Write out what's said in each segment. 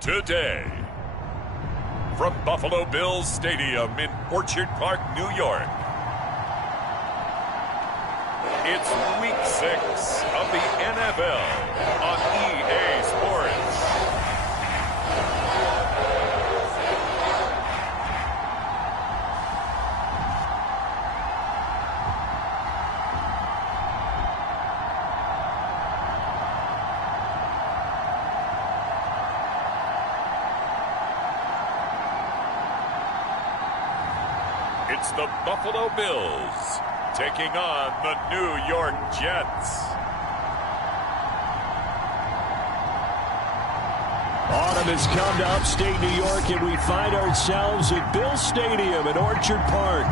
today. From Buffalo Bills Stadium in Orchard Park, New York, it's Week 6 of the NFL on EA Sports. It's the Buffalo Bills taking on the New York Jets. Autumn has come to upstate New York, and we find ourselves at Bills Stadium in Orchard Park.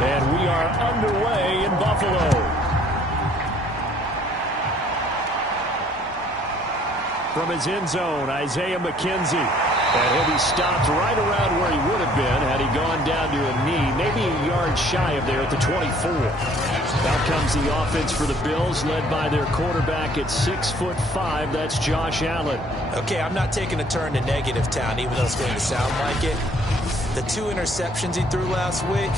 And we are underway in Buffalo. From his end zone, Isaiah McKenzie. And he'll be stopped right around where he would have been had he gone down to a knee, maybe a yard shy of there at the 24. Out comes the offense for the Bills, led by their quarterback at 6'5". That's Josh Allen. Okay, I'm not taking a turn to negative town, even though it's going to sound like it. The 2 interceptions he threw last week,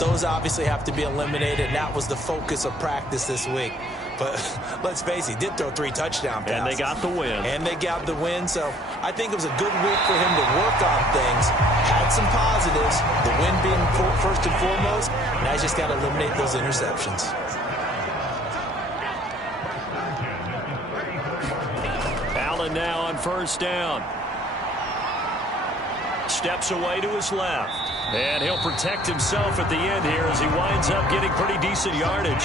those obviously have to be eliminated, and that was the focus of practice this week. But let's face it, he did throw 3 touchdown passes. And they got the win. And they got the win, so I think it was a good week for him to work on things. Had some positives, the win being first and foremost. Now he's just got to eliminate those interceptions. Allen now on first down. Steps away to his left. And he'll protect himself at the end here as he winds up getting pretty decent yardage.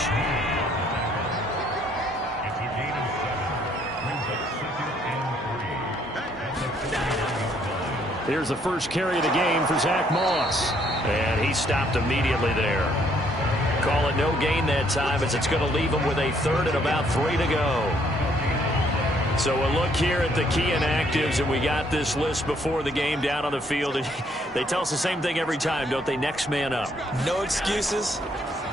Here's the first carry of the game for Zach Moss. And he stopped immediately there. Call it no gain that time as it's going to leave him with a 3rd and about 3 to go. So a look here at the key inactives, and we got this list before the game down on the field. They tell us the same thing every time, don't they? Next man up. No excuses.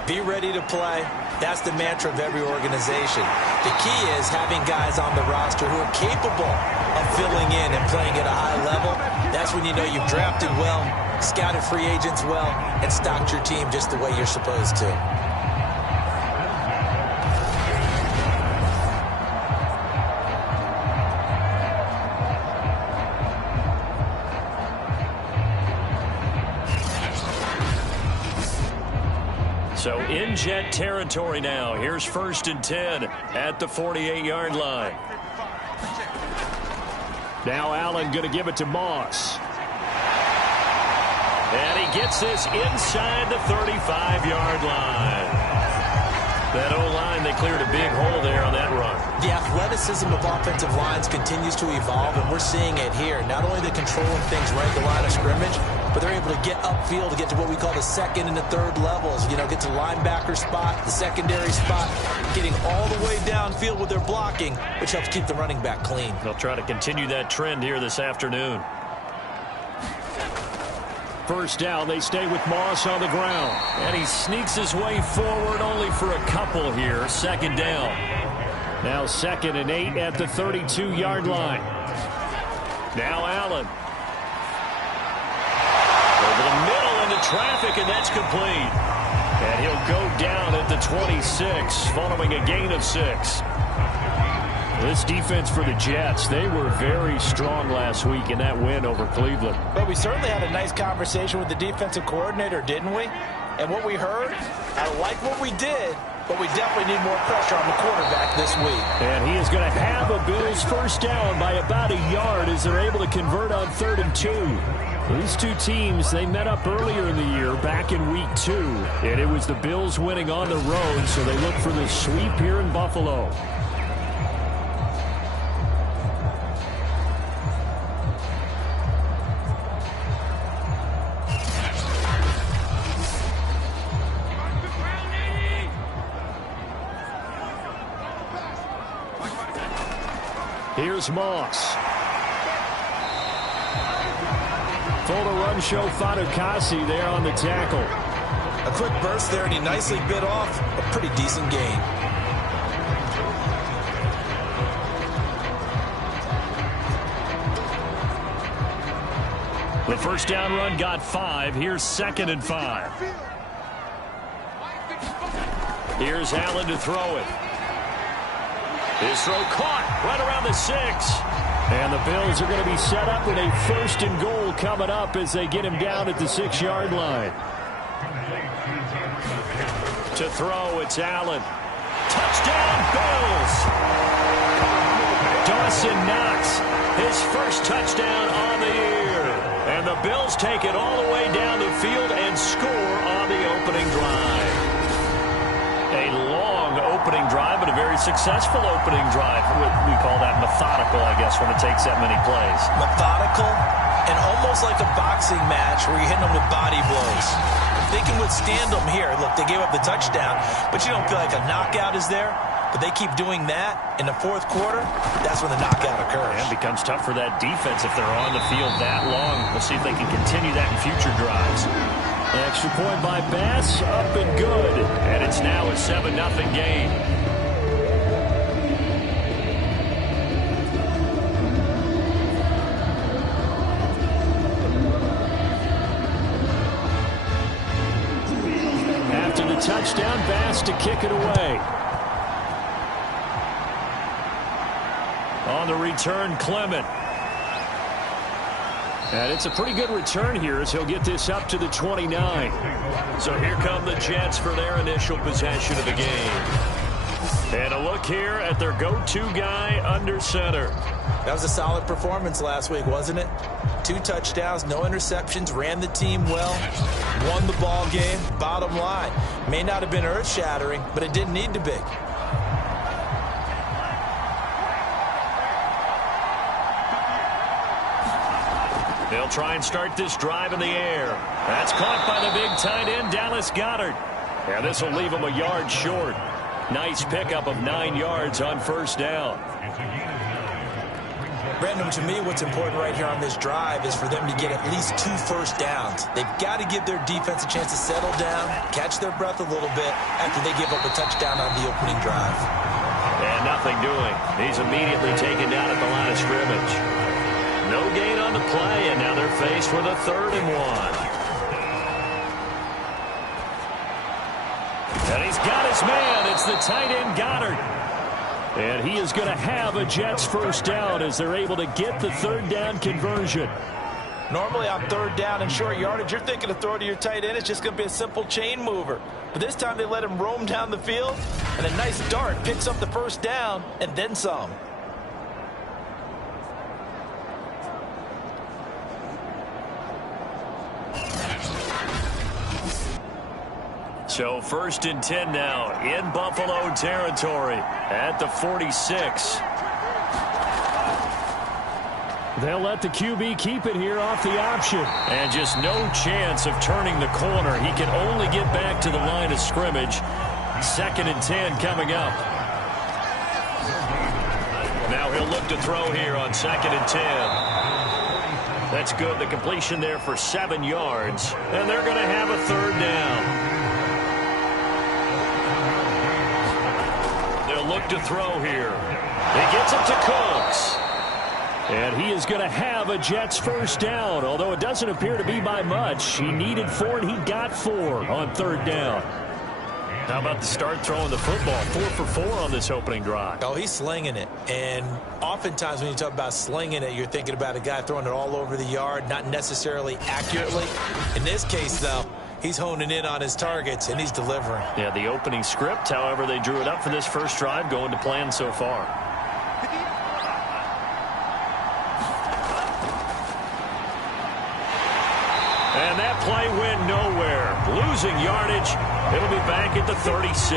Be ready to play. That's the mantra of every organization. The key is having guys on the roster who are capable of filling in and playing at a high level. That's when you know you've drafted well, scouted free agents well, and stocked your team just the way you're supposed to. So in Jet territory now. Here's 1st and 10 at the 48-yard line. Now Allen going to give it to Moss. And he gets this inside the 35-yard line. That O-line, they cleared a big hole there on that run. The athleticism of offensive lines continues to evolve, and we're seeing it here. Not only the controlling things right at the line of scrimmage, but they're able to get upfield to get to what we call the 2nd and the 3rd levels. You know, get to linebacker spot, the secondary spot, getting all the way downfield with their blocking, which helps keep the running back clean. They'll try to continue that trend here this afternoon. First down, they stay with Moss on the ground. And he sneaks his way forward only for a couple here. 2nd down. Now 2nd and 8 at the 32-yard line. Now Allen. Over the middle into traffic, and that's complete. And he'll go down at the 26 following a gain of 6. This defense for the Jets, they were very strong last week in that win over Cleveland. But we certainly had a nice conversation with the defensive coordinator, didn't we? And what we heard, I like what we did, but we definitely need more pressure on the quarterback this week. And he is going to have a Bills first down by about a yard as they're able to convert on 3rd and 2. These two teams, they met up earlier in the year back in week 2. And it was the Bills winning on the road, so they look for the sweep here in Buffalo. Here's Moss. Full to run show Fatukasi there on the tackle. A quick burst there, and he nicely bit off a pretty decent gain. The first down run got 5. Here's 2nd and 5. Here's Allen to throw it. His throw caught right around the 6. And the Bills are going to be set up with a 1st and goal coming up as they get him down at the 6-yard line. To throw, it's Allen. Touchdown, Bills! Dawson Knox, his first touchdown on the year. And the Bills take it all the way down the field and score on the opening drive. A long opening drive, but a very successful opening drive. We call that methodical, I guess, when it takes that many plays. Methodical and almost like a boxing match where you're hitting them with body blows. If they can withstand them here, look, they gave up the touchdown, but you don't feel like a knockout is there. But they keep doing that in the 4th quarter, that's when the knockout occurs. And it becomes tough for that defense if they're on the field that long. We'll see if they can continue that in future drives. Extra point by Bass, up and good. And it's now a 7-0 game. After the touchdown, Bass to kick it away. On the return, Clement. And it's a pretty good return here as he'll get this up to the 29. So here come the Jets for their initial possession of the game. And a look here at their go-to guy under center. That was a solid performance last week, wasn't it? 2 touchdowns, no interceptions, ran the team well, won the ball game. Bottom line, may not have been earth-shattering, but it didn't need to be. They'll try and start this drive in the air. That's caught by the big tight end, Dallas Goedert. And this will leave him a yard short. Nice pickup of 9 yards on 1st down. Brandon, to me, what's important right here on this drive is for them to get at least 2 first downs. They've got to give their defense a chance to settle down, catch their breath a little bit after they give up a touchdown on the opening drive. And nothing doing. He's immediately taken down at the line of scrimmage. No gain on the play, and now they're faced with a 3rd and 1. And he's got his man. It's the tight end, Goddard. And he is going to have a Jets 1st down as they're able to get the 3rd down conversion. Normally on 3rd down and short yardage, you're thinking of throw to your tight end. It's just going to be a simple chain mover. But this time they let him roam down the field, and a nice dart picks up the 1st down and then some. So 1st and 10 now in Buffalo territory at the 46. They'll let the QB keep it here off the option. And just no chance of turning the corner. He can only get back to the line of scrimmage. 2nd and 10 coming up. Now he'll look to throw here on 2nd and 10. That's good. The completion there for 7 yards. And they're going to have a 3rd down. Look to throw here. He gets it to Cooks. And he is going to have a Jets 1st down, although it doesn't appear to be by much. He needed 4, and he got 4 on 3rd down. How about the start throwing the football? 4 for 4 on this opening drive. Oh, he's slinging it. And oftentimes when you talk about slinging it, you're thinking about a guy throwing it all over the yard, not necessarily accurately. In this case, though, he's honing in on his targets, and he's delivering. Yeah, the opening script, however, they drew it up for this first drive, going to plan so far. And that play went nowhere. Losing yardage. It'll be back at the 36.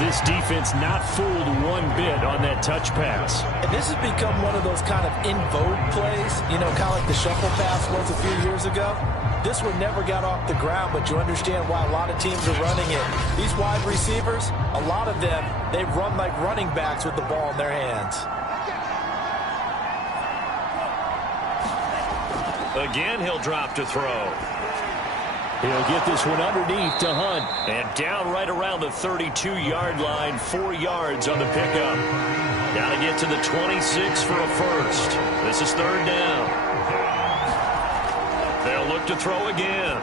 This defense not fooled one bit on that touch pass. And this has become one of those kind of in vogue plays, you know, kind of like the shuffle pass was a few years ago. This one never got off the ground, but you understand why a lot of teams are running it. These wide receivers, a lot of them, they run like running backs with the ball in their hands. Again, he'll drop to throw. He'll get this one underneath to Hunt. And down right around the 32-yard line, 4 yards on the pickup. Got to get to the 26 for a first. This is third down. They'll look to throw again.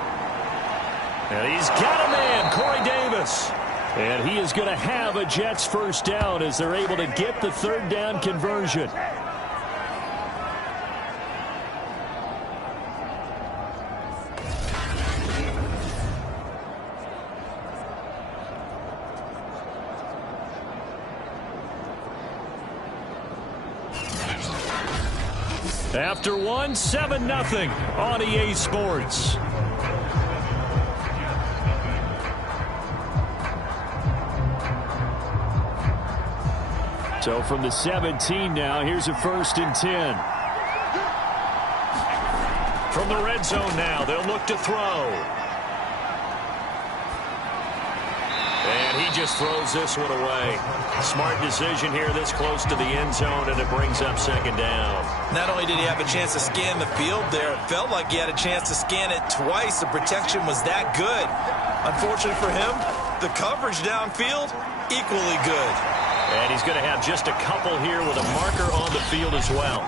And he's got a man, Corey Davis. And he is going to have a Jets first down as they're able to get the third down conversion. After one, 7-0 on EA Sports. So from the 17 now, here's a 1st and 10. From the red zone now, they'll look to throw. And he just throws this one away. Smart decision here this close to the end zone, and it brings up second down. Not only did he have a chance to scan the field there, it felt like he had a chance to scan it twice. The protection was that good. Unfortunately for him, the coverage downfield, equally good. And he's going to have just a couple here with a marker on the field as well.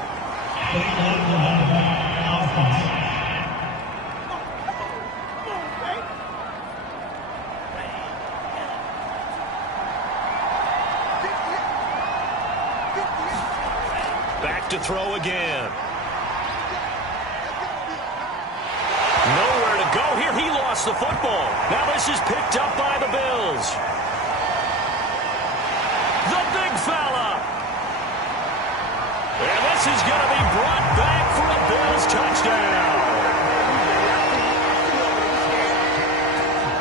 Back to throw again. Nowhere to go here. He lost the football. Now this is picked up by the Bills. The big fella. And this is going to be brought back for a Bills touchdown.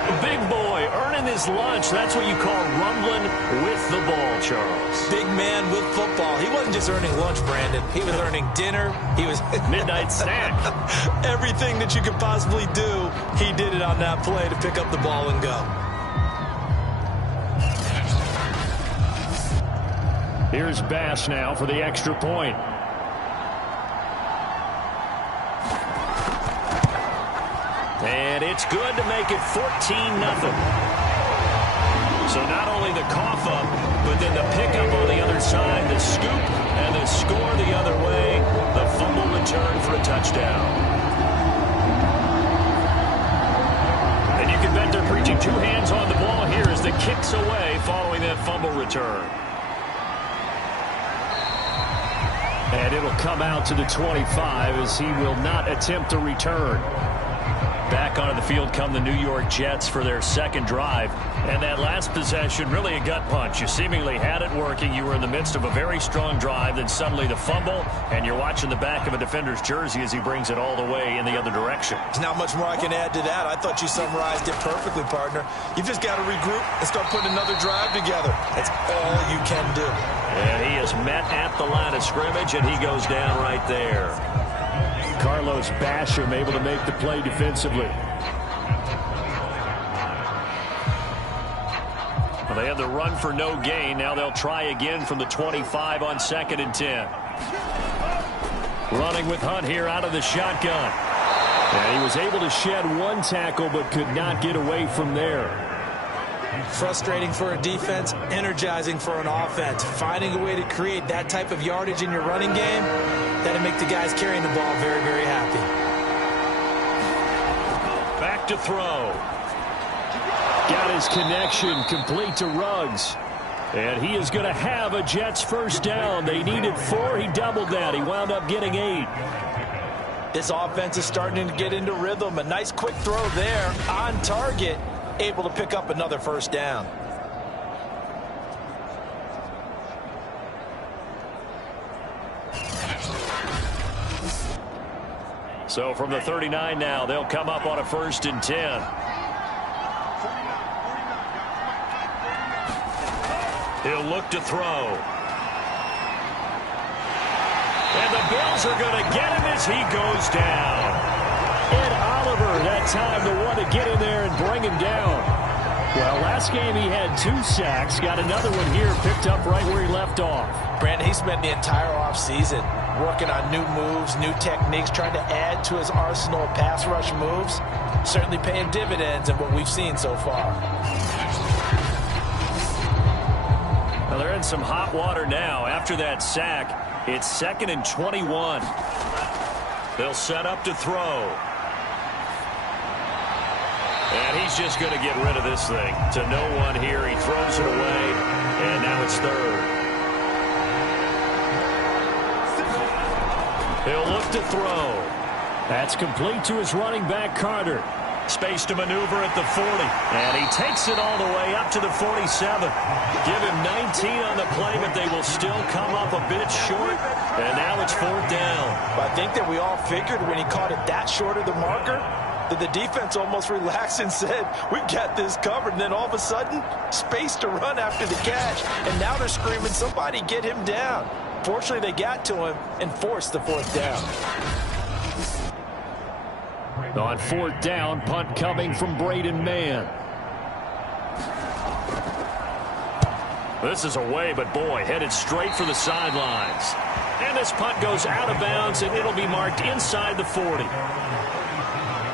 The big boy earning his lunch. That's what you call rumbling with the ball, Charles. Big man with football. He wasn't just earning lunch, Brandon. He was earning dinner. He was midnight snack. Everything that you could possibly do, he did it on that play to pick up the ball and go. Here's Bass now for the extra point. And it's good to make it 14-0. So not only the cough up, but then the pickup on the other side, the scoop, and the score the other way, the fumble return for a touchdown. And you can bet they're preaching 2 hands on the ball here as the kick's away following that fumble return. And it'll come out to the 25 as he will not attempt a return. Back onto the field come the New York Jets for their second drive. And that last possession, really a gut punch. You seemingly had it working. You were in the midst of a very strong drive. Then suddenly the fumble, and you're watching the back of a defender's jersey as he brings it all the way in the other direction. There's not much more I can add to that. I thought you summarized it perfectly, partner. You've just got to regroup and start putting another drive together. That's all you can do. And he is met at the line of scrimmage, and he goes down right there. Carlos Basham able to make the play defensively. Well, they had the run for no gain. Now they'll try again from the 25 on 2nd and 10. Running with Hunt here out of the shotgun. And he was able to shed 1 tackle but could not get away from there. Frustrating for a defense, energizing for an offense. Finding a way to create that type of yardage in your running game, that'll make the guys carrying the ball very, very happy. Back to throw. Got his connection complete to Ruggs. And he is going to have a Jets first down. They needed 4. He doubled that. He wound up getting 8. This offense is starting to get into rhythm. A nice quick throw there on target. Able to pick up another first down. So from the 39 now, they'll come up on a 1st and 10. He'll look to throw. And the Bills are going to get him as he goes down. Ed Oliver, that time the one to get in there and bring him down. Well, last game he had 2 sacks. Got another one here picked up right where he left off. Brandon, he spent the entire offseason working on new moves, new techniques, trying to add to his arsenal of pass rush moves. Certainly paying dividends in what we've seen so far. Well, they're in some hot water now. After that sack, it's 2nd and 21. They'll set up to throw. And he's just going to get rid of this thing to no one here. He throws it away, and now it's 3rd. He'll look to throw. That's complete to his running back, Carter. Space to maneuver at the 40. And he takes it all the way up to the 47. Give him 19 on the play, but they will still come up a bit short. And now it's 4th down. I think that we all figured when he caught it that short of the marker, that the defense almost relaxed and said, we've got this covered. And then all of a sudden, space to run after the catch. And now they're screaming, somebody get him down. Fortunately, they got to him and forced the 4th down. On 4th down, punt coming from Braden Mann. This is away, but boy, headed straight for the sidelines. And this punt goes out of bounds, and it'll be marked inside the 40.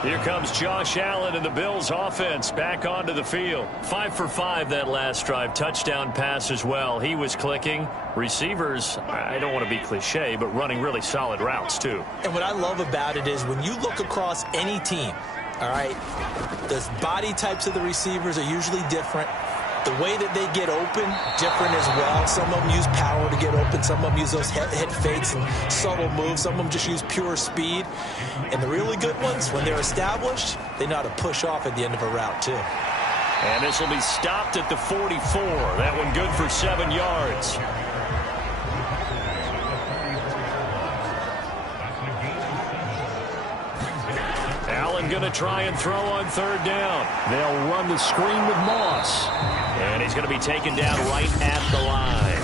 Here comes Josh Allen and the Bills offense back onto the field. 5 for 5 that last drive. Touchdown pass as well. He was clicking. Receivers, I don't want to be cliche, but running really solid routes too. And what I love about it is when you look across any team, all right, the body types of the receivers are usually different. The way that they get open, different as well. Some of them use power to get open. Some of them use those head fakes and subtle moves. Some of them just use pure speed. And the really good ones, when they're established, they know how to push off at the end of a route, too. And this will be stopped at the 44. That one good for 7 yards. Allen going to try and throw on 3rd down. They'll run the screen with Moss. And he's going to be taken down right at the line.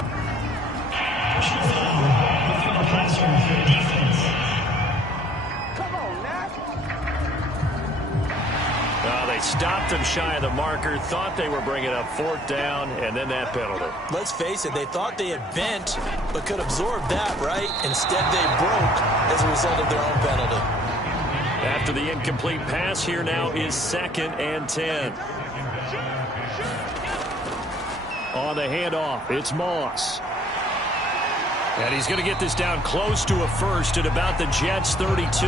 Come on, They stopped him shy of the marker, thought they were bringing up 4th down, and then that penalty. Let's face it, they thought they had bent, but could absorb that, right? Instead, they broke as a result of their own penalty. After the incomplete pass, here now is 2nd and 10. On the handoff, it's Moss. And he's going to get this down close to a first at about the Jets' 32.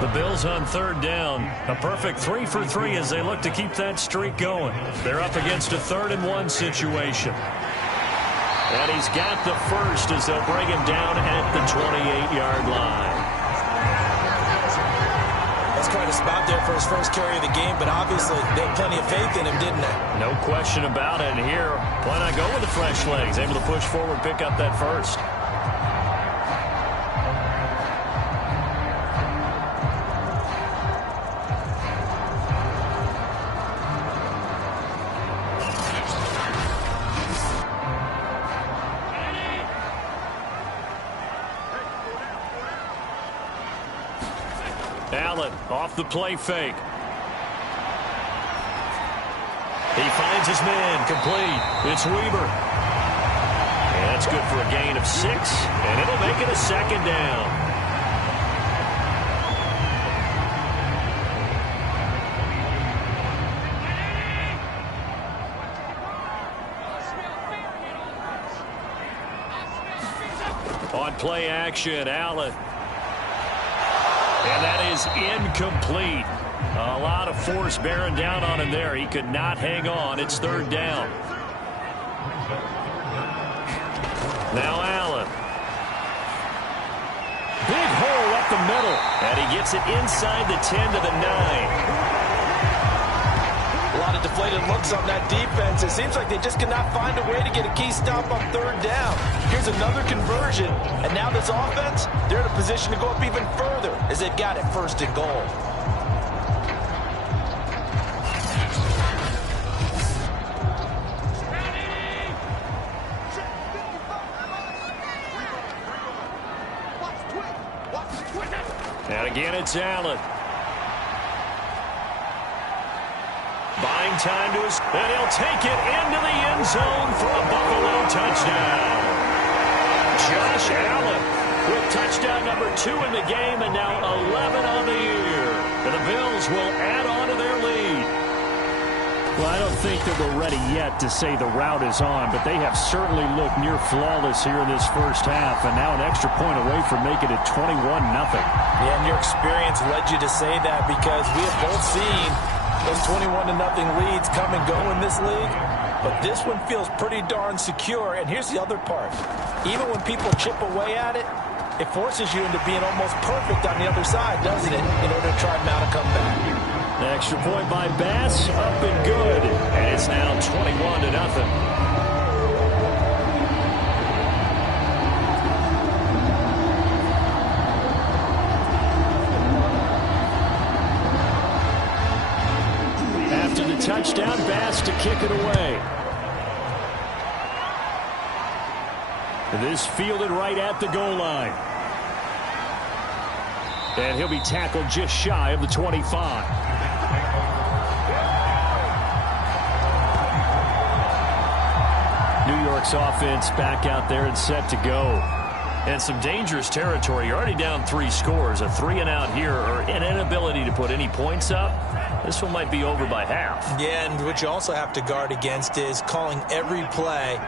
The Bills on 3rd down. A perfect 3 for 3 as they look to keep that streak going. They're up against a 3rd and 1 situation. And he's got the first as they'll bring him down at the 28-yard line. That's quite a spot there for his first carry of the game, but obviously they had plenty of faith in him, didn't they? No question about it. And here, why not go with the fresh legs? Able to push forward, pick up that first. Allen off the play fake. He finds his man, complete. It's Weaver. And that's good for a gain of 6, and it'll make it a 2nd down. On play action, Allen. And that is incomplete. A lot of force bearing down on him there. He could not hang on. It's 3rd down. Now Allen. Big hole up the middle. And he gets it inside the 10 to the 9. A lot of deflated looks on that defense. It seems like they just cannot find a way to get a key stop on 3rd down. Here's another conversion. And now this offense, they're in a position to go up even further as they've got it 1st and goal. And again, it's Allen. Buying time to his, and he'll take it into the end zone for a Buffalo touchdown. Josh Allen with touchdown number 2 in the game and now 11 on the year. And the Bills will add on to their lead. Well, I don't think that we're ready yet to say the route is on, but they have certainly looked near flawless here in this first half, and now an extra point away from making it 21-0. Yeah, and your experience led you to say that because we have both seen those 21-0 leads come and go in this league. But this one feels pretty darn secure. And here's the other part. Even when people chip away at it, it forces you into being almost perfect on the other side, doesn't it, in order to try and mount a comeback. The extra point by Bass, up and good. And it's now 21-0. After the touchdown, Bass to kick it away. This fielded right at the goal line. And he'll be tackled just shy of the 25. New York's offense back out there and set to go. And some dangerous territory. You're already down 3 scores. A 3-and-out here or an inability to put any points up. This one might be over by half. Yeah, and what you also have to guard against is calling every play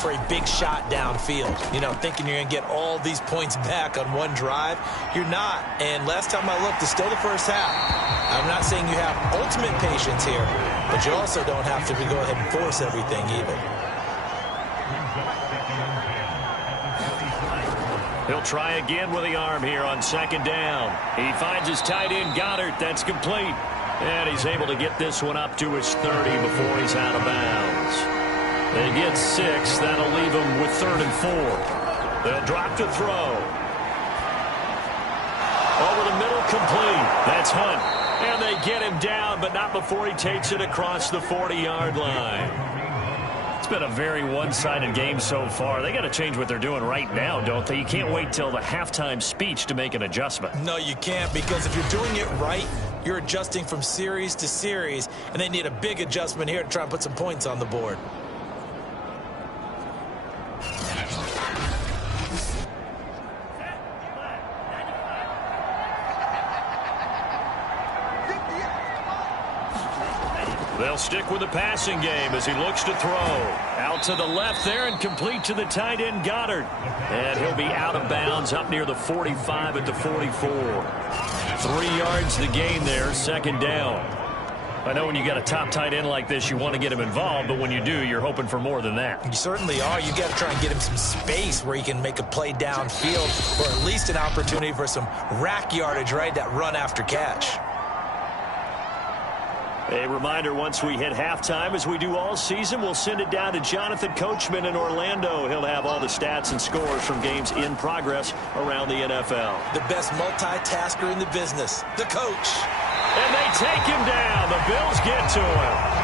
for a big shot downfield. You know, thinking you're going to get all these points back on one drive. You're not. And last time I looked, it's still the first half. I'm not saying you have ultimate patience here, but you also don't have to go ahead and force everything either. He'll try again with the arm here on 2nd down. He finds his tight end, Goddard. That's complete. And he's able to get this one up to his 30 before he's out of bounds. They get 6. That'll leave them with 3rd and 4. They'll drop to throw. Over the middle, complete. That's Hunt. And they get him down, but not before he takes it across the 40-yard line. It's been a very one-sided game so far. They got to change what they're doing right now, don't they? You can't wait till the halftime speech to make an adjustment. No, you can't, because if you're doing it right, you're adjusting from series to series, and they need a big adjustment here to try and put some points on the board. They'll stick with the passing game as he looks to throw. Out to the left there and complete to the tight end, Goddard. And he'll be out of bounds up near the 45 at the 44. 3 yards the gain there, 2nd down. I know when you got a top tight end like this, you want to get him involved, but when you do, you're hoping for more than that. You certainly are. You got to try and get him some space where he can make a play downfield, or at least an opportunity for some rack yardage, right? That run after catch. A reminder, once we hit halftime, as we do all season, we'll send it down to Jonathan Coachman in Orlando. He'll have all the stats and scores from games in progress around the NFL. The best multitasker in the business, the coach. And they take him down. The Bills get to him.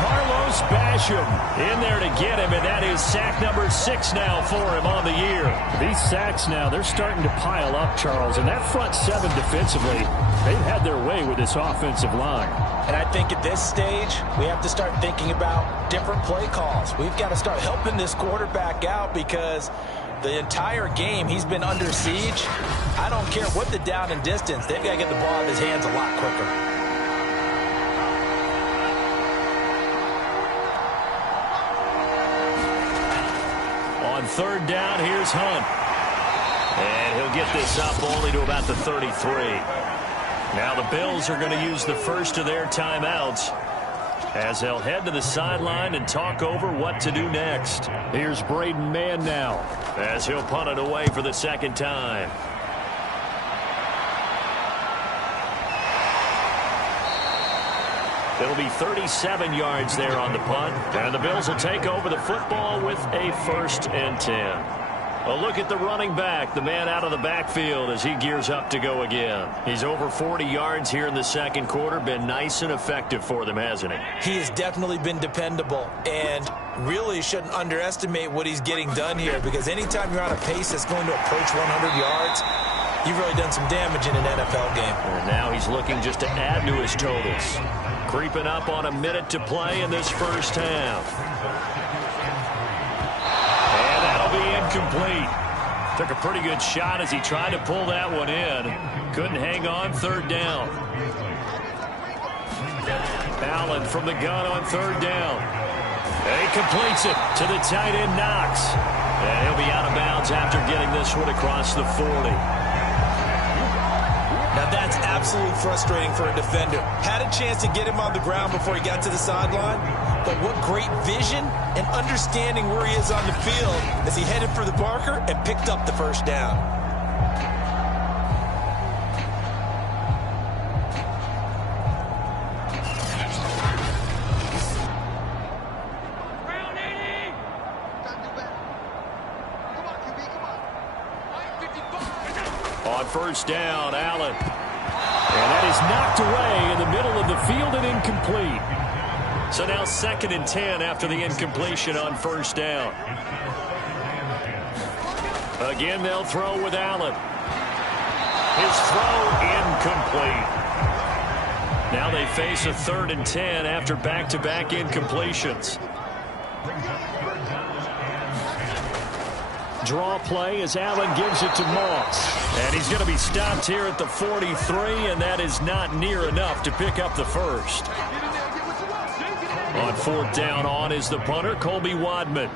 Carlos Basham in there to get him, and that is sack number 6 now for him on the year. These sacks now, they're starting to pile up, Charles, and that front 7 defensively, they've had their way with this offensive line. And I think at this stage, we have to start thinking about different play calls. We've got to start helping this quarterback out because the entire game he's been under siege. I don't care what the down and distance, they've got to get the ball out of his hands a lot quicker. On 3rd down, here's Hunt. And he'll get this up only to about the 33. Now the Bills are going to use the first of their timeouts as they'll head to the sideline and talk over what to do next. Here's Braden Mann now as he'll punt it away for the 2nd time. It'll be 37 yards there on the punt. And the Bills will take over the football with a 1st and 10. A look at the running back, the man out of the backfield as he gears up to go again. He's over 40 yards here in the 2nd quarter. Been nice and effective for them, hasn't he? He has definitely been dependable, and really shouldn't underestimate what he's getting done here, because anytime you're on a pace that's going to approach 100 yards, you've really done some damage in an NFL game. And now he's looking just to add to his totals. Creeping up on a minute to play in this first half. And that'll be incomplete. Took a pretty good shot as he tried to pull that one in. Couldn't hang on. Third down. Allen from the gun on third down. And he completes it to the tight end, Knox. And he'll be out of bounds after getting this one across the 40. Now that's absolutely frustrating for a defender. Had a chance to get him on the ground before he got to the sideline, but what great vision and understanding where he is on the field as he headed for the marker and picked up the first down. On first down, Allen. And that is knocked away in the middle of the field and incomplete. So now 2nd and 10 after the incompletion on first down. Again, they'll throw with Allen. His throw incomplete. Now they face a 3rd and 10 after back-to-back incompletions. Draw play as Allen gives it to Moss. And he's going to be stopped here at the 43, and that is not near enough to pick up the first. On 4th down, on is the punter, Colby Wadman.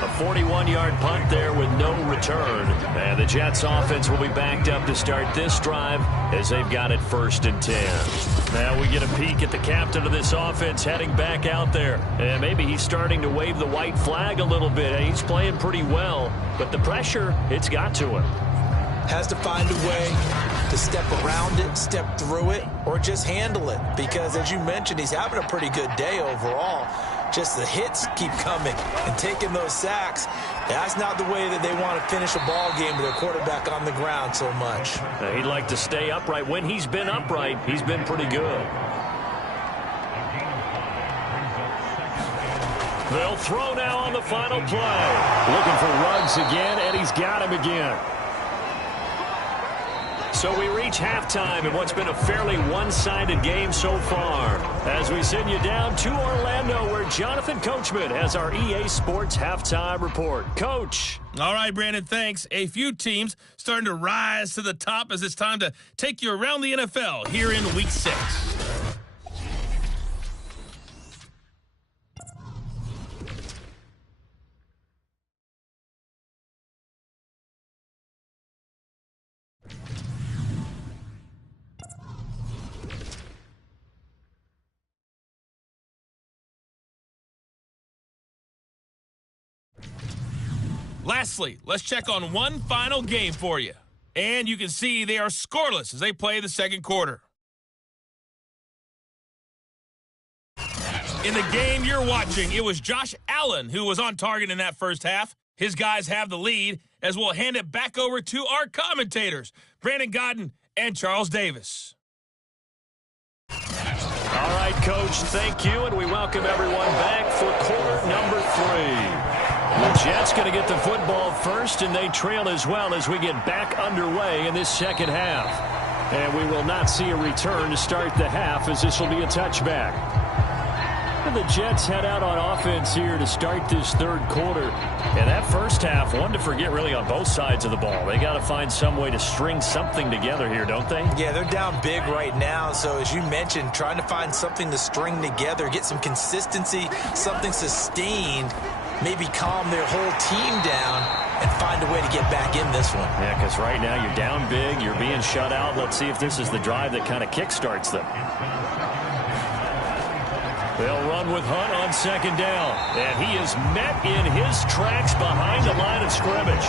A 41-yard punt there with no return. And the Jets offense will be backed up to start this drive as they've got it 1st and 10. Now we get a peek at the captain of this offense heading back out there. And maybe he's starting to wave the white flag a little bit. He's playing pretty well, but the pressure, it's got to him. Has to find a way to step around it, step through it, or just handle it. Because as you mentioned, he's having a pretty good day overall. Just the hits keep coming and taking those sacks. That's not the way that they want to finish a ball game with their quarterback on the ground so much. He'd like to stay upright. When he's been upright, he's been pretty good. They'll throw now on the final play. Looking for Ruggs again, and he's got him again. So we reach halftime in what's been a fairly one-sided game so far. As we send you down to Orlando, where Jonathan Coachman has our EA Sports Halftime Report. Coach. All right, Brandon, thanks. A few teams starting to rise to the top as it's time to take you around the NFL here in Week 6. Lastly, let's check on one final game for you. And you can see they are scoreless as they play the second quarter. In the game you're watching, it was Josh Allen who was on target in that first half. His guys have the lead as we'll hand it back over to our commentators, Brandon Godden and Charles Davis. All right, Coach, thank you, and we welcome everyone back for quarter number 3. The Jets going to get the football first, and they trail as well as we get back underway in this second half. And we will not see a return to start the half, as this will be a touchback. And the Jets head out on offense here to start this third quarter. And that first half, one to forget really on both sides of the ball. They got to find some way to string something together here, don't they? Yeah, they're down big right now. So as you mentioned, trying to find something to string together, get some consistency, something sustained, maybe calm their whole team down and find a way to get back in this one. Yeah, because right now you're down big, you're being shut out. Let's see if this is the drive that kind of kickstarts them. They'll run with Hunt on second down. And he is met in his tracks behind the line of scrimmage.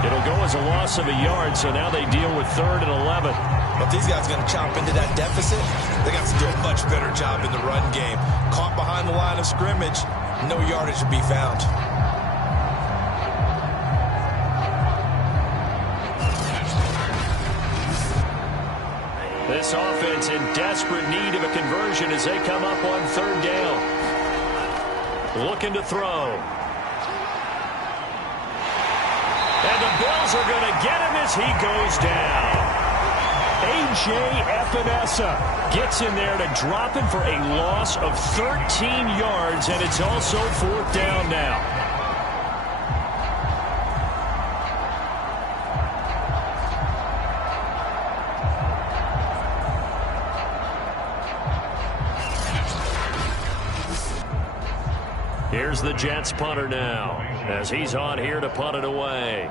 It'll go as a loss of a yard, so now they deal with 3rd and 11. But these guys are going to chop into that deficit. They got to do a much better job in the run game. Caught behind the line of scrimmage, no yardage to be found. This offense in desperate need of a conversion as they come up on 3rd down. Looking to throw. And the Bills are going to get him as he goes down. A.J. Epinesa gets in there to drop him for a loss of 13 yards, and it's also 4th down now. Here's the Jets punter now, as he's on here to punt it away.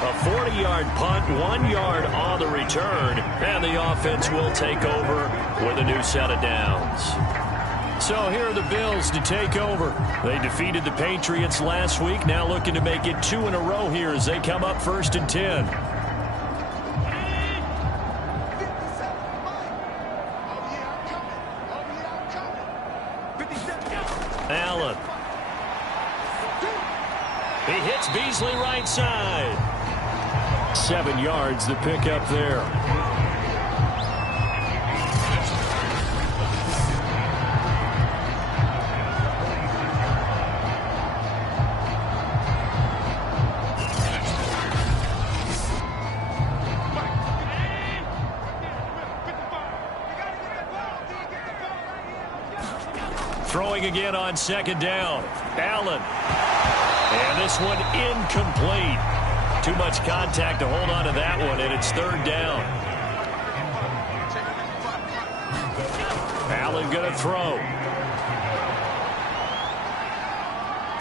A 40-yard punt, 1 yard on the return, and the offense will take over with a new set of downs. So here are the Bills to take over. They defeated the Patriots last week, now looking to make it 2 in a row here as they come up 1st and 10. Allen. He hits Beasley right side. 7 yards the pickup there. Throwing again on 2nd down. Allen. And this one incomplete. Too much contact to hold on to that one, and it's 3rd down. Allen going to throw.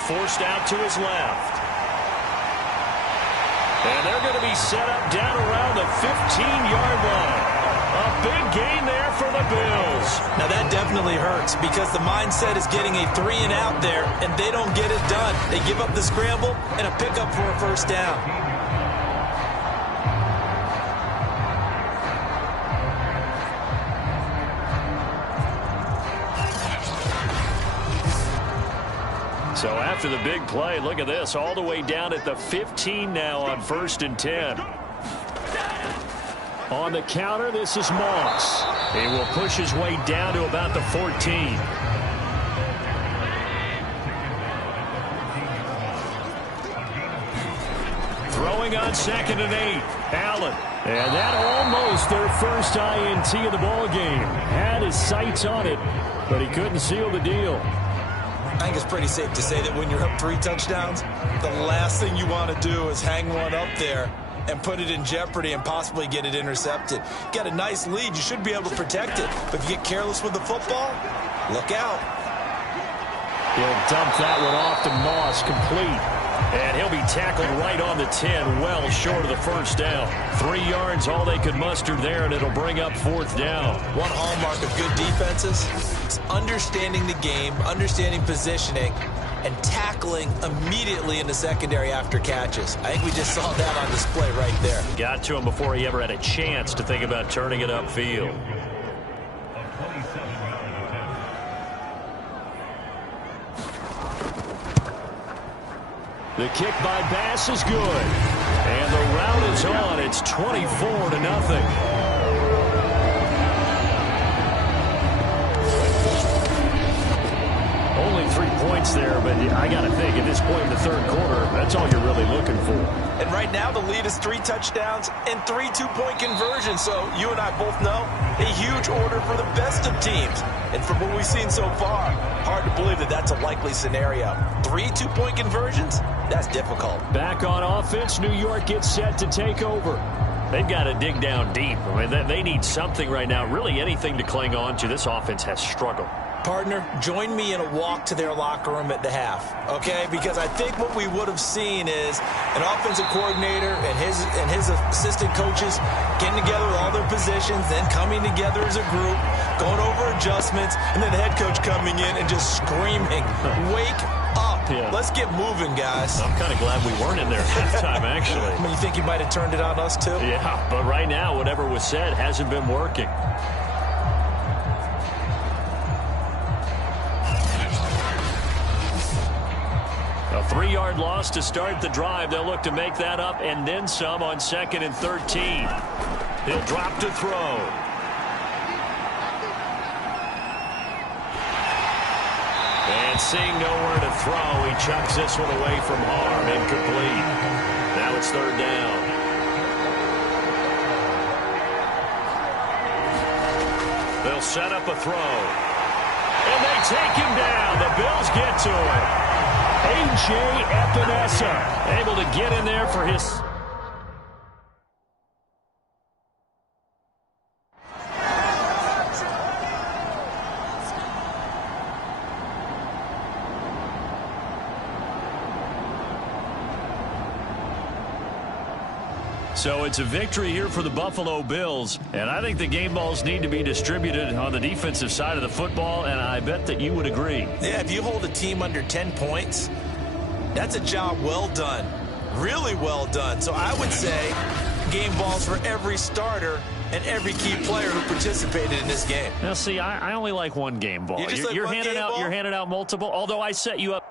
Forced out to his left. And they're going to be set up down around the 15-yard line. A big gain there for the Bills. Now that definitely hurts because the mindset is getting a 3 and out there, and they don't get it done. They give up the scramble and a pickup for a 1st down. So after the big play, look at this, all the way down at the 15 now on 1st and 10. On the counter, this is Moss. He will push his way down to about the 14. Throwing on 2nd and 8. Allen. And that almost their first INT of the ball game. Had his sights on it, but he couldn't seal the deal. I think it's pretty safe to say that when you're up 3 touchdowns, the last thing you want to do is hang one up there and put it in jeopardy and possibly get it intercepted. Get a nice lead, you should be able to protect it. But if you get careless with the football, look out. He'll dump that one off to Moss, complete. And he'll be tackled right on the 10, well short of the 1st down. 3 yards, all they could muster there, and it'll bring up 4th down. One hallmark of good defenses is understanding the game, understanding positioning, and tackling immediately in the secondary after catches. I think we just saw that on display right there. Got to him before he ever had a chance to think about turning it upfield. The kick by Bass is good. And the route is on. It's 24-0. Only 3 points there, but I got to think at this point in the 3rd quarter, that's all you're really looking for. And right now the lead is 3 touchdowns and 3 two-point conversions. So you and I both know a huge order for the best of teams. And from what we've seen so far, hard to believe that that's a likely scenario. 3 two-point conversions? That's difficult. Back on offense, New York gets set to take over. They've got to dig down deep. I mean, they need something right now, really anything to cling on to. This offense has struggled. Partner, join me in a walk to their locker room at the half, okay? Because I think what we would have seen is an offensive coordinator and his assistant coaches getting together with all their positions, then coming together as a group, going over adjustments, and then the head coach coming in and just screaming, wake up. Yeah. Let's get moving, guys. I'm kind of glad we weren't in there at halftime, actually. I mean, you think he might have turned it on us, too? Yeah, but right now, whatever was said hasn't been working. A 3-yard loss to start the drive. They'll look to make that up and then some on 2nd and 13. He'll drop to throw. seeing nowhere to throw, he chucks this one away from harm, incomplete. Now it's third down. They'll set up a throw. And they take him down. The Bills get to him. A.J. Epinesa able to get in there for his... So it's a victory here for the Buffalo Bills, and I think the game balls need to be distributed on the defensive side of the football, and I bet that you would agree. Yeah, if you hold a team under 10 points, that's a job well done, really well done. So I would say game balls for every starter and every key player who participated in this game. Now, see, I only like one game ball. You're handing out multiple, although I set you up.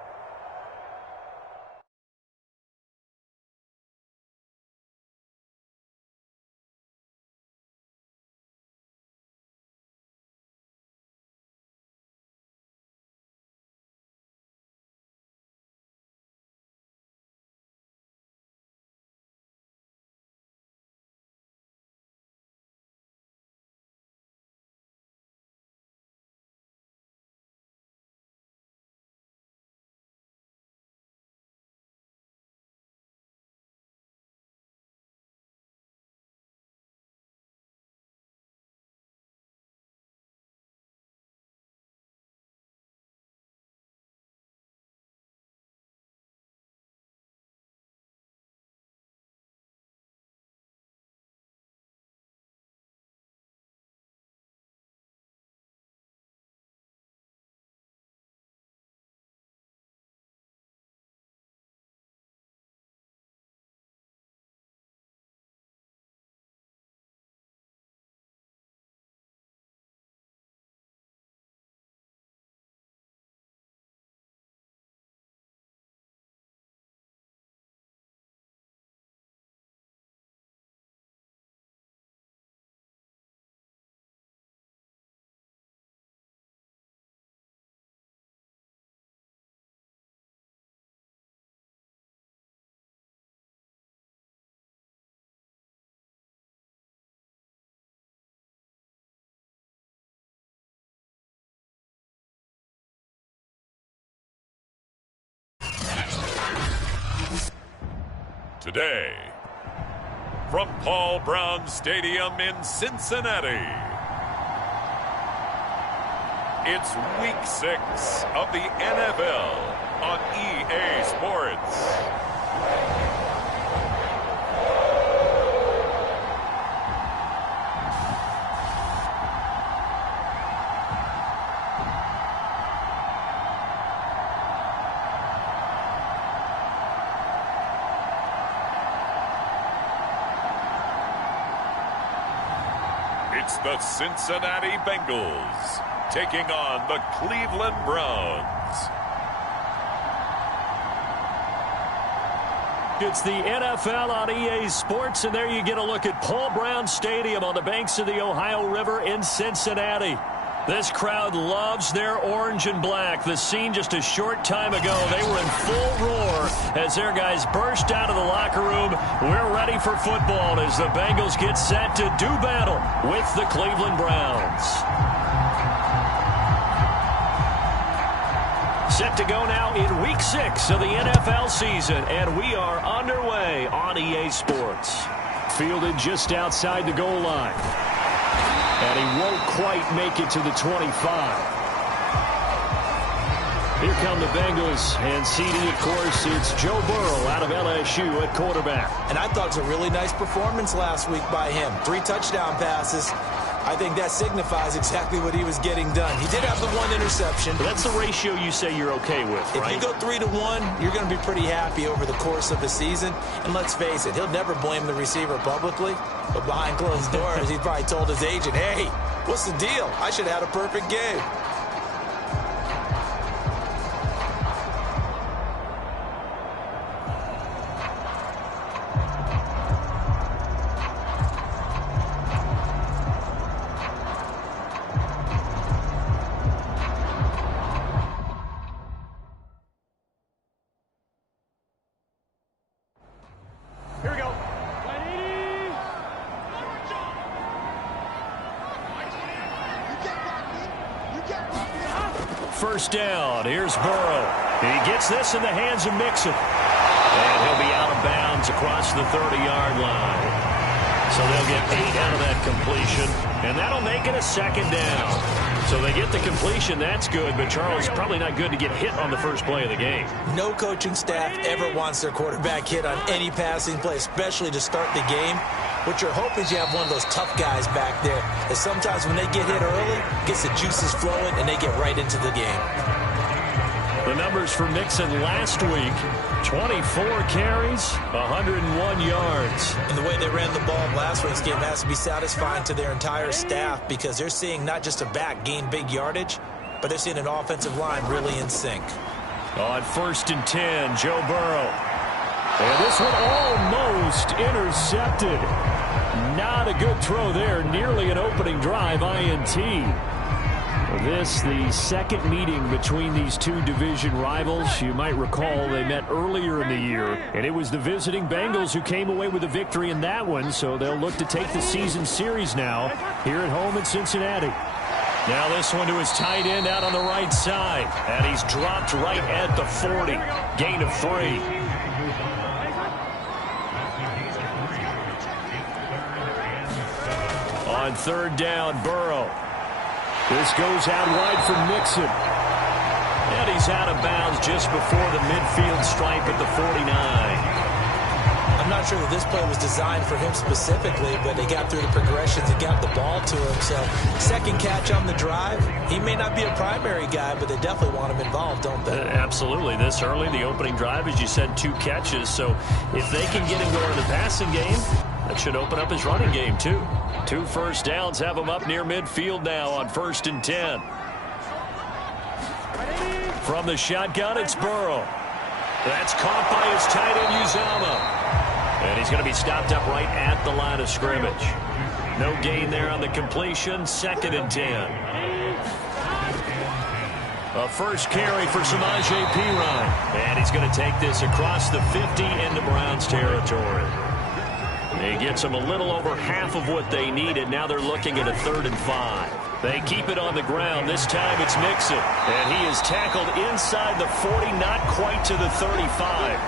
Today, from Paul Brown Stadium in Cincinnati, it's Week 6 of the NFL on EA Sports. It's the Cincinnati Bengals taking on the Cleveland Browns. It's the NFL on EA Sports, and there you get a look at Paul Brown Stadium on the banks of the Ohio River in Cincinnati. This crowd loves their orange and black. The scene just a short time ago, they were in full roar as their guys burst out of the locker room. We're ready for football as the Bengals get set to do battle with the Cleveland Browns. Set to go now in Week 6 of the NFL season, and we are underway on EA Sports. Fielded just outside the goal line. And he won't quite make it to the 25. Here come the Bengals, and CD, of course, it's Joe Burrow out of LSU at quarterback. And I thought it was a really nice performance last week by him. 3 touchdown passes. I think that signifies exactly what he was getting done. He did have the 1 interception. But that's the ratio you say you're okay with, right? If you go 3-to-1, you're going to be pretty happy over the course of the season. And let's face it, he'll never blame the receiver publicly. But behind closed doors, he probably told his agent, hey, what's the deal? I should have had a perfect game. first down. Here's Burrow. He gets this in the hands of Mixon. And he'll be out of bounds across the 30-yard line. So they'll get 8 out of that completion, and that'll make it a second down. So they get the completion. That's good, but Charles, probably not good to get hit on the first play of the game. No coaching staff ever wants their quarterback hit on any passing play, especially to start the game. What you're hoping is you have one of those tough guys back there, that sometimes when they get hit early, gets the juices flowing, and they get right into the game. The numbers for Mixon last week, 24 carries, 101 yards. And the way they ran the ball last week's game has to be satisfying to their entire staff, because they're seeing not just a back gain big yardage, but they're seeing an offensive line really in sync. On 1st and 10, Joe Burrow. And this one almost intercepted. Not a good throw there. Nearly an opening drive INT. This, the second meeting between these two division rivals. You might recall they met earlier in the year, and it was the visiting Bengals who came away with a victory in that one, so they'll look to take the season series now here at home in Cincinnati. Now this one to his tight end out on the right side, and he's dropped right at the 40. Gain of 3. On 3rd down, Burrow. This goes out wide for Mixon. And he's out of bounds just before the midfield stripe at the 49. I'm not sure that this play was designed for him specifically, but they got through the progressions and got the ball to him. So, second catch on the drive. He may not be a primary guy, but they definitely want him involved, don't they? Absolutely. This early, the opening drive, as you said, 2 catches. So, if they can get him going in the passing game, that should open up his running game, too. 2 first downs have him up near midfield now on 1st and 10. From the shotgun, it's Burrow. That's caught by his tight end, Uzama. And he's going to be stopped up right at the line of scrimmage. No gain there on the completion. 2nd and 10. A first carry for Samaje Perine. And he's going to take this across the 50 into Browns territory. He gets them a little over half of what they needed. Now they're looking at a 3rd and 5. They keep it on the ground. This time it's Mixon. And he is tackled inside the 40, not quite to the 35.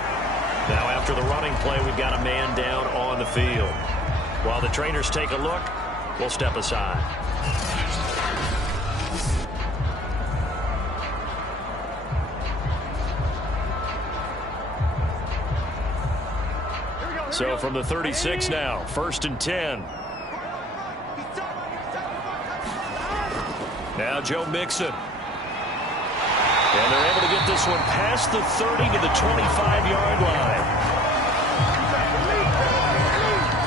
Now after the running play, we've got a man down on the field. While the trainers take a look, we'll step aside. So from the 36 now, 1st and 10. Now Joe Mixon. And they're able to get this one past the 30 to the 25-yard line.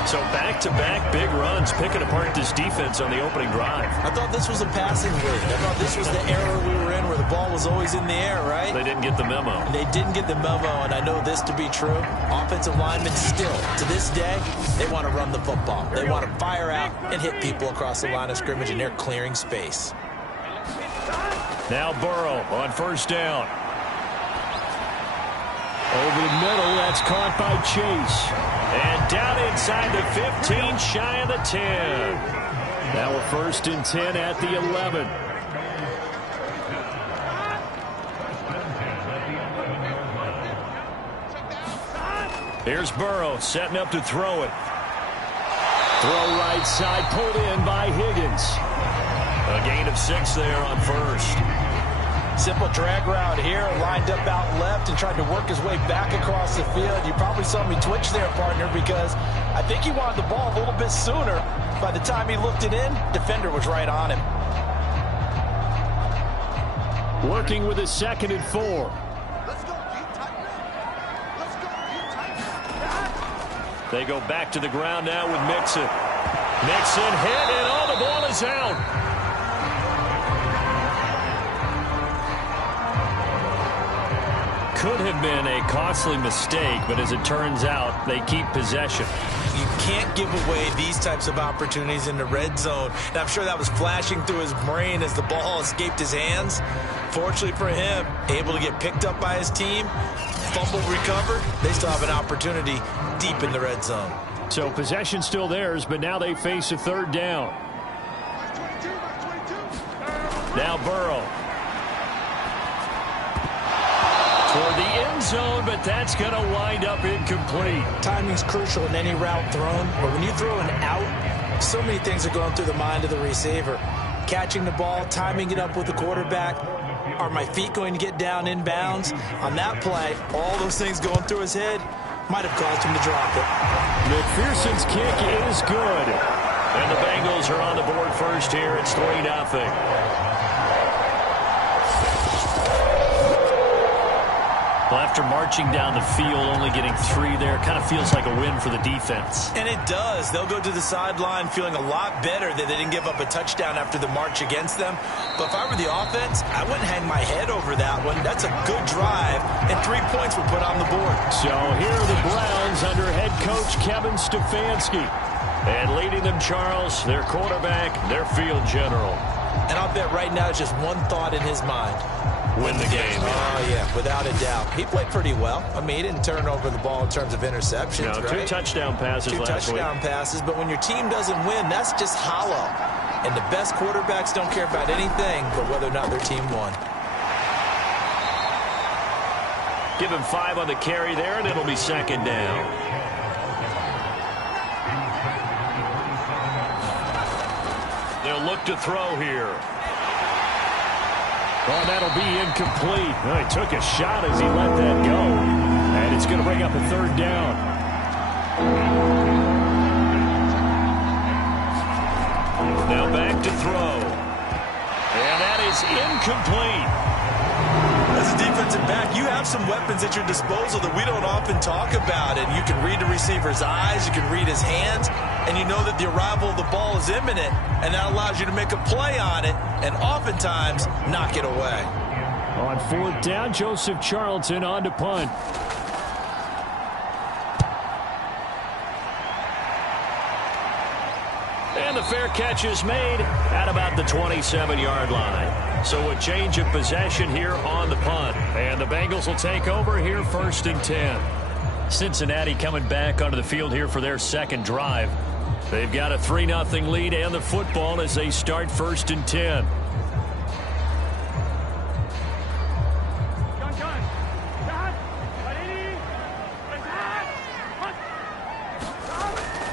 So back-to-back big runs, picking apart this defense on the opening drive. I thought this was a passing league. I thought this was the era we were in where the ball was always in the air, right? They didn't get the memo. They didn't get the memo, and I know this to be true. Offensive linemen still, to this day, they want to run the football. They want to fire out and hit people across the line of scrimmage, and they're clearing space. Now Burrow on 1st down. Over the middle, that's caught by Chase. And down inside the 15, shy of the 10. Now a 1st and 10 at the 11. Here's Burrow setting up to throw it. Throw right side, pulled in by Higgins. A gain of 6 there on 1st. Simple drag route here, lined up out left and tried to work his way back across the field. You probably saw me twitch there, partner, because I think he wanted the ball a little bit sooner. By the time he looked it in, defender was right on him. Working with a 2nd and 4. They go back to the ground now with Mixon. Mixon hit, and the ball is out. Could have been a costly mistake, but as it turns out, they keep possession. You can't give away these types of opportunities in the red zone. And I'm sure that was flashing through his brain as the ball escaped his hands. Fortunately for him, able to get picked up by his team, fumble recovered. They still have an opportunity deep in the red zone. So possession still theirs, but now they face a 3rd down. Now Burrow. zone, but that's going to wind up incomplete. Timing's crucial in any route thrown, but when you throw an out, so many things are going through the mind of the receiver. Catching the ball, timing it up with the quarterback. Are my feet going to get down in bounds? On that play, all those things going through his head might have caused him to drop it. McPherson's kick is good. And the Bengals are on the board first here. It's 3-0. Well, after marching down the field, only getting 3 there, kind of feels like a win for the defense. And it does. They'll go to the sideline feeling a lot better that they didn't give up a touchdown after the march against them. But if I were the offense, I wouldn't hang my head over that one. That's a good drive, and 3 points were put on the board. So here are the Browns under head coach Kevin Stefanski. And leading them, Charles, their quarterback, their field general. And I'll bet right now it's just one thought in his mind. Win the game. Oh, yeah, without a doubt. He played pretty well. I mean, he didn't turn over the ball in terms of interceptions, no, right? 2 touchdown passes last week. 2 touchdown passes, but when your team doesn't win, that's just hollow. And the best quarterbacks don't care about anything but whether or not their team won. Give him 5 on the carry there, and it'll be 2nd down. They'll look to throw here. Oh, that'll be incomplete. Oh, he took a shot as he let that go. And it's going to bring up a 3rd down. Now back to throw. And that is incomplete. As a defensive back, you have some weapons at your disposal that we don't often talk about. And you can read the receiver's eyes, you can read his hands, and you know that the arrival of the ball is imminent, and that allows you to make a play on it and oftentimes knock it away. On 4th down, Joseph Charlton on to punt. And the fair catch is made at about the 27-yard line. So a change of possession here on the punt. And the Bengals will take over here 1st and 10. Cincinnati coming back onto the field here for their 2nd drive. They've got a 3-0 lead and the football as they start 1st and 10.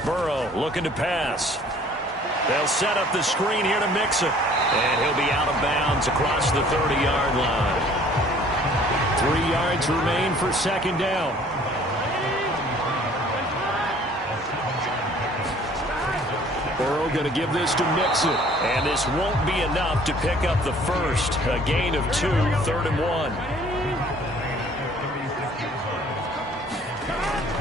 Burrow looking to pass. They'll set up the screen here to mix it. And he'll be out of bounds across the 30-yard line. 3 yards remain for 2nd down. Burrow going to give this to Mixon. And this won't be enough to pick up the first. A gain of 2, 3rd and 1.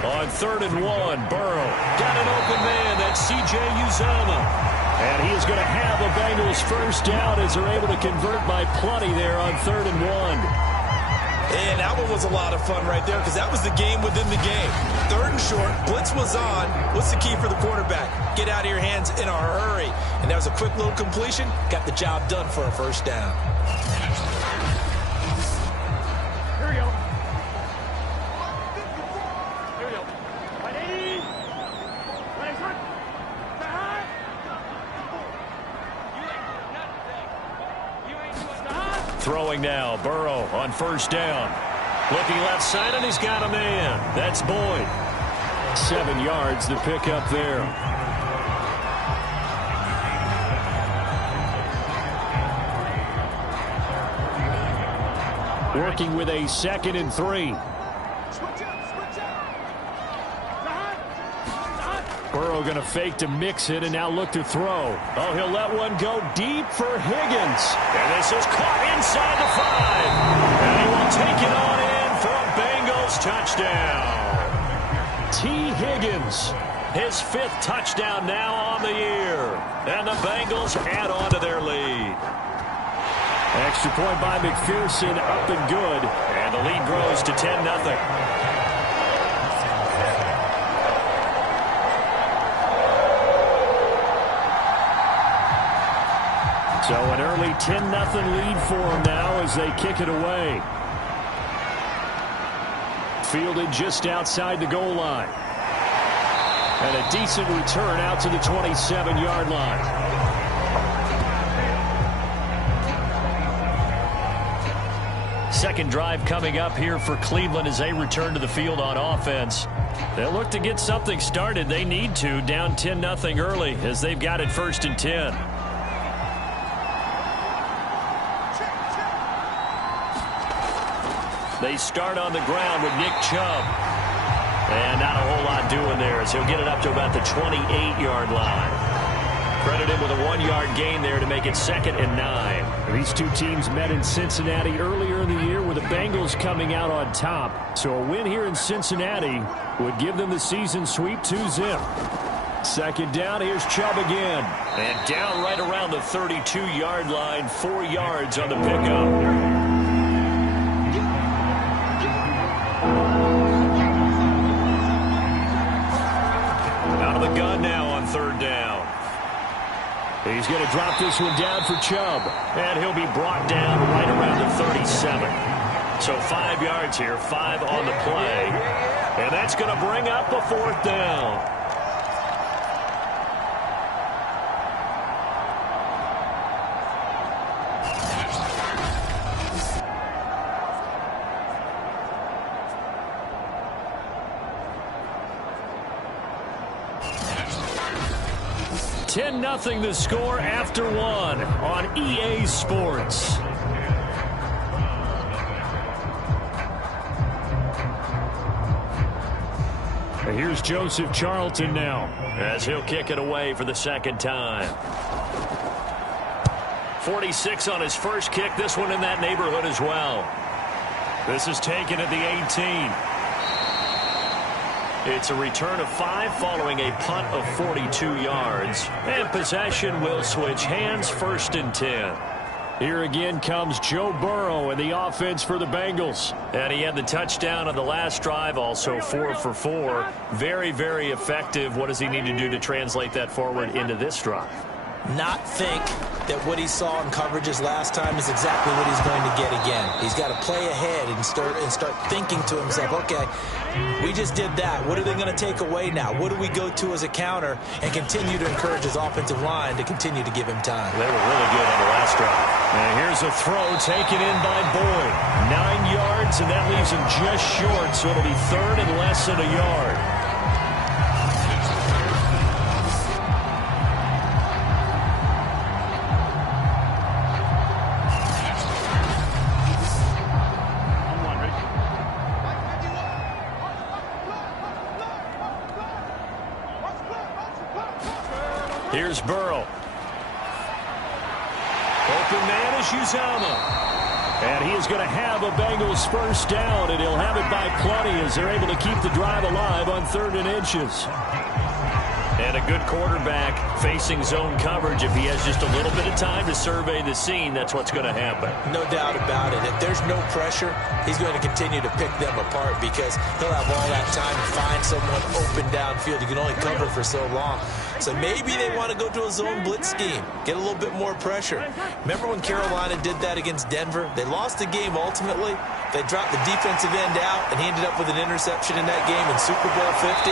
On 3rd and 1, Burrow got an open man. That's C.J. Uzomah. And he is going to have the Bengals first down as they're able to convert by plenty there on 3rd and 1. And that one was a lot of fun right there because that was the game within the game. 3rd and short, blitz was on. What's the key for the quarterback? Get out of your hands in a hurry. And that was a quick little completion. Got the job done for a first down. Here we go. Throwing now, Burrow on 1st down. Looking left side, and he's got a man. That's Boyd. 7 yards to pick up there. Working with a 2nd and 3. Burrow going to fake to mix it and now look to throw. Oh, he'll let one go deep for Higgins. And this is caught inside the 5. And he will take it on in for a Bengals touchdown. T. Higgins, his 5th touchdown now on the year. And the Bengals add on to their lead. Extra point by McPherson, up and good. And the lead grows to 10-0. So an early 10-0 lead for them now as they kick it away. Fielded just outside the goal line. And a decent return out to the 27-yard line. Second drive coming up here for Cleveland as they return to the field on offense. They'll look to get something started. They need to, down 10-0 early as they've got it 1st and 10. They start on the ground with Nick Chubb. And not a whole lot doing there as he'll get it up to about the 28-yard line. Credit him with a 1-yard gain there to make it 2nd and 9. These two teams met in Cincinnati earlier in the year with the Bengals coming out on top. So a win here in Cincinnati would give them the season sweep 2-zip. Second down, here's Chubb again. And down right around the 32-yard line, 4 yards on the pickup. Out of the gun now on 3rd down. He's going to drop this one down for Chubb. And he'll be brought down right around the 37. So 5 yards here, 5 on the play. And that's going to bring up a 4th down. Nothing the score after 1 on EA Sports. Here's Joseph Charlton now as he'll kick it away for the 2nd time. 46 on his first kick. This one in that neighborhood as well. This is taken at the 18. It's a return of 5 following a punt of 42 yards. And possession will switch hands, 1st and 10. Here again comes Joe Burrow and the offense for the Bengals. And he had the touchdown on the last drive, also 4 for 4. Very, very effective. What does he need to do to translate that forward into this drive? Not think that what he saw in coverages last time is exactly what he's going to get again. He's got to play ahead and start thinking to himself, okay, we just did that. What are they going to take away now? What do we go to as a counter? And continue to encourage his offensive line to continue to give him time. They were really good on the last drive. And here's a throw taken in by Boyd. 9 yards, and that leaves him just short, so it'll be 3rd and less than a yard. Here's Burrow. Open man is Uzama. And he is going to have a Bengals 1st down, and he'll have it by plenty as they're able to keep the drive alive on 3rd and inches. And a good quarterback facing zone coverage. If he has just a little bit of time to survey the scene, that's what's going to happen. No doubt about it. If there's no pressure, he's going to continue to pick them apart because he'll have all that time to find someone open downfield. You can only cover for so long. So maybe they want to go to a zone blitz scheme, get a little bit more pressure. Remember when Carolina did that against Denver? They lost the game ultimately. They dropped the defensive end out, and he ended up with an interception in that game in Super Bowl 50.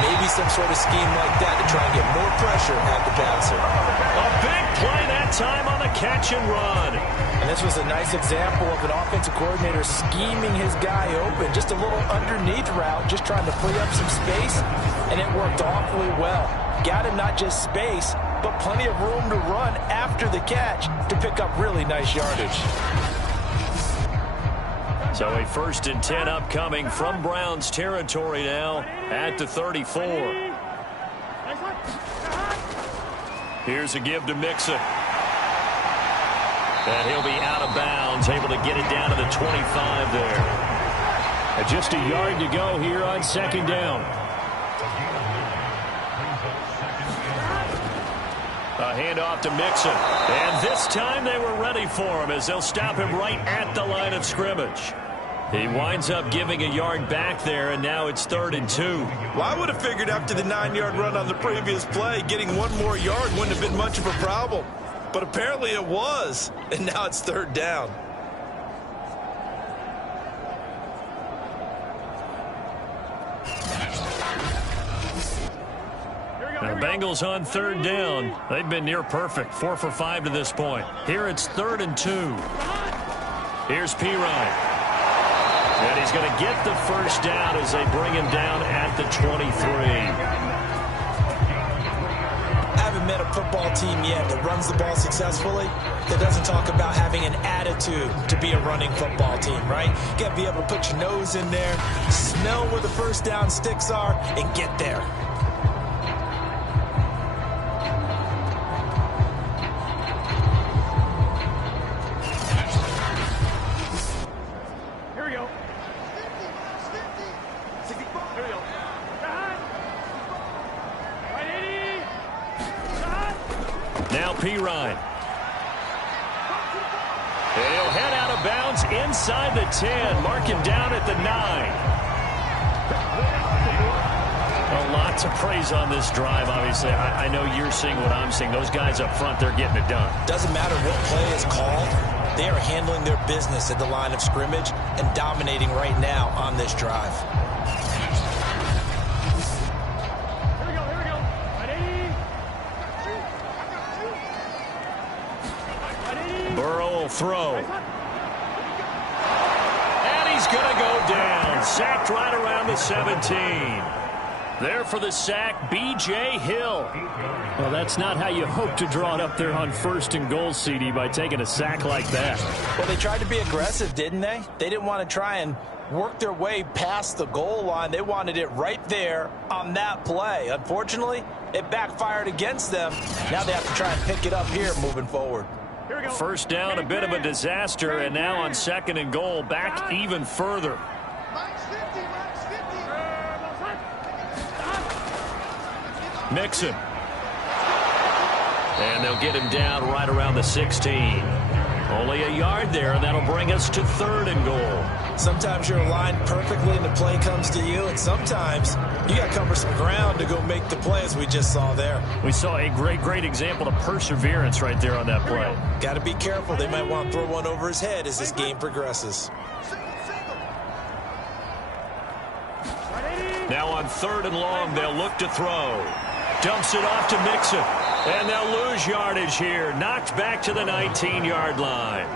Maybe some sort of scheme like that to try and get more pressure at the passer. A big play that time on the catch and run. And this was a nice example of an offensive coordinator scheming his guy open. Just a little underneath route, just trying to free up some space, and it worked awfully well. Got him not just space, but plenty of room to run after the catch to pick up really nice yardage. So a 1st and 10 upcoming from Browns territory now at the 34. Here's a give to Mixon. And he'll be out of bounds, able to get it down to the 25 there. And just a yard to go here on 2nd down. A handoff to Mixon. And this time they were ready for him as they'll stop him right at the line of scrimmage. He winds up giving a yard back there, and now it's 3rd and 2. Well, I would have figured after the 9-yard run on the previous play, getting 1 more yard wouldn't have been much of a problem. But apparently it was, and now it's 3rd down. The Bengals on 3rd down. They've been near perfect, 4 for 5 to this point. Here it's 3rd and 2. Here's Pirine. And he's going to get the first down as they bring him down at the 23. I haven't met a football team yet that runs the ball successfully that doesn't talk about having an attitude to be a running football team, right? You got to be able to put your nose in there, smell where the first down sticks are, and get there. Here we go. Here we go. Right, 80. Now Pirine. And he'll head out of bounds inside the 10. Mark him down at the 9. A lot to praise on this drive, obviously. I know you're seeing what I'm seeing. Those guys up front, they're getting it done. Doesn't matter what play is called. They are handling their business at the line of scrimmage and dominating right now on this drive. Here we go. Right, 80. Burrow will throw. And he's going to go down. Sacked right around the 17. There for the sack, B.J. Hill. Well, that's not how you hope to draw it up there on 1st and goal, CD, by taking a sack like that. Well, they tried to be aggressive, didn't they? They didn't want to try and work their way past the goal line. They wanted it right there on that play. Unfortunately, it backfired against them. Now they have to try and pick it up here moving forward. Here we go. First down, a bit of a disaster, and now on 2nd and goal, back even further. Mixon. And they'll get him down right around the 16. Only a yard there, and that'll bring us to 3rd and goal. Sometimes you're aligned perfectly and the play comes to you, and sometimes you got to cover some ground to go make the play, as we just saw there. We saw a great example of perseverance right there on that play. Got to be careful. They might want to throw one over his head as this game progresses. Now on 3rd and long, they'll look to throw. Dumps it off to Mixon. And they'll lose yardage here. Knocked back to the 19-yard line.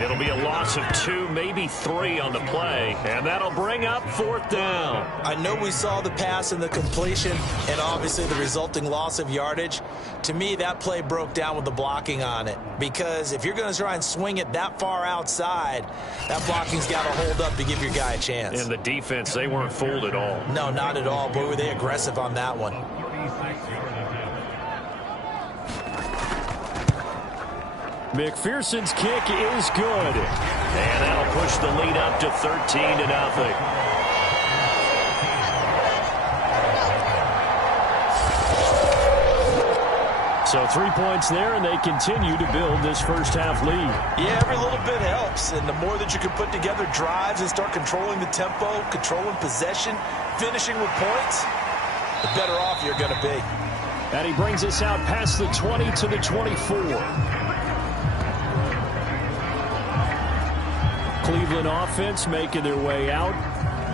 It'll be a loss of 2, maybe 3 on the play. And that'll bring up 4th down. I know we saw the pass and the completion and obviously the resulting loss of yardage. To me, that play broke down with the blocking on it. Because if you're going to try and swing it that far outside, that blocking's got to hold up to give your guy a chance. And the defense, they weren't fooled at all. No, not at all. Boy, were they aggressive on that one. McPherson's kick is good. And that'll push the lead up to 13-0. So 3 points there, and they continue to build this first half lead. Yeah, every little bit helps. And the more that you can put together drives and start controlling the tempo, controlling possession, finishing with points, the better off you're going to be. And he brings us out past the 20 to the 24. Cleveland offense making their way out.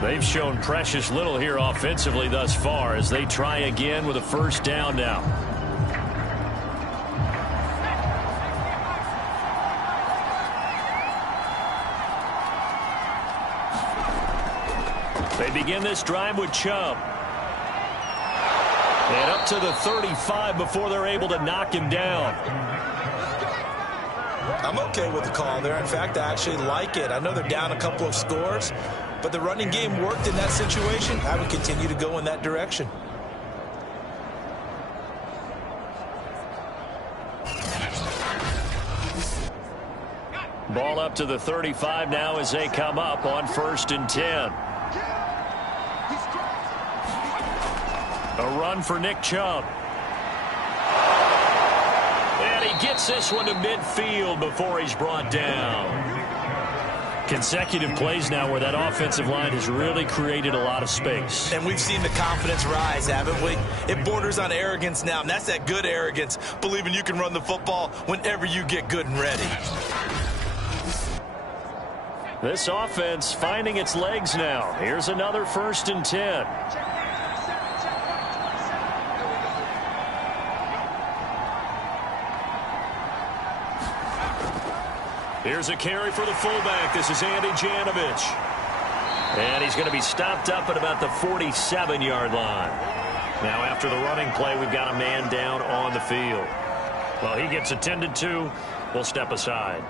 They've shown precious little here offensively thus far as they try again with a first down now. They begin this drive with Chubb. And up to the 35 before they're able to knock him down. I'm okay with the call there. In fact, I actually like it. I know they're down a couple of scores, but the running game worked in that situation. I would continue to go in that direction. Ball up to the 35 now as they come up on 1st and 10. A run for Nick Chubb. And he gets this one to midfield before he's brought down. Consecutive plays now where that offensive line has really created a lot of space. And we've seen the confidence rise, haven't we? It borders on arrogance now, and that's that good arrogance, believing you can run the football whenever you get good and ready. This offense finding its legs now. Here's another 1st and 10. Here's a carry for the fullback. This is Andy Janovich. And he's going to be stopped up at about the 47-yard line. Now, after the running play, we've got a man down on the field. Well, he gets attended to. We'll step aside.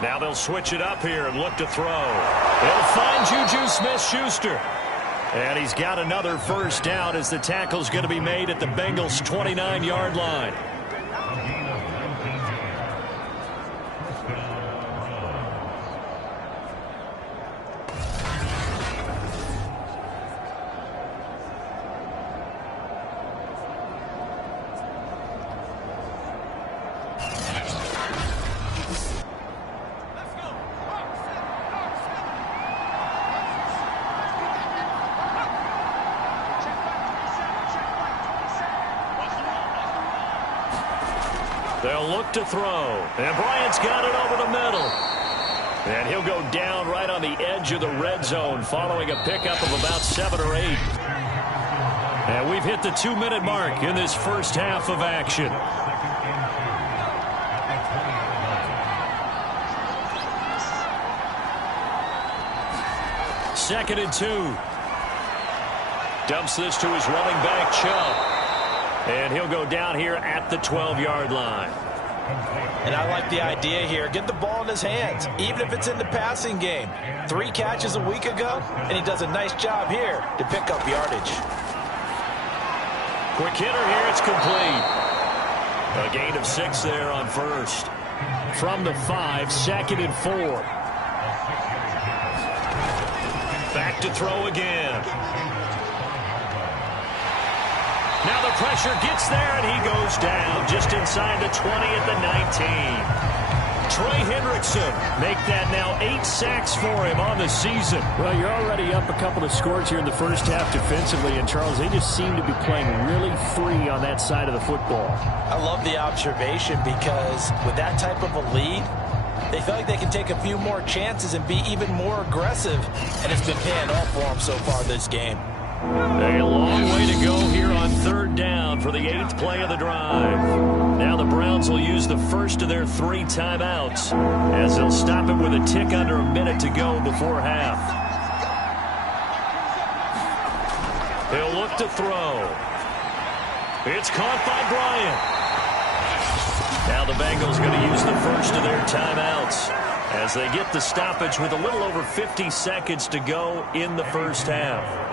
Now they'll switch it up here and look to throw. They'll find Juju Smith-Schuster. And he's got another first down as the tackle's going to be made at the Bengals' 29-yard line. They'll look to throw. And Bryant's got it over the middle. And he'll go down right on the edge of the red zone following a pickup of about 7 or 8. And we've hit the 2-minute mark in this first half of action. Second and 2. Dumps this to his running back, Chubb. And he'll go down here at the 12-yard line. And I like the idea here. Get the ball in his hands, even if it's in the passing game. 3 catches a week ago, and he does a nice job here to pick up yardage. Quick hitter here. It's complete. A gain of 6 there on first. From the 5, second and 4. Back to throw again. Now the pressure gets there, and he goes down just inside the 20 at the 19. Trey Hendrickson make that now 8 sacks for him on the season. Well, you're already up a couple of scores here in the first half defensively, and Charles, they just seem to be playing really free on that side of the football. I love the observation because with that type of a lead, they feel like they can take a few more chances and be even more aggressive, and it's been paying off for them so far this game. A long way to go here on third down for the 8th play of the drive. Now the Browns will use the first of their 3 timeouts as they'll stop it with a tick under a minute to go before half. He'll look to throw. It's caught by Bryant. Now the Bengals going to use the first of their timeouts as they get the stoppage with a little over 50 seconds to go in the first half.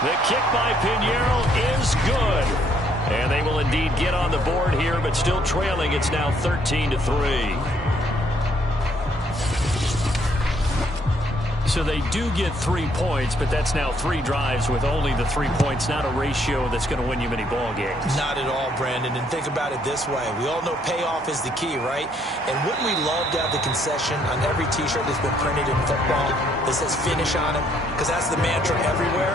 The kick by Pinheiro is good. And they will indeed get on the board here, but still trailing. It's now 13-3. So they do get 3 points, but that's now 3 drives with only the 3 points, not a ratio that's going to win you many ball games. Not at all, Brandon. And think about it this way. We all know payoff is the key, right? And wouldn't we love to have the concession on every T-shirt that's been printed in football that says finish on it? Because that's the mantra everywhere.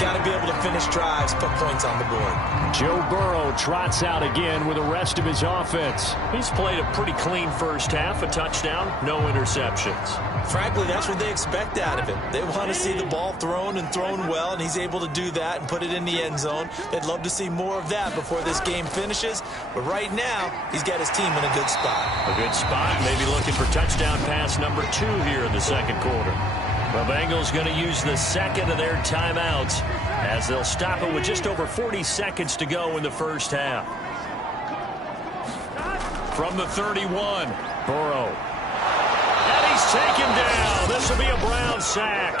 Got to be able to finish drives, put points on the board. Joe Burrow trots out again with the rest of his offense. He's played a pretty clean first half, a touchdown, no interceptions. Frankly, that's what they expect out of him. They want to see the ball thrown and thrown well, and he's able to do that and put it in the end zone. They'd love to see more of that before this game finishes. But right now, he's got his team in a good spot. A good spot, maybe looking for touchdown pass number 2 here in the second quarter. The Bengals going to use the second of their timeouts as they'll stop it with just over 40 seconds to go in the first half. From the 31, Burrow. And he's taken down. This will be a Browns sack.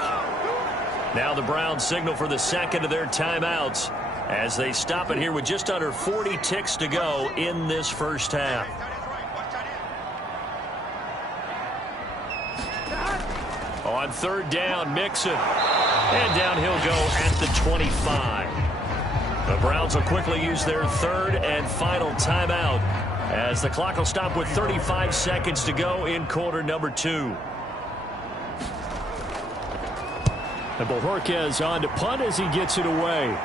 Now the Browns signal for the second of their timeouts as they stop it here with just under 40 ticks to go in this first half. On third down, Mixon. And down he'll go at the 25. The Browns will quickly use their third and final timeout as the clock will stop with 35 seconds to go in quarter number 2. And Bojorquez on to punt as he gets it away.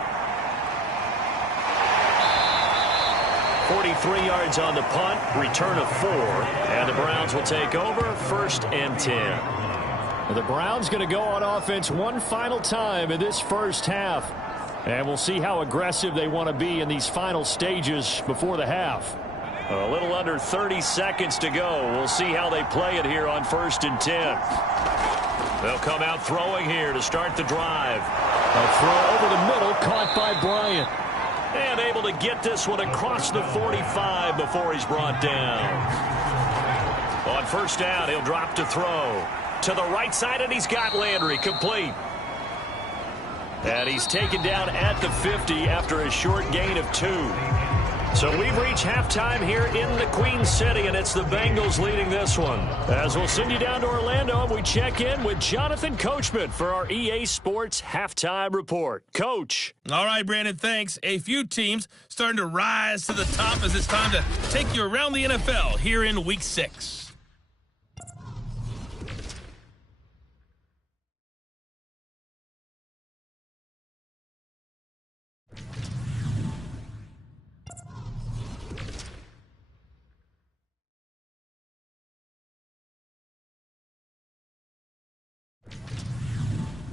43 yards on the punt, return of 4, and the Browns will take over 1st and 10. The Browns going to go on offense one final time in this first half. And we'll see how aggressive they want to be in these final stages before the half. A little under 30 seconds to go. We'll see how they play it here on 1st and 10. They'll come out throwing here to start the drive. A throw over the middle, caught by Bryant. And able to get this one across the 45 before he's brought down. On 1st down, he'll drop to throw. To the right side, and he's got Landry complete. And he's taken down at the 50 after a short gain of 2. So we've reached halftime here in the Queen City, and it's the Bengals leading this one. As we'll send you down to Orlando, and we check in with Jonathan Coachman for our EA Sports Halftime Report. Coach. All right, Brandon, thanks. A few teams starting to rise to the top as it's time to take you around the NFL here in Week 6.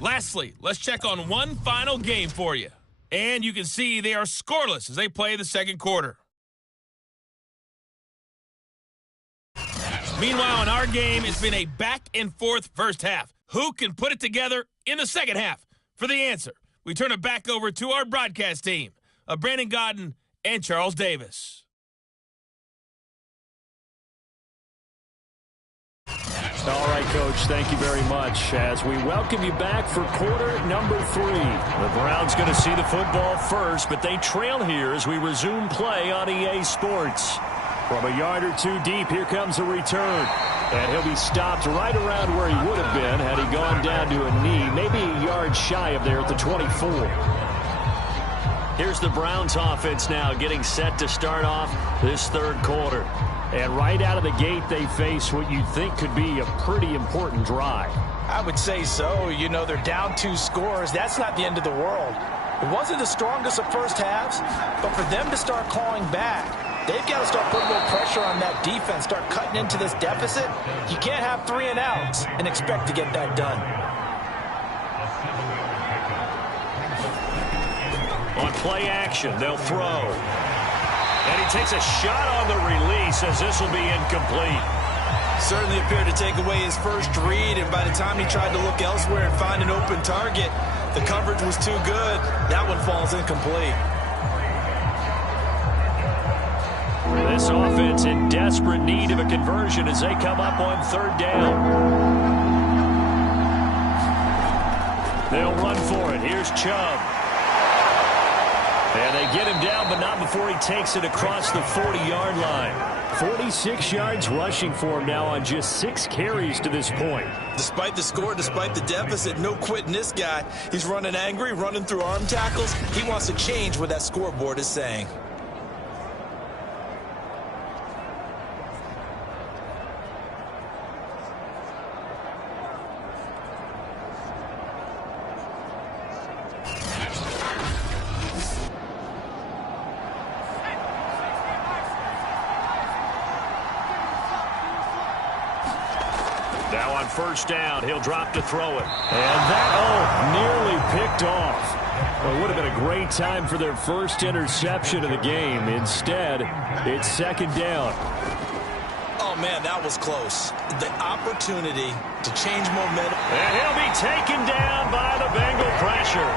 Lastly, let's check on one final game for you. And you can see they are scoreless as they play the second quarter. Meanwhile, in our game, it's been a back-and-forth first half. Who can put it together in the second half? For the answer, we turn it back over to our broadcast team of Brandon Gaudin and Charles Davis. All right, Coach, thank you very much. As we welcome you back for quarter number 3. The Browns going to see the football first, but they trail here as we resume play on EA Sports. From a yard or 2 deep, here comes a return. And he'll be stopped right around where he would have been had he gone down to a knee, maybe a yard shy of there at the 24. Here's the Browns offense now getting set to start off this third quarter. And right out of the gate, they face what you'd think could be a pretty important drive. I would say so. You know, they're down 2 scores. That's not the end of the world. It wasn't the strongest of first halves, but for them to start clawing back, they've got to start putting a little pressure on that defense, start cutting into this deficit. You can't have 3 and outs and expect to get that done. On play action, they'll throw. And he takes a shot on the release as this will be incomplete. Certainly appeared to take away his first read, and by the time he tried to look elsewhere and find an open target, the coverage was too good. That one falls incomplete. This offense in desperate need of a conversion as they come up on 3rd down. They'll run for it. Here's Chubb. And they get him down, but not before he takes it across the 40-yard line. 46 yards rushing for him now on just 6 carries to this point. Despite the score, despite the deficit, no quitting this guy. He's running angry, running through arm tackles. He wants to change what that scoreboard is saying. Now on 1st down, he'll drop to throw it. And that, nearly picked off. Well, it would have been a great time for their first interception of the game. Instead, it's 2nd down. Oh, man, that was close. The opportunity to change momentum. And he'll be taken down by the Bengal pressure.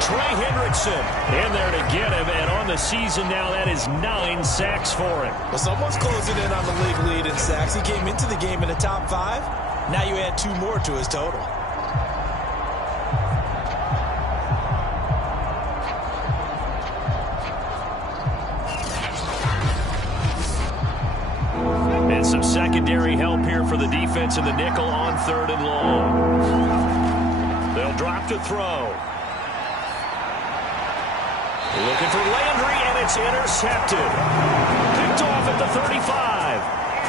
Trey Hendrickson in there to get him, and on the season now, that is 9 sacks for him. Well, someone's closing in on the league lead in sacks. He came into the game in the top 5. Now you add 2 more to his total. And some secondary help here for the defense in the nickel on 3rd and long. They'll drop to throw. Looking for Landry, and it's intercepted. Picked off at the 35.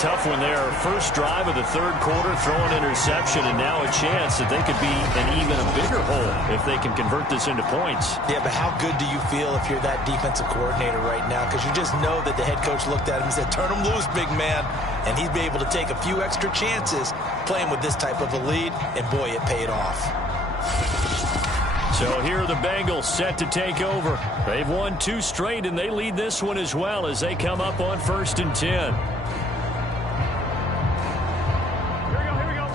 tough one there. First drive of the third quarter, throw an interception, and now a chance that they could be in even a bigger hole if they can convert this into points. Yeah, but how good do you feel if you're that defensive coordinator right now? Because you just know that the head coach looked at him and said, turn him loose, big man. And he'd be able to take a few extra chances playing with this type of a lead, and boy, it paid off. So here are the Bengals set to take over. They've won 2 straight, and they lead this one as well as they come up on 1st and 10. Here we go.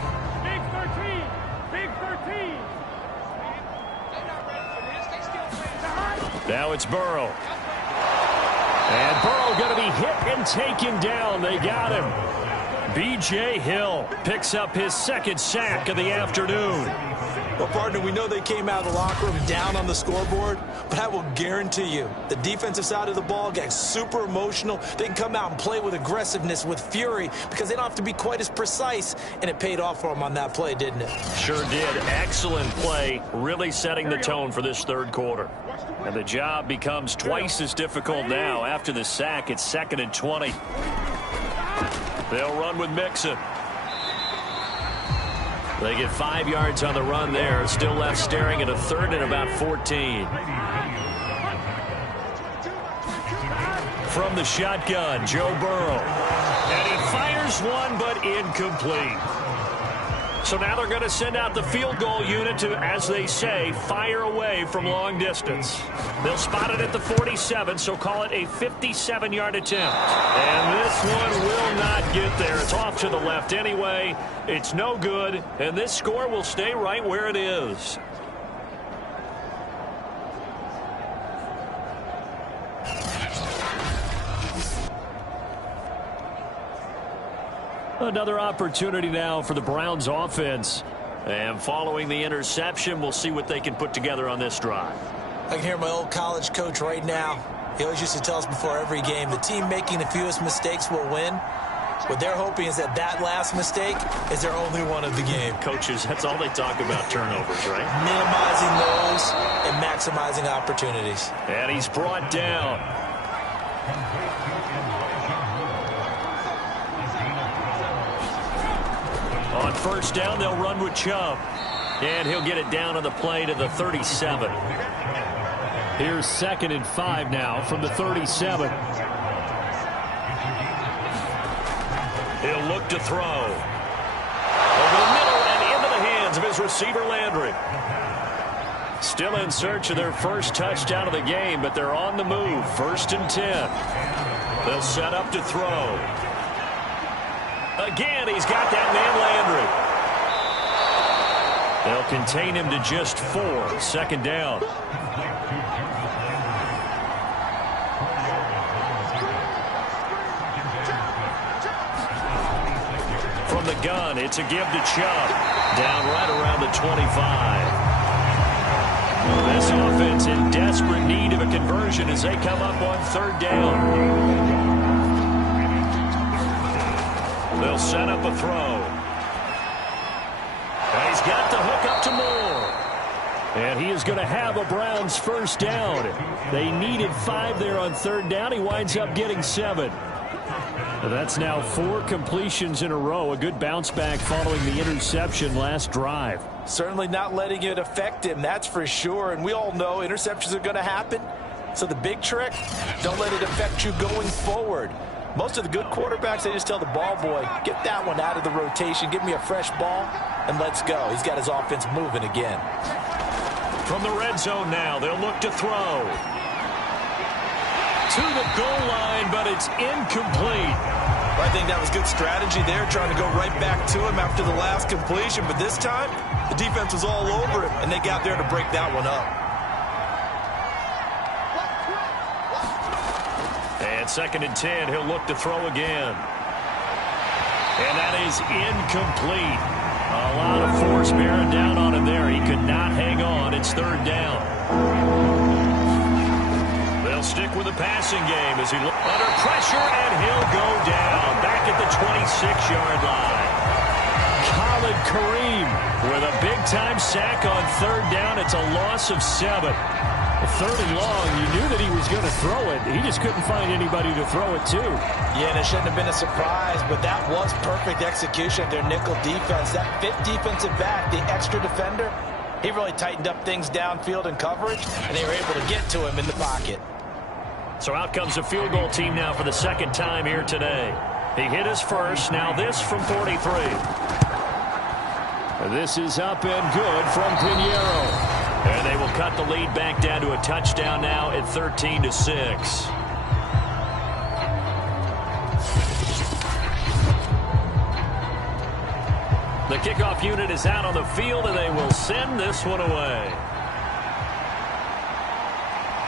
Big 13. Big 13. Now it's Burrow. And Burrow going to be hit and taken down. They got him. B.J. Hill picks up his 2nd sack of the afternoon. Well, partner, we know they came out of the locker room down on the scoreboard, but I will guarantee you the defensive side of the ball gets super emotional. They can come out and play with aggressiveness, with fury, because they don't have to be quite as precise, and it paid off for them on that play, didn't it? Sure did. Excellent play, really setting the tone for this third quarter. And the job becomes twice as difficult now. After the sack, it's 2nd and 20. They'll run with Mixon. They get 5 yards on the run there. Still left staring at a 3rd and about 14. From the shotgun, Joe Burrow. And he fires one, but incomplete. So now they're going to send out the field goal unit to, as they say, fire away from long distance. They'll spot it at the 47, so call it a 57-yard attempt. And this one will not get there. It's off to the left anyway. It's no good, and this score will stay right where it is. Another opportunity now for the Browns offense. And following the interception, we'll see what they can put together on this drive. I can hear my old college coach right now. He always used to tell us before every game, the team making the fewest mistakes will win. What they're hoping is that last mistake is their only one of the game. Coaches, that's all they talk about, turnovers, right? Minimizing those and maximizing opportunities. And he's brought down. On 1st down, they'll run with Chubb. And he'll get it down on the play to the 37. Here's 2nd and 5 now from the 37. He'll look to throw. Over the middle and into the hands of his receiver, Landry. Still in search of their first touchdown of the game, but they're on the move. 1st and 10. They'll set up to throw. Again, he's got that man, Landry. They'll contain him to just 4. 2nd down. From the gun, it's a give to Chubb. Down right around the 25. This offense in desperate need of a conversion as they come up on 3rd down. They'll set up a throw. And he's got the hook up to Moore. And he is going to have a Browns 1st down. They needed 5 there on 3rd down. He winds up getting 7. That's now 4 completions in a row. A good bounce back following the interception last drive. Certainly not letting it affect him, that's for sure. And we all know interceptions are going to happen. So the big trick, don't let it affect you going forward. Most of the good quarterbacks, they just tell the ball boy, get that one out of the rotation, give me a fresh ball, and let's go. He's got his offense moving again. From the red zone now, they'll look to throw. To the goal line, but it's incomplete. I think that was good strategy there, trying to go right back to him after the last completion. But this time, the defense was all over him, and they got there to break that one up. And 2nd and 10, he'll look to throw again. And that is incomplete. A lot of force bearing down on him there. He could not hang on. It's 3rd down. They'll stick with the passing game as he looks under pressure, and he'll go down back at the 26-yard line. Khalid Kareem with a big-time sack on 3rd down. It's a loss of 7. Third and long, you knew that he was going to throw it. He just couldn't find anybody to throw it to. Yeah, and it shouldn't have been a surprise, but that was perfect execution of their nickel defense. That fifth defensive back, the extra defender, he really tightened up things downfield in coverage, and they were able to get to him in the pocket. So out comes the field goal team now for the second time here today. He hit his first. Now this from 43. This is up and good from Pinheiro. And they will cut the lead back down to a touchdown now at 13-6. The kickoff unit is out on the field, and they will send this one away.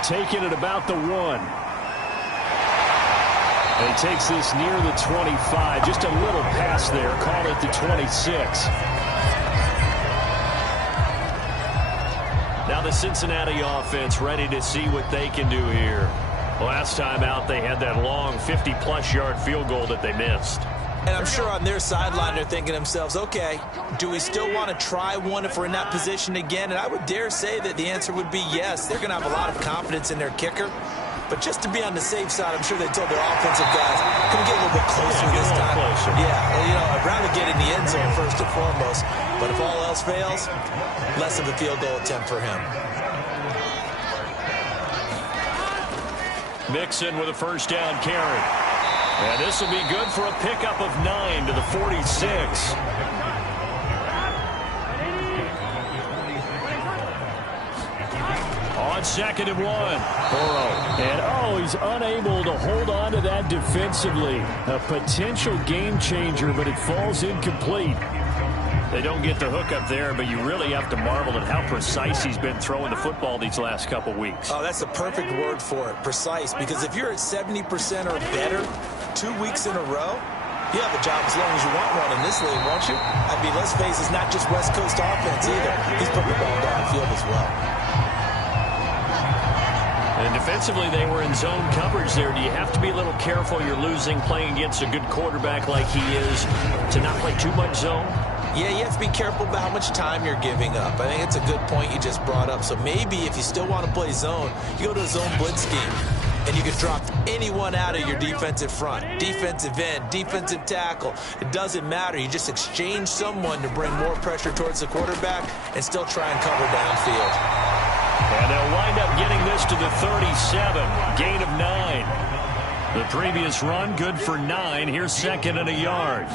Taking it about the 1. And he takes this near the 25. Just a little pass there. Call it the 26. Now the Cincinnati offense ready to see what they can do here. Last time out, they had that long 50-plus yard field goal that they missed. And I'm sure on their sideline they're thinking to themselves, okay, do we still want to try one if we're in that position again? And I would dare say that the answer would be yes. They're going to have a lot of confidence in their kicker. But just to be on the safe side, I'm sure they told their offensive guys, can we get a little bit closer this time? Closer. Yeah, well, you know, I'd rather get in the end zone first and foremost. But if all else fails, less of a field goal attempt for him. Mixon with a first down carry. And this will be good for a pickup of 9 to the 46. On 2nd and 1. Burrow. And he's unable to hold on to that defensively. A potential game changer, but it falls incomplete. They don't get the hook up there, but you really have to marvel at how precise he's been throwing the football these last couple weeks. Oh, that's the perfect word for it, precise. Because if you're at 70% or better 2 weeks in a row, you have a job as long as you want one in this league, won't you? I mean, let's face it, it's not just West Coast offense either. He's putting the ball downfield as well. And defensively, they were in zone coverage there. Do you have to be a little careful? You're losing playing against a good quarterback like he is to not play too much zone? Yeah, you have to be careful about how much time you're giving up. I think it's a good point you just brought up. So maybe if you still want to play zone, you go to a zone blitz scheme, and you can drop anyone out of your defensive front, defensive end, defensive tackle. It doesn't matter. You just exchange someone to bring more pressure towards the quarterback and still try and cover downfield. And they'll wind up getting this to the 37, gain of 9. The previous run, good for 9. Here's 2nd and a yard.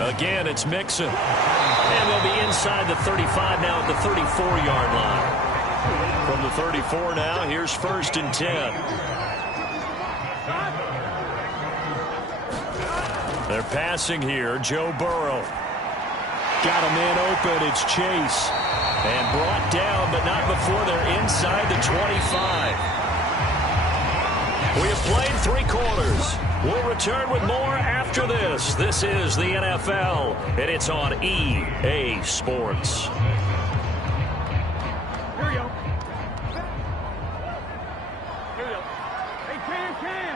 Again, it's Mixon. And they'll be inside the 35 now at the 34-yard line. From the 34 now, here's 1st and 10. They're passing here. Joe Burrow. Got a man open. It's Chase. And brought down, but not before they're inside the 25. We have played 3 quarters. We'll return with more after this. This is the NFL, and it's on EA Sports. Here we go. Here we go. Hey, can.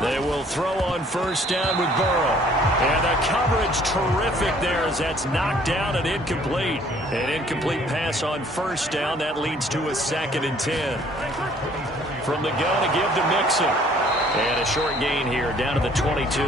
They will throw on 1st down with Burrow. And the coverage terrific there as that's knocked down and incomplete. An incomplete pass on 1st down. That leads to a 2nd and 10. From the gun to give to Mixon. And a short gain here down to the 22.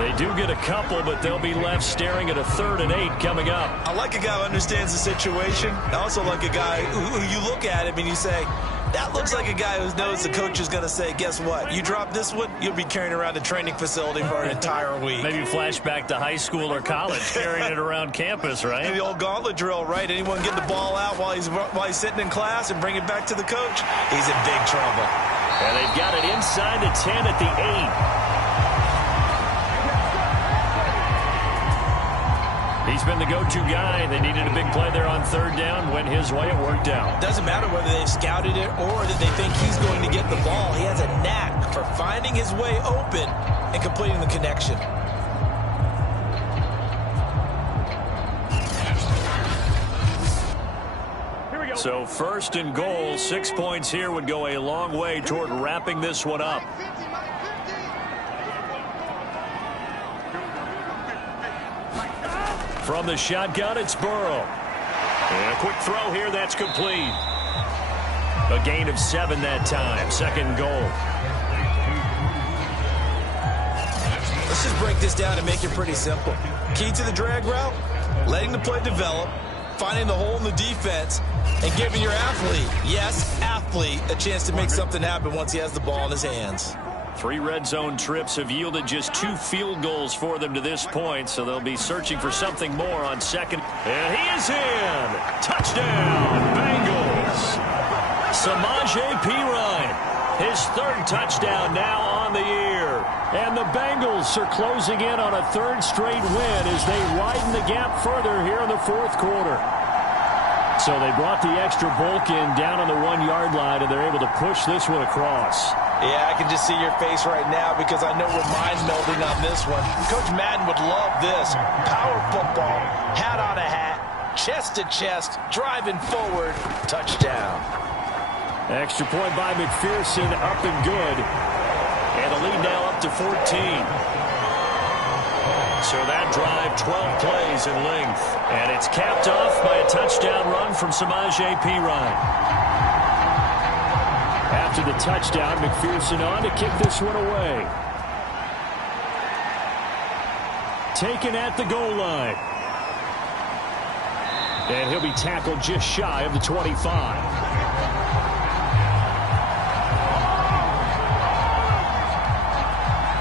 They do get a couple, but they'll be left staring at a 3rd and 8 coming up. I like a guy who understands the situation. I also like a guy who you look at him and you say, that looks like a guy who knows the coach is going to say, guess what? You drop this one, you'll be carrying around the training facility for an entire week. Maybe flashback to high school or college, carrying it around campus, right? And the old gauntlet drill, right? Anyone get the ball out while he's sitting in class and bring it back to the coach? He's in big trouble. And they've got it inside the 10 at the 8. He's been the go-to guy. They needed a big play there on 3rd down. Went his way. It worked out. Doesn't matter whether they've scouted it or that they think he's going to get the ball. He has a knack for finding his way open and completing the connection. So 1st and goal, 6 points here would go a long way toward wrapping this one up. From the shotgun, it's Burrow. And a quick throw here, that's complete. A gain of 7 that time. Second goal. Let's just break this down and make it pretty simple. Key to the drag route, letting the play develop, finding the hole in the defense, and giving your athlete, yes, athlete, a chance to make something happen once he has the ball in his hands. 3 red zone trips have yielded just 2 field goals for them to this point, so they'll be searching for something more on second. And he is in. Touchdown, Bengals. Samaje Perine, his 3rd touchdown now on the year. And the Bengals are closing in on a 3rd straight win as they widen the gap further here in the 4th quarter. So they brought the extra bulk in down on the 1-yard line, and they're able to push this one across. Yeah, I can just see your face right now because I know we're mind melding on this one. Coach Madden would love this. Power football, hat on a hat, chest to chest, driving forward, touchdown. Extra point by McPherson, up and good. And the lead now up to 14. So that drive, 12 plays in length. And it's capped off by a touchdown run from Samaje Perine. After the touchdown, McPherson on to kick this one away. Taken at the goal line. And he'll be tackled just shy of the 25.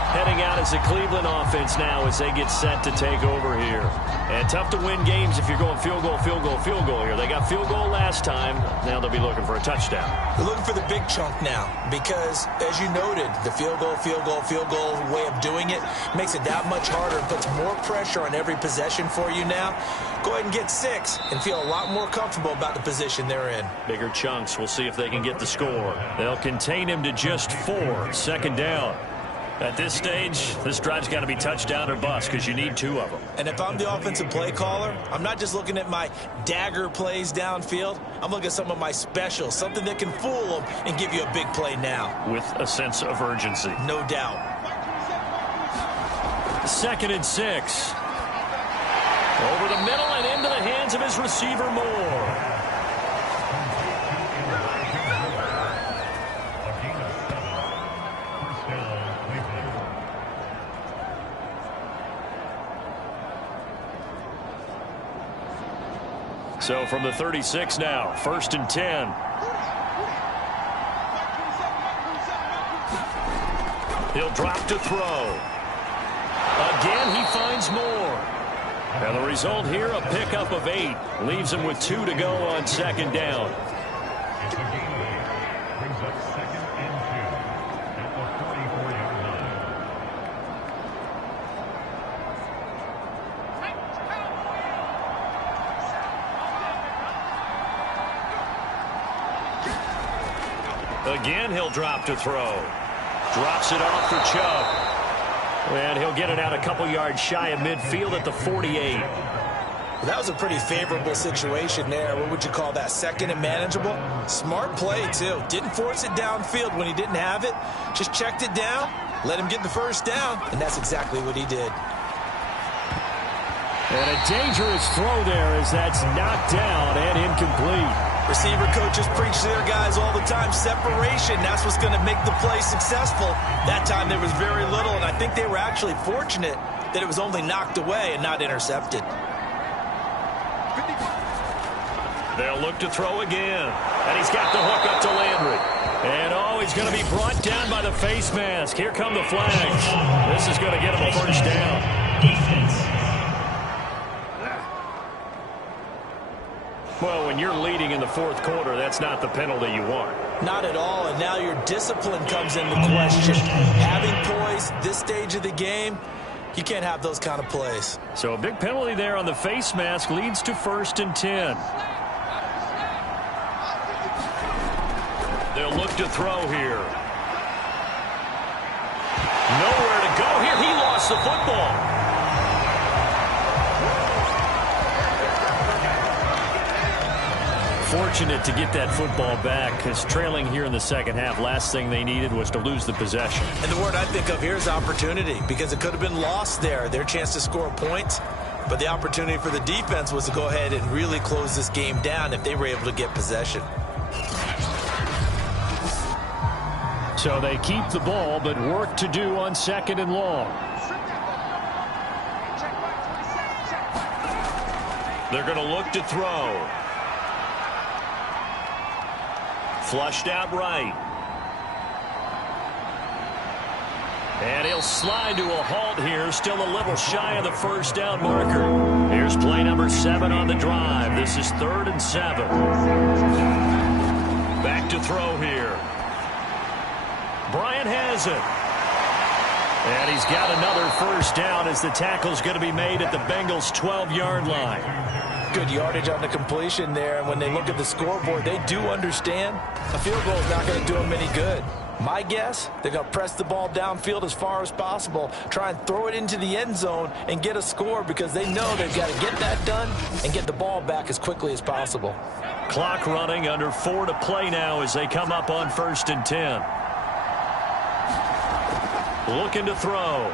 Heading out as a Cleveland offense now as they get set to take over here. And tough to win games if you're going field goal, field goal, field goal here. They got field goal last time. Now they'll be looking for a touchdown. They're looking for the big chunk now because, as you noted, the field goal way of doing it makes it that much harder and puts more pressure on every possession for you now. Go ahead and get 6 and feel a lot more comfortable about the position they're in. Bigger chunks. We'll see if they can get the score. They'll contain him to just 4. Second down. At this stage, this drive's got to be touchdown or bust because you need 2 of them. And if I'm the offensive play caller, I'm not just looking at my dagger plays downfield. I'm looking at some of my specials, something that can fool them and give you a big play now. With a sense of urgency. No doubt. 2nd and 6. Over the middle and into the hands of his receiver, Moore. So from the 36 now, 1st and 10. He'll drop to throw. Again, he finds Moore. And the result here, a pickup of 8. Leaves him with 2 to go on 2nd down. Again, he'll drop to throw. Drops it off for Chubb. And he'll get it out a couple yards shy of midfield at the 48. Well, that was a pretty favorable situation there. What would you call that? 2nd and manageable? Smart play, too. Didn't force it downfield when he didn't have it. Just checked it down, let him get the 1st down, and that's exactly what he did. And a dangerous throw there as that's knocked down and incomplete. Receiver coaches preach to their guys all the time. Separation, that's what's going to make the play successful. That time there was very little, and I think they were actually fortunate that it was only knocked away and not intercepted. They'll look to throw again. And he's got the hook up to Landry. And, he's going to be brought down by the face mask. Here come the flags. This is going to get him a 1st down. Well, when you're leading in the 4th quarter, that's not the penalty you want. Not at all, and now your discipline comes into question. Having poise this stage of the game, you can't have those kind of plays. So a big penalty there on the face mask leads to 1st and 10. They'll look to throw here. Nowhere to go here. He lost the football. Fortunate to get that football back because trailing here in the 2nd half, last thing they needed was to lose the possession. And the word I think of here is opportunity because it could have been lost there. Their chance to score points. But the opportunity for the defense was to go ahead and really close this game down if they were able to get possession. So they keep the ball, but work to do on 2nd and long. They're going to look to throw. Flushed out right. And he'll slide to a halt here. Still a little shy of the first down marker. Here's play number 7 on the drive. This is 3rd and 7. Back to throw here. Bryant has it. And he's got another first down as the tackle's going to be made at the Bengals' 12-yard line. Good yardage on the completion there. And when they look at the scoreboard, they do understand a field goal is not going to do them any good. My guess, they're going to press the ball downfield as far as possible, try and throw it into the end zone and get a score because they know they've got to get that done and get the ball back as quickly as possible. Clock running, under 4 to play now as they come up on 1st and 10. Looking to throw.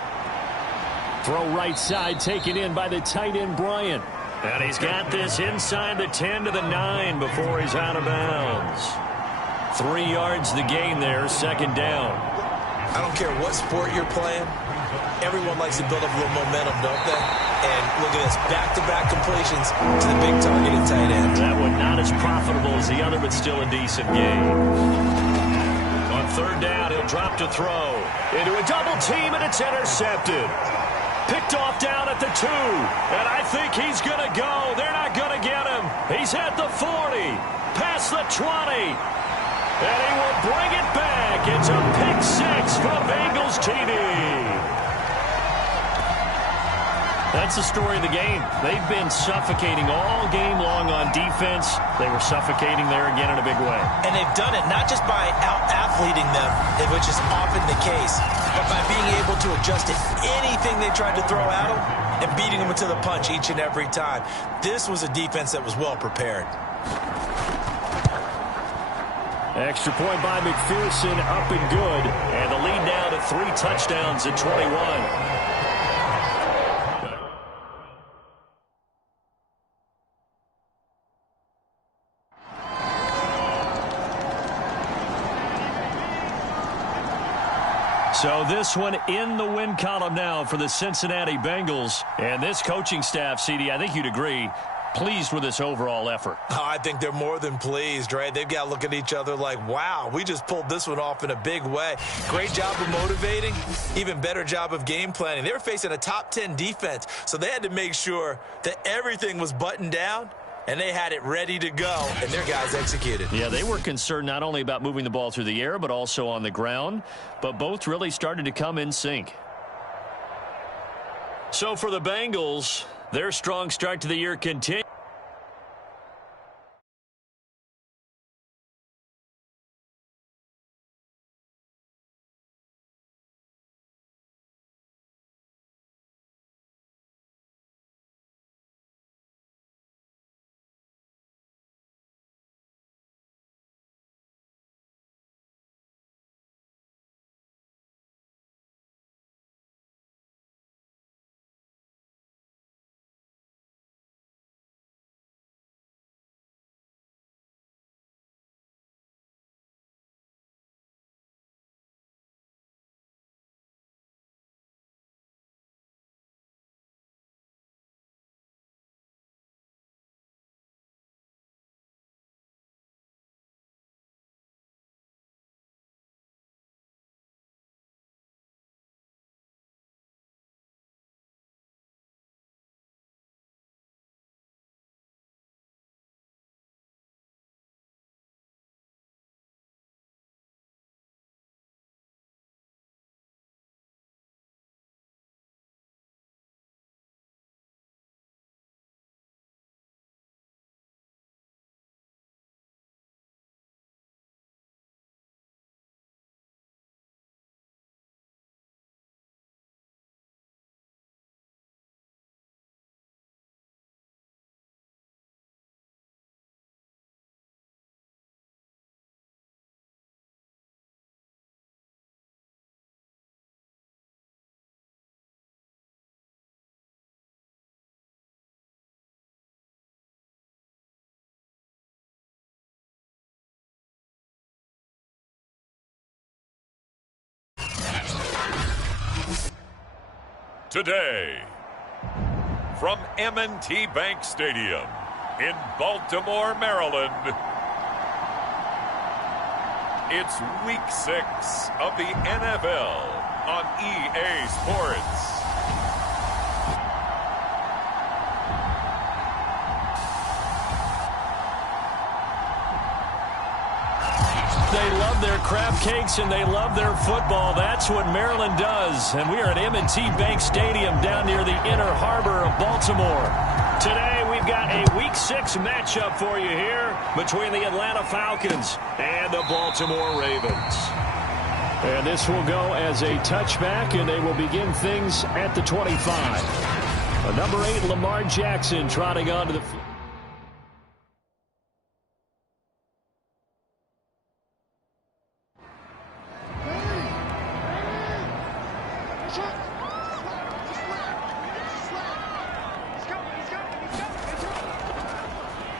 Throw right side, taken in by the tight end, Bryant. And he's got this inside the 10 to the 9 before he's out of bounds. 3 yards the gain there, 2nd down. I don't care what sport you're playing. Everyone likes to build up a little momentum, don't they? And look at this, back-to-back completions to the big targeted tight end. That one not as profitable as the other, but still a decent game. On 3rd down, he'll drop to throw. Into a double team, and it's intercepted. Picked off down at the 2. And I think he's going to go. They're not going to get him. He's at the 40. Past the 20. And he will bring it back. It's a pick 6 from Bengals TD. That's the story of the game. They've been suffocating all game long on defense. They were suffocating there again in a big way. And they've done it not just by out-athleting them, which is often the case, but by being able to adjust to anything they tried to throw at them and beating them into the punch each and every time. This was a defense that was well prepared. Extra point by McPherson, up and good. And the lead now to 3 touchdowns at 21. So this one in the win column now for the Cincinnati Bengals. And this coaching staff, CD, I think you'd agree, pleased with this overall effort. Oh, I think they're more than pleased, right? They've got to look at each other like, wow, we just pulled this one off in a big way. Great job of motivating, even better job of game planning. They were facing a top 10 defense, so they had to make sure that everything was buttoned down, and they had it ready to go, and their guys executed. Yeah, they were concerned not only about moving the ball through the air, but also on the ground, but both really started to come in sync. So for the Bengals, their strong start to the year continues. today. From M&T Bank Stadium in Baltimore, Maryland, it's Week 6 of the NFL on EA Sports. They love their crab cakes and they love their football. That's what Maryland does. And we are at M&T Bank Stadium down near the Inner Harbor of Baltimore. Today we've got a Week 6 matchup for you here between the Atlanta Falcons and the Baltimore Ravens. And this will go as a touchback, and they will begin things at the 25. Number 8, Lamar Jackson, trotting onto the field.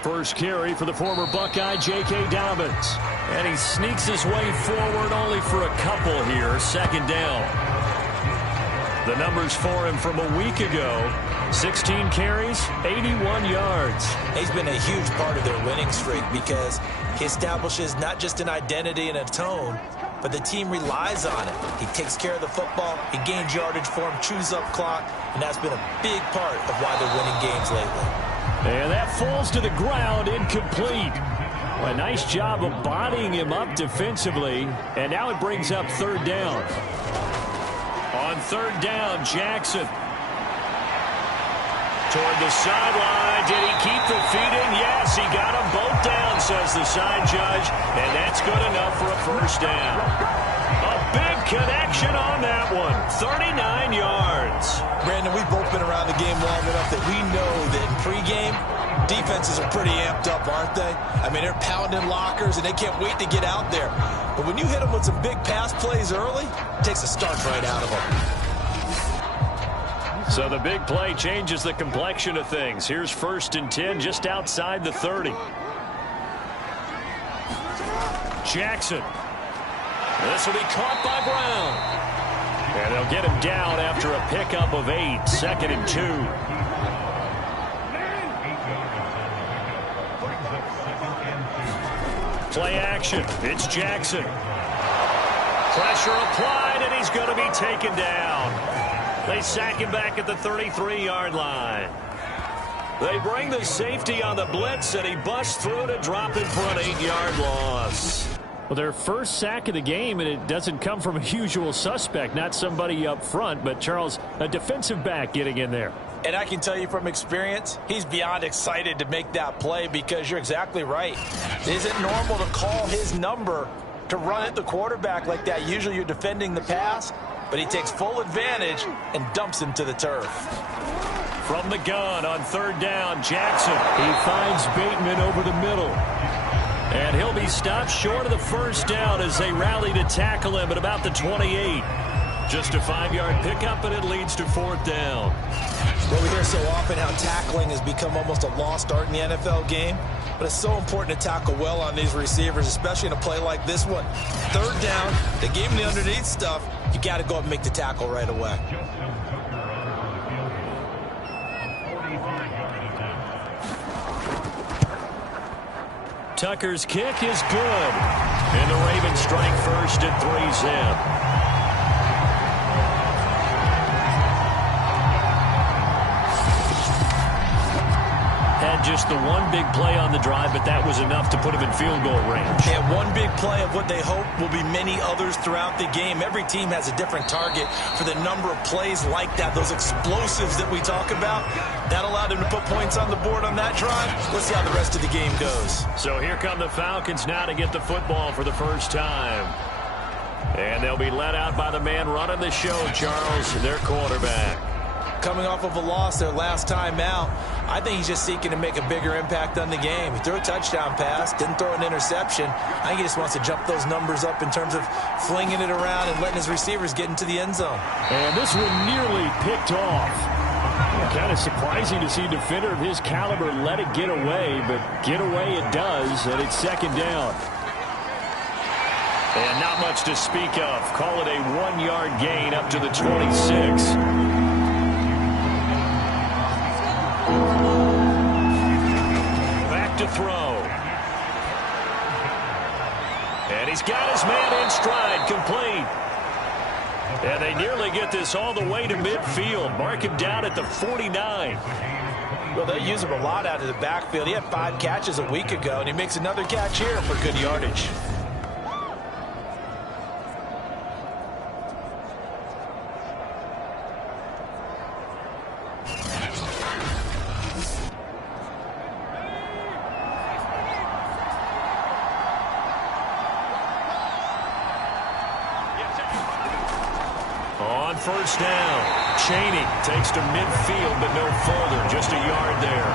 First carry for the former Buckeye, J.K. Dobbins. And he sneaks his way forward only for a couple here. Second down. The numbers for him from a week ago. 16 carries, 81 yards. He's been a huge part of their winning streak because he establishes not just an identity and a tone, but the team relies on it. He takes care of the football, he gains yardage for him, chews up clock, and that's been a big part of why they're winning games lately. And that falls to the ground, incomplete. A nice job of bodying him up defensively. And now it brings up third down. On third down, Jackson. Toward the sideline. Did he keep the feet in? Yes, he got them both down, says the side judge. And that's good enough for a first down. A big connection on that one. 39 yards. Brandon, we've both been around the game long enough that we know that in pregame, defenses are pretty amped up, aren't they? I mean, they're pounding lockers, and they can't wait to get out there. But when you hit them with some big pass plays early, it takes the starch right out of them. So the big play changes the complexion of things. Here's 1st and 10 just outside the 30. Jackson. This will be caught by Brown. And they'll get him down after a pickup of 8. 2nd and 2. Play action. It's Jackson. Pressure applied, and he's going to be taken down. They sack him back at the 33-yard line. They bring the safety on the blitz, and he busts through to drop it for an 8-yard loss. Well, their first sack of the game, and it doesn't come from a usual suspect, not somebody up front, but Charles, a defensive back getting in there. And I can tell you from experience, he's beyond excited to make that play because you're exactly right. It isn't normal to call his number to run at the quarterback like that. Usually you're defending the pass, but he takes full advantage and dumps him to the turf. From the gun on third down, Jackson. He finds Bateman over the middle. And he'll be stopped short of the first down as they rally to tackle him at about the 28. Just a 5-yard pickup, and it leads to 4th down. Well, we hear so often how tackling has become almost a lost art in the NFL game, but it's so important to tackle well on these receivers, especially in a play like this one. Third down, they gave him the underneath stuff. You got to go up and make the tackle right away. Tucker's kick is good. And the Ravens strike first at 3-zip. Had just the one big play on the drive, but that was enough to put him in field goal range. And one big play of what they hope will be many others throughout the game. Every team has a different target for the number of plays like that, those explosives that we talk about. That allowed them to put points on the board on that drive. Let's see how the rest of the game goes. So here come the Falcons now to get the football for the first time. And they'll be led out by the man running the show, Charles, their quarterback. Coming off of a loss their last time out, I think he's just seeking to make a bigger impact on the game. He threw a touchdown pass, didn't throw an interception. I think he just wants to jump those numbers up in terms of flinging it around and letting his receivers get into the end zone. And this one nearly picked off. Kind of surprising to see a defender of his caliber let it get away, but get away it does, and it's 2nd down. And not much to speak of. Call it a 1-yard gain up to the 26. throw. And he's got his man in stride, complete. And they nearly get this all the way to midfield. Mark him down at the 49. Well, they use him a lot out of the backfield. He had 5 catches a week ago, and he makes another catch here for good yardage. On first down, Cheney takes to midfield, but no further, just a yard there.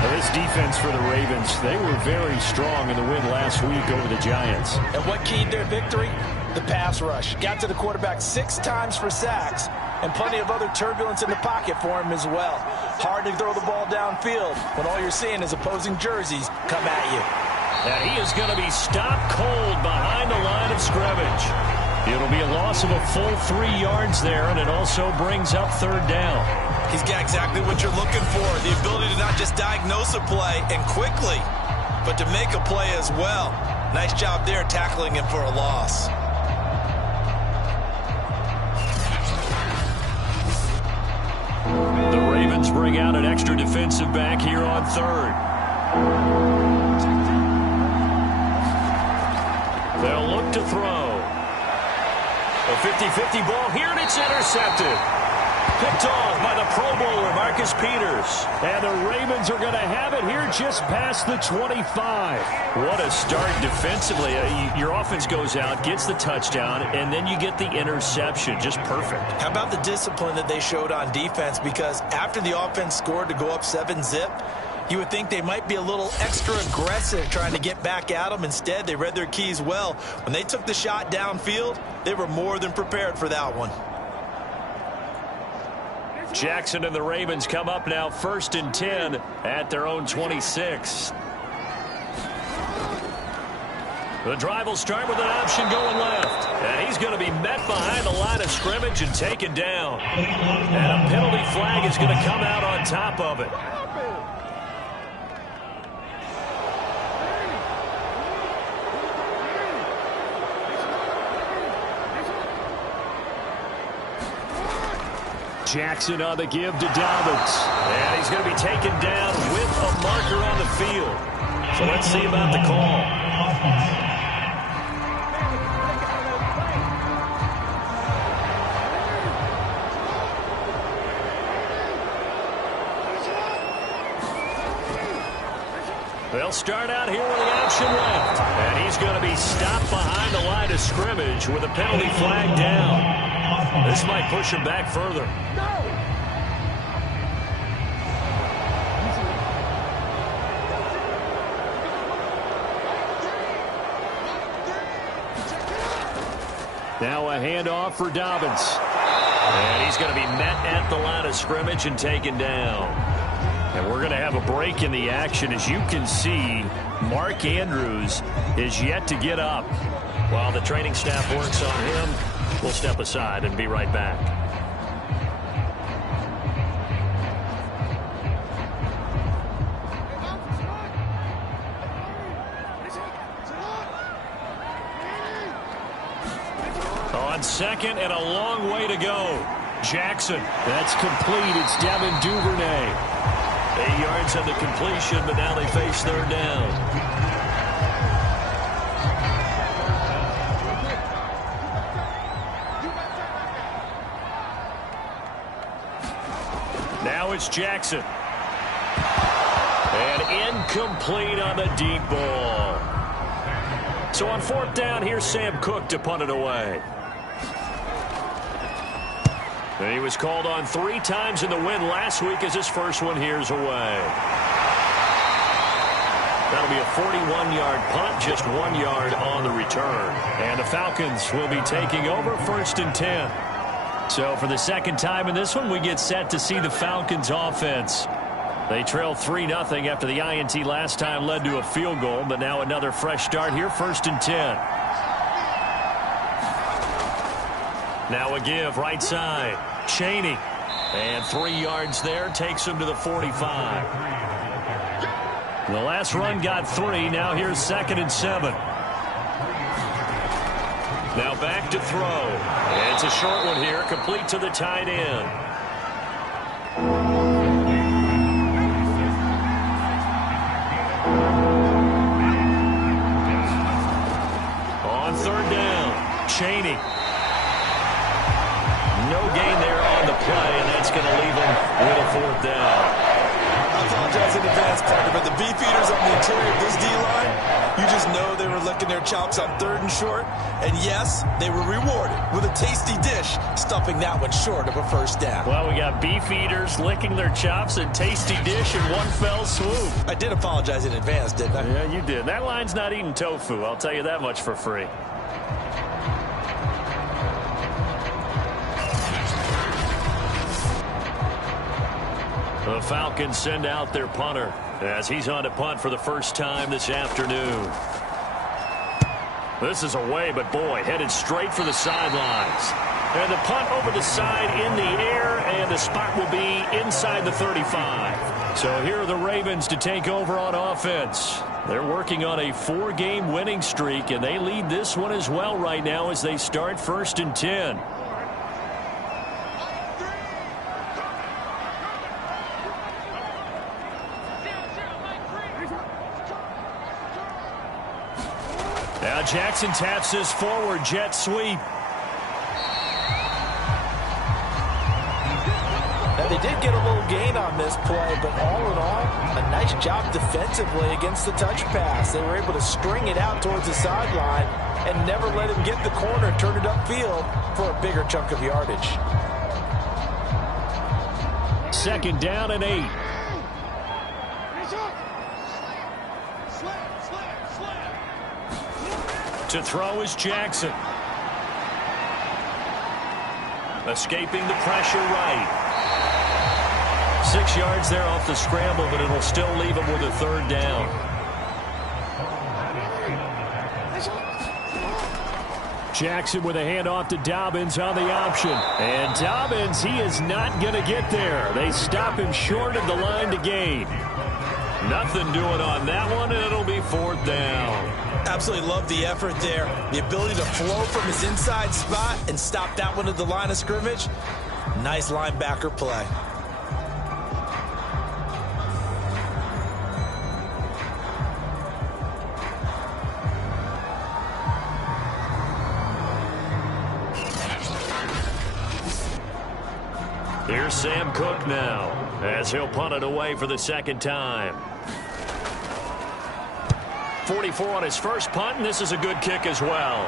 Well, this defense for the Ravens, they were very strong in the win last week over the Giants. And what keyed their victory? The pass rush. Got to the quarterback 6 times for sacks, and plenty of other turbulence in the pocket for him as well. Hard to throw the ball downfield when all you're seeing is opposing jerseys come at you. And he is going to be stopped cold behind the line of scrimmage. It'll be a loss of a full 3 yards there, and it also brings up third down. He's got exactly what you're looking for, the ability to not just diagnose a play and quickly, but to make a play as well. Nice job there tackling him for a loss. The Ravens bring out an extra defensive back here on third. They'll look to throw. A 50-50 ball here, and it's intercepted. Picked off by the Pro Bowler, Marcus Peters. And the Ravens are going to have it here just past the 25. What a start defensively. Your offense goes out, gets the touchdown, and then you get the interception. Just perfect. How about the discipline that they showed on defense? Because after the offense scored to go up 7-zip, you would think they might be a little extra aggressive trying to get back at them. Instead, they read their keys well. When they took the shot downfield, they were more than prepared for that one. Jackson and the Ravens come up now 1st and 10 at their own 26. The drive will start with an option going left. And he's going to be met behind the line of scrimmage and taken down. And a penalty flag is going to come out on top of it. Jackson on the give to Dobbins. And he's going to be taken down with a marker on the field. So let's see about the call. They'll start out here with the option left. And he's going to be stopped behind the line of scrimmage with a penalty flag down. This might push him back further. Now a handoff for Dobbins. And he's going to be met at the line of scrimmage and taken down. And we're going to have a break in the action. As you can see, Mark Andrews is yet to get up. While the training staff works on him, we'll step aside and be right back. On second and a long way to go. Jackson. That's complete. It's Devin Duvernay. 8 yards on the completion, but now they face third down. Now it's Jackson. And incomplete on the deep ball. So on 4th down, here's Sam Cook to punt it away. And he was called on 3 times in the win last week as his first one here's away. That'll be a 41-yard punt, just 1 yard on the return. And the Falcons will be taking over 1st and 10. So for the second time in this one, we get set to see the Falcons offense. They trailed 3-0 after the INT last time led to a field goal, but now another fresh start here, 1st and 10. Now a give, right side. Cheney. And 3 yards there takes him to the 45. The last run got 3. Now here's 2nd and 7. Now back to throw. And it's a short one here, complete to the tight end. On 3rd down, Cheney. No gain there on the play, and that's going to leave him with a 4th down. I apologize in advance, partner, but the beefeaters on the interior of this D-line, you just know they were licking their chops on 3rd and short. And yes, they were rewarded with a tasty dish, stuffing that one short of a 1st down. Well, we got beefeaters licking their chops and tasty dish in one fell swoop. I did apologize in advance, didn't I? Yeah, you did. That line's not eating tofu, I'll tell you that much for free. The Falcons send out their punter as he's on to punt for the first time this afternoon. This is away, but boy, headed straight for the sidelines. And the punt over the side in the air, and the spot will be inside the 35. So here are the Ravens to take over on offense. They're working on a 4-game winning streak, and they lead this one as well right now as they start 1st and 10. Now Jackson taps his forward jet sweep. Now they did get a little gain on this play, but all in all, a nice job defensively against the touch pass. They were able to string it out towards the sideline and never let him get the corner, turn it upfield for a bigger chunk of yardage. 2nd down and 8. To throw is Jackson. Escaping the pressure right. 6 yards there off the scramble, but it'll still leave him with a 3rd down. Jackson with a handoff to Dobbins on the option. And Dobbins, he is not going to get there. They stop him short of the line to gain. Nothing doing on that one, and it'll be 4th down. Absolutely love the effort there. The ability to flow from his inside spot and stop that one at the line of scrimmage. Nice linebacker play. Here's Sam Cook now as he'll punt it away for the 2nd time. 44 on his first punt, and this is a good kick as well.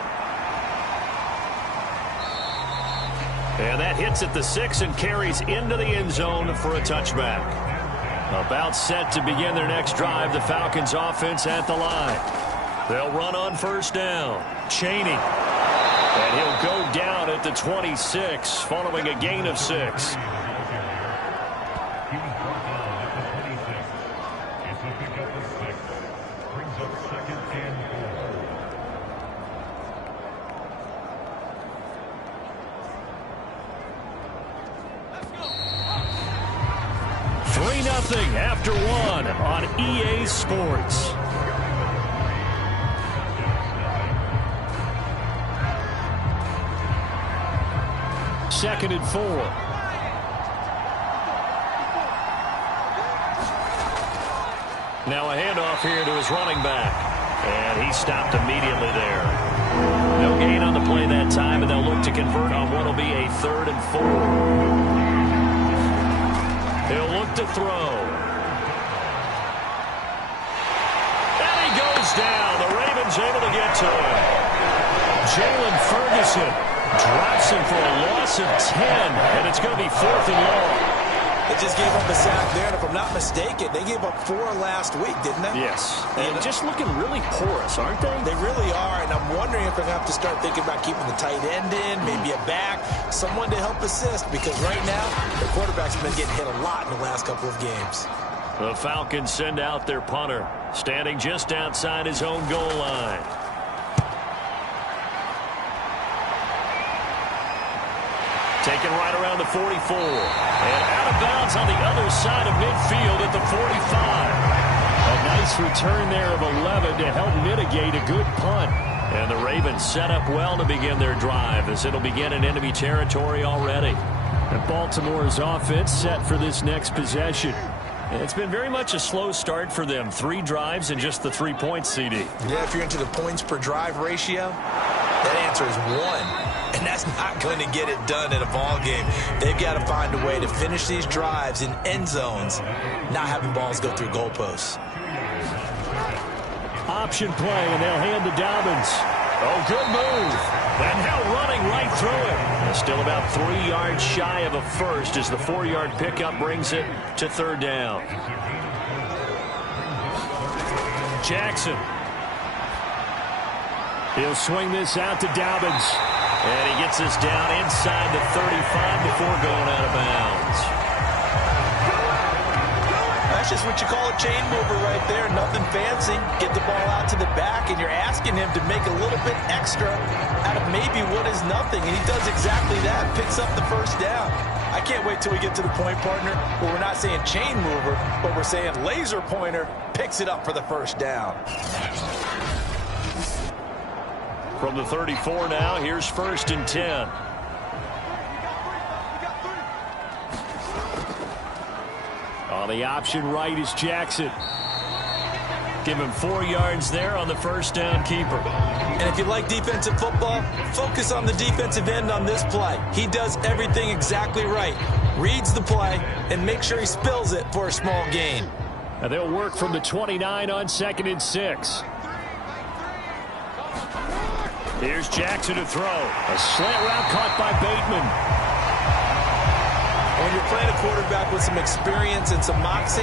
And that hits at the 6 and carries into the end zone for a touchback. About set to begin their next drive, the Falcons offense at the line. They'll run on 1st down. Cheney. And he'll go down at the 26 following a gain of 6. After 1 on EA Sports. Second and 4. Now a handoff here to his running back. And he stopped immediately there. No gain on the play that time, and they'll look to convert on what will be a 3rd and 4. He'll look to throw. Down. The Ravens able to get to him. Jalen Ferguson drops him for a loss of 10, and it's going to be 4th and long. They just gave up a sack there, and if I'm not mistaken, they gave up 4 last week, didn't they? Yes. And just looking really porous, aren't they? They really are, and I'm wondering if they're going to have to start thinking about keeping the tight end in, maybe a back, someone to help assist, because right now, the quarterback's been getting hit a lot in the last couple of games. The Falcons send out their punter, standing just outside his own goal line. Taken right around the 44. And out of bounds on the other side of midfield at the 45. A Nice return there of 11 to help mitigate a good punt. And the Ravens set up well to begin their drive as it'll begin in enemy territory already. And Baltimore's offense set for this next possession. It's been very much a slow start for them. 3 drives and just the 3 points, CD. Yeah, if you're into the points per drive ratio, that answer is 1. And that's not going to get it done in a ball game. They've got to find a way to finish these drives in end zones, not having balls go through goalposts. Option play, and they'll hand to Dobbins. Oh, good move. And now running right through it. Still about 3 yards shy of a first as the 4-yard pickup brings it to 3rd down. Jackson. He'll swing this out to Dobbins. And he gets this down inside the 35 before going out of bounds. That's just what you call a chain mover right there. Nothing fancy. Get the ball out to the back, and you're asking him to make a little bit extra out of maybe what is nothing. And he does exactly that, picks up the first down. I can't wait till we get to the point, partner, where we're not saying chain mover, but we're saying laser pointer picks it up for the first down. From the 34 now, here's 1st and 10. On the option right is Jackson. Give him 4 yards there on the first down keeper. And if you like defensive football, focus on the defensive end on this play. He does everything exactly right. Reads the play and make sure he spills it for a small gain. And they'll work from the 29 on 2nd and 6. Here's Jackson to throw. A slant route caught by Bateman. When you're playing a quarterback with some experience and some moxie,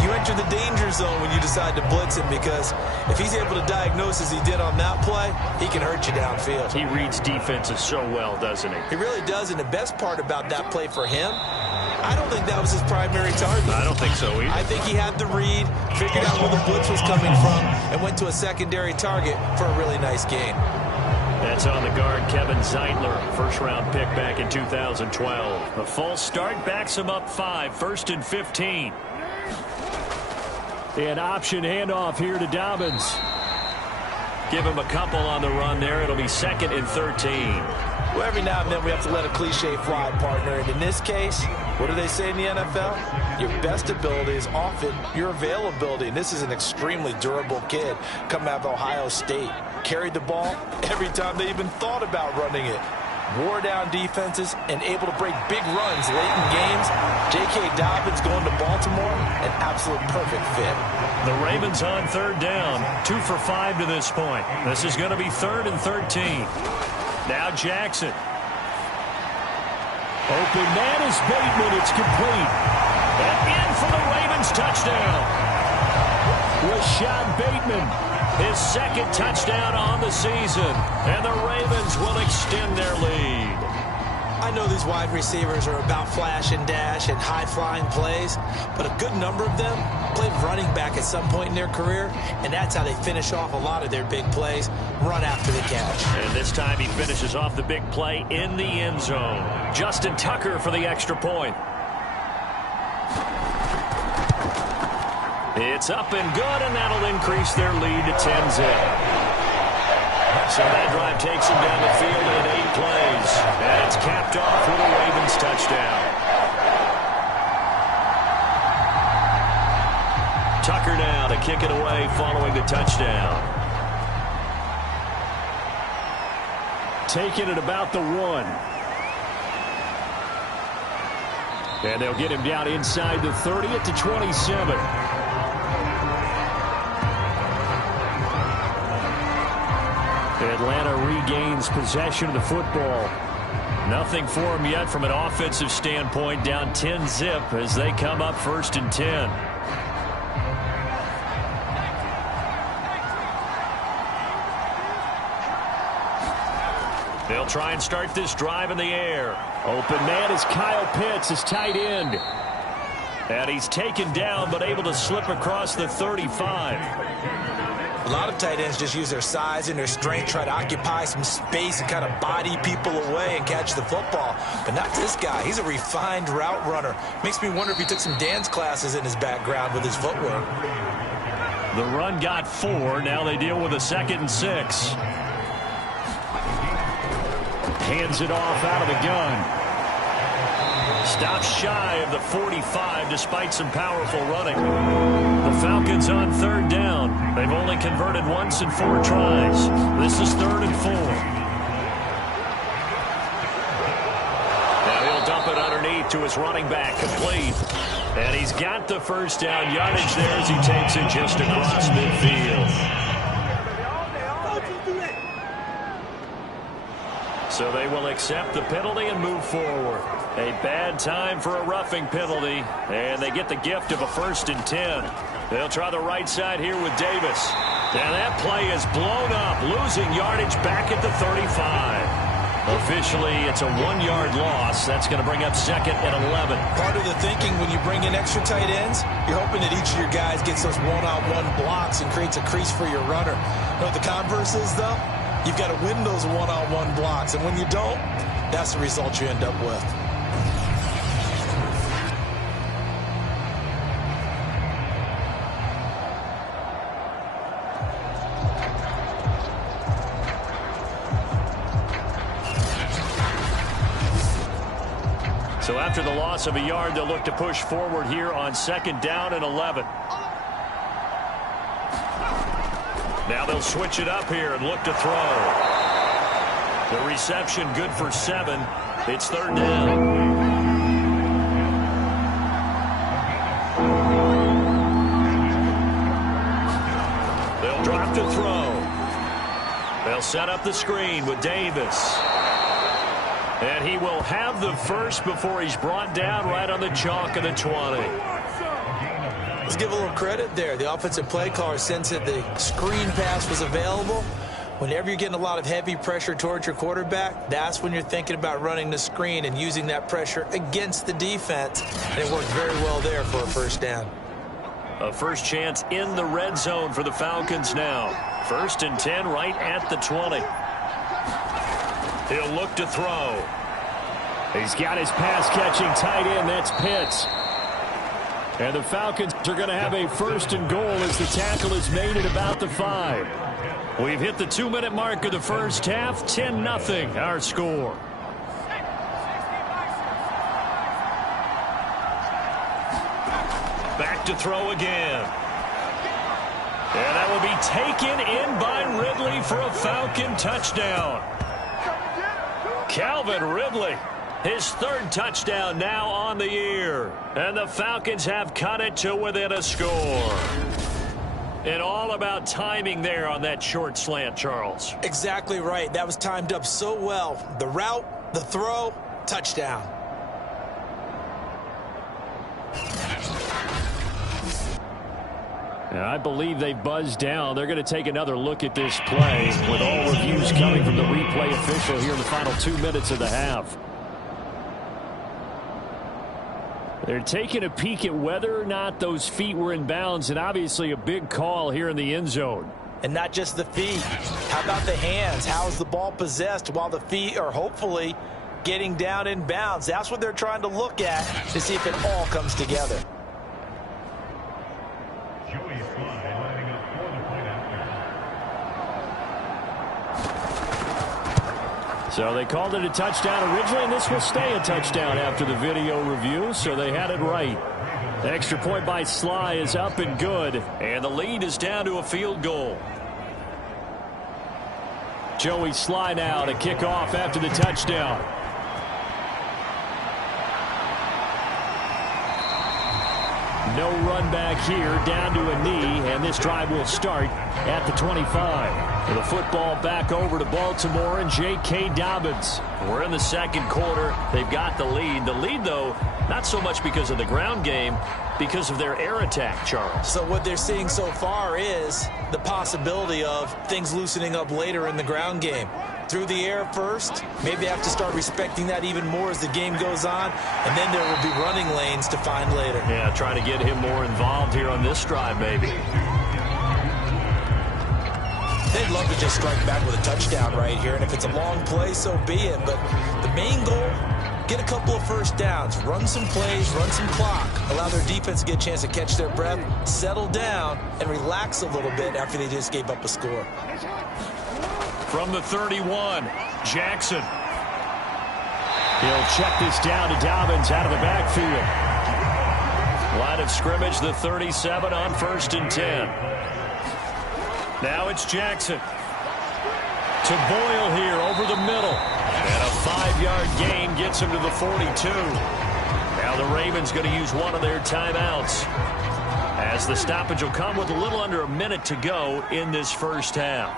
you enter the danger zone when you decide to blitz him, because if he's able to diagnose as he did on that play, he can hurt you downfield. He reads defenses so well, doesn't he? He really does, and the best part about that play for him, I don't think that was his primary target. I don't think so either. I think he had the read, figured out where the blitz was coming from, and went to a secondary target for a really nice gain. That's on the guard, Kevin Zeitler, first-round pick back in 2012. The false start backs him up 5, 1st and 15. An option handoff here to Dobbins. Give him a couple on the run there. It'll be 2nd and 13. Well, every now and then we have to let a cliche fly, partner. And in this case, what do they say in the NFL? Your best ability is often your availability. And this is an extremely durable kid coming out of Ohio State. Carried the ball every time they even thought about running it. Wore down defenses and able to break big runs late in games. J.K. Dobbins going to Baltimore, an absolute perfect fit. The Ravens on 3rd down, 2 for 5 to this point. This is going to be 3rd and 13. Now Jackson. Open man is Bateman. It's complete. And in for the Ravens touchdown. Rashad Bateman, his 2nd touchdown on the season. And the Ravens will extend their lead. I know these wide receivers are about flash and dash and high-flying plays, but a good number of them played running back at some point in their career, and that's how they finish off a lot of their big plays, run after the catch. And this time he finishes off the big play in the end zone. Justin Tucker for the extra point. It's up and good, and that'll increase their lead to 10-zip. So that drive takes him down the field in 8 plays. And it's capped off with a Ravens touchdown. Tucker now to kick it away following the touchdown. Taking it about the 1. And they'll get him down inside the 30 at the 27. Atlanta regains possession of the football. Nothing for them yet from an offensive standpoint, down 10-zip as they come up 1st and 10. They'll try and start this drive in the air. Open man is Kyle Pitts, his tight end. And he's taken down but able to slip across the 35. A lot of tight ends just use their size and their strength, try to occupy some space and kind of body people away and catch the football. But not this guy. He's a refined route runner. Makes me wonder if he took some dance classes in his background with his footwork. The run got 4. Now they deal with a 2nd and 6. Hands it off out of the gun. Stops shy of the 45 despite some powerful running. The Falcons on 3rd down. They've only converted once in 4 tries. This is 3rd and 4. Now he'll dump it underneath to his running back, complete. And he's got the 1st down yardage there as he takes it just across midfield. So they will accept the penalty and move forward. A bad time for a roughing penalty, and they get the gift of a 1st and 10. They'll try the right side here with Davis. And that play is blown up, losing yardage back at the 35. Officially, it's a 1-yard loss. That's going to bring up 2nd and 11. Part of the thinking when you bring in extra tight ends, you're hoping that each of your guys gets those one-on-one blocks and creates a crease for your runner. You know what the converse is, though? You've got to win those one-on-one blocks, and when you don't, that's the result you end up with. So after the loss of a yard, they'll look to push forward here on 2nd down and 11. Now they'll switch it up here and look to throw. The reception good for 7. It's 3rd down. They'll drop to throw. They'll set up the screen with Davis. And he will have the 1st before he's brought down right on the chalk of the 20. Let's give a little credit there. The offensive play caller sensed that the screen pass was available. Whenever you're getting a lot of heavy pressure towards your quarterback, that's when you're thinking about running the screen and using that pressure against the defense. And it worked very well there for a 1st down. A 1st chance in the red zone for the Falcons now. 1st and 10 right at the 20. He'll look to throw. He's got his pass-catching tight end. That's Pitts. And the Falcons are going to have a 1st and goal as the tackle is made at about the 5. We've hit the 2-minute mark of the 1st half. 10-0 our score. Back to throw again. And that will be taken in by Ridley for a Falcon touchdown. Calvin Ridley, his 3rd touchdown now on the year. And the Falcons have cut it to within a score. And all about timing there on that short slant, Charles. Exactly right. That was timed up so well. The route, the throw, touchdown. And I believe they buzzed down. They're going to take another look at this play with all reviews coming from the replay official here in the final 2 minutes of the half. They're taking a peek at whether or not those feet were in bounds, and obviously a big call here in the end zone. And not just the feet. How about the hands? How is the ball possessed while the feet are hopefully getting down in bounds? That's what they're trying to look at to see if it all comes together. So they called it a touchdown originally, and this will stay a touchdown after the video review, so they had it right. The extra point by Sly is up and good. And the lead is down to a field goal. Joey Sly now to kick off after the touchdown. No run back here, down to a knee, and this drive will start at the 25. The football back over to Baltimore and J.K. Dobbins. We're in the 2nd quarter. They've got the lead. The lead, though, not so much because of the ground game, because of their air attack, Charles. So what they're seeing so far is the possibility of things loosening up later in the ground game. Through the air first, maybe they have to start respecting that even more as the game goes on, and then there will be running lanes to find later. Yeah, trying to get him more involved here on this drive, maybe. They'd love to just strike back with a touchdown right here, and if it's a long play, so be it. But the main goal, get a couple of first downs, run some plays, run some clock, allow their defense to get a chance to catch their breath, settle down, and relax a little bit after they just gave up a score. From the 31, Jackson. He'll check this down to Dobbins out of the backfield. Line of scrimmage, the 37 on 1st and 10. Now it's Jackson. To Boyle here over the middle. And a 5-yard gain gets him to the 42. Now the Ravens going to use one of their timeouts, as the stoppage will come with a little under a minute to go in this first half.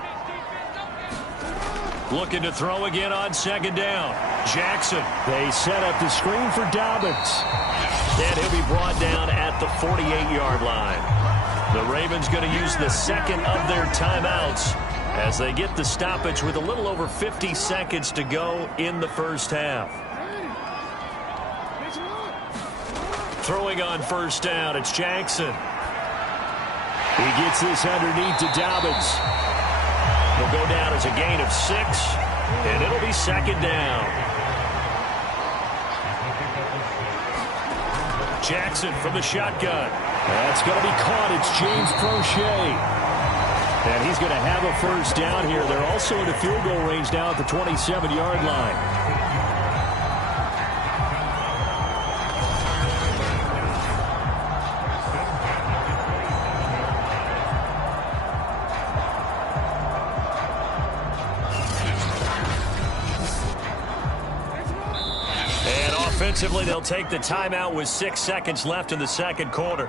Looking to throw again on 2nd down. Jackson. They set up the screen for Dobbins. And he'll be brought down at the 48-yard line. The Ravens going to use the second of their timeouts as they get the stoppage with a little over 50 seconds to go in the first half. Throwing on 1st down, it's Jackson. He gets this underneath to Dobbins. He'll go down as a gain of 6, and it'll be 2nd down. Jackson from the shotgun. That's going to be caught. It's James Prochet. And he's going to have a first down here. They're also in the field goal range now at the 27-yard line. And offensively, they'll take the timeout with 6 seconds left in the second quarter.